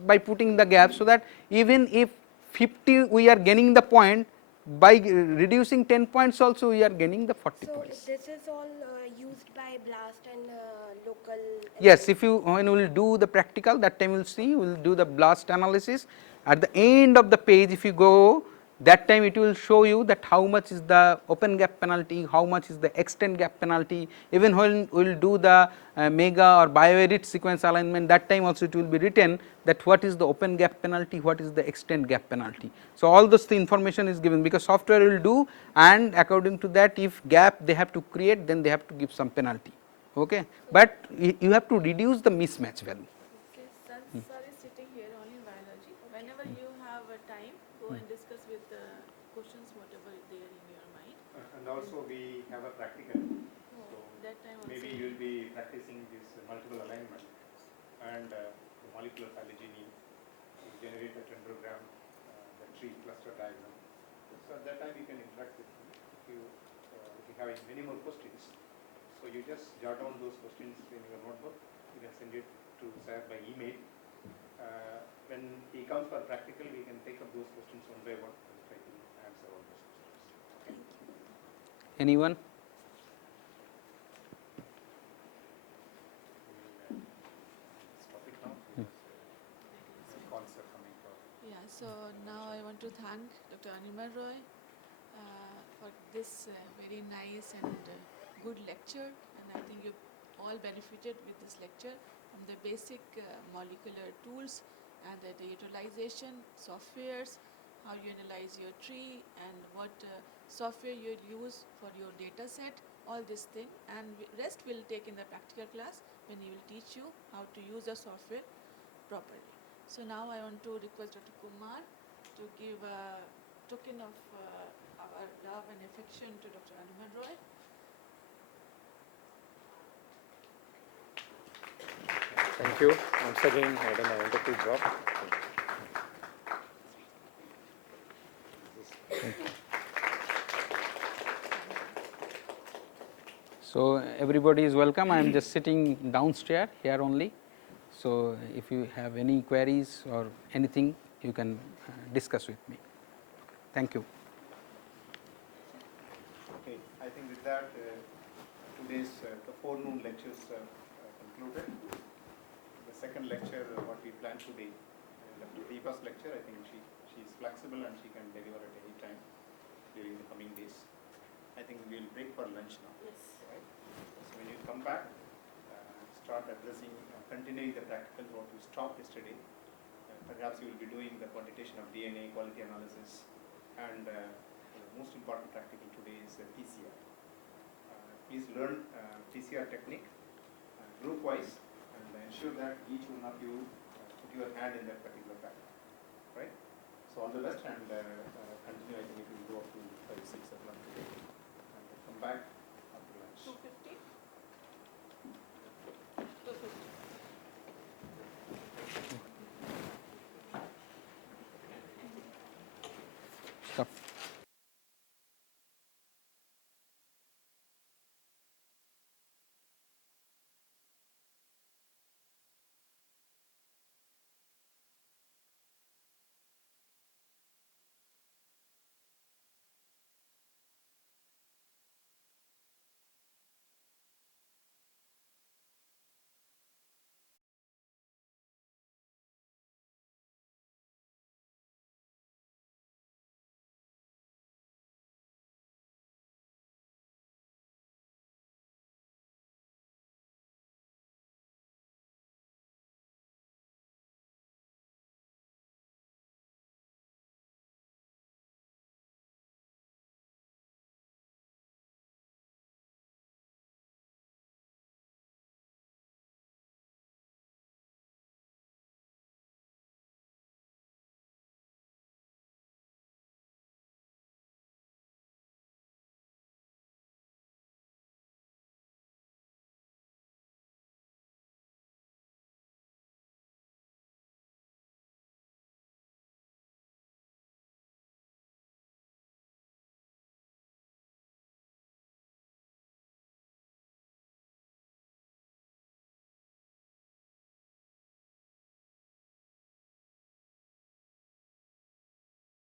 by putting the gap, so that even if 50 we are gaining the point, by reducing 10 points also we are gaining the 40 So points. this is all used by blast and local. Yes, if you, when we will do the practical, that time we will see, we will do the blast analysis. At the end of the page, if you go, that time it will show you that how much is the open gap penalty, how much is the extend gap penalty. Even when we will do the mega or bioedit sequence alignment, that time also it will be written that what is the open gap penalty, what is the extend gap penalty. So, all this the information is given, because software will do, and according to that, if gap they have to create, then they have to give some penalty. Okay. But you have to reduce the mismatch value. Okay, since sir is sitting here only in biology, whenever you have a time, go and discuss with the questions whatever there in your mind. And also we have a practical, so That time also. maybe you will be practicing this multiple alignment and the molecular phylogeny, you generate a dendrogram, the tree cluster diagram. So at that time you can interact with them. If you have many more questions, so you just jot down those questions in your notebook, you can send it to sir by email. When he comes for practical, we can take up those questions one by one and try to answer all those questions. Okay. Anyone? Stop it now. Calls are coming for. Yeah, so now I want to thank Dr. Anirban Roy for this very nice and good lecture, and I think you all benefited with this lecture from the basic molecular tools and the utilization softwares, how you analyze your tree and what software you use for your data set, all this thing, and rest will take in the practical class when he will teach you how to use the software properly. So now I want to request Dr. Kumar to give a token of our love and affection to Dr. Anirban Roy. Thank you. Once again, I done a wonderful job. So, everybody is welcome. I am just sitting downstairs here only. So, if you have any queries or anything, you can discuss with me. Thank you. Okay, I think with that, today's the forenoon lectures concluded. The second lecture, what we planned today, Dr. Deepa's lecture, I think she is flexible and she can deliver at any time during the coming days. I think we will break for lunch now. Yes. Right? So when you come back, start addressing, continuing the practical what we stopped yesterday. Perhaps you will be doing the quantitation of DNA, quality analysis, and the most important practical today is PCR. Please learn PCR technique group-wise, and ensure that each one of you put your hand in that particular pattern. Right? So all the best, and continue. I think it will go up to 5, 6 o'clock today, and come back after lunch. 250? 250. Stop.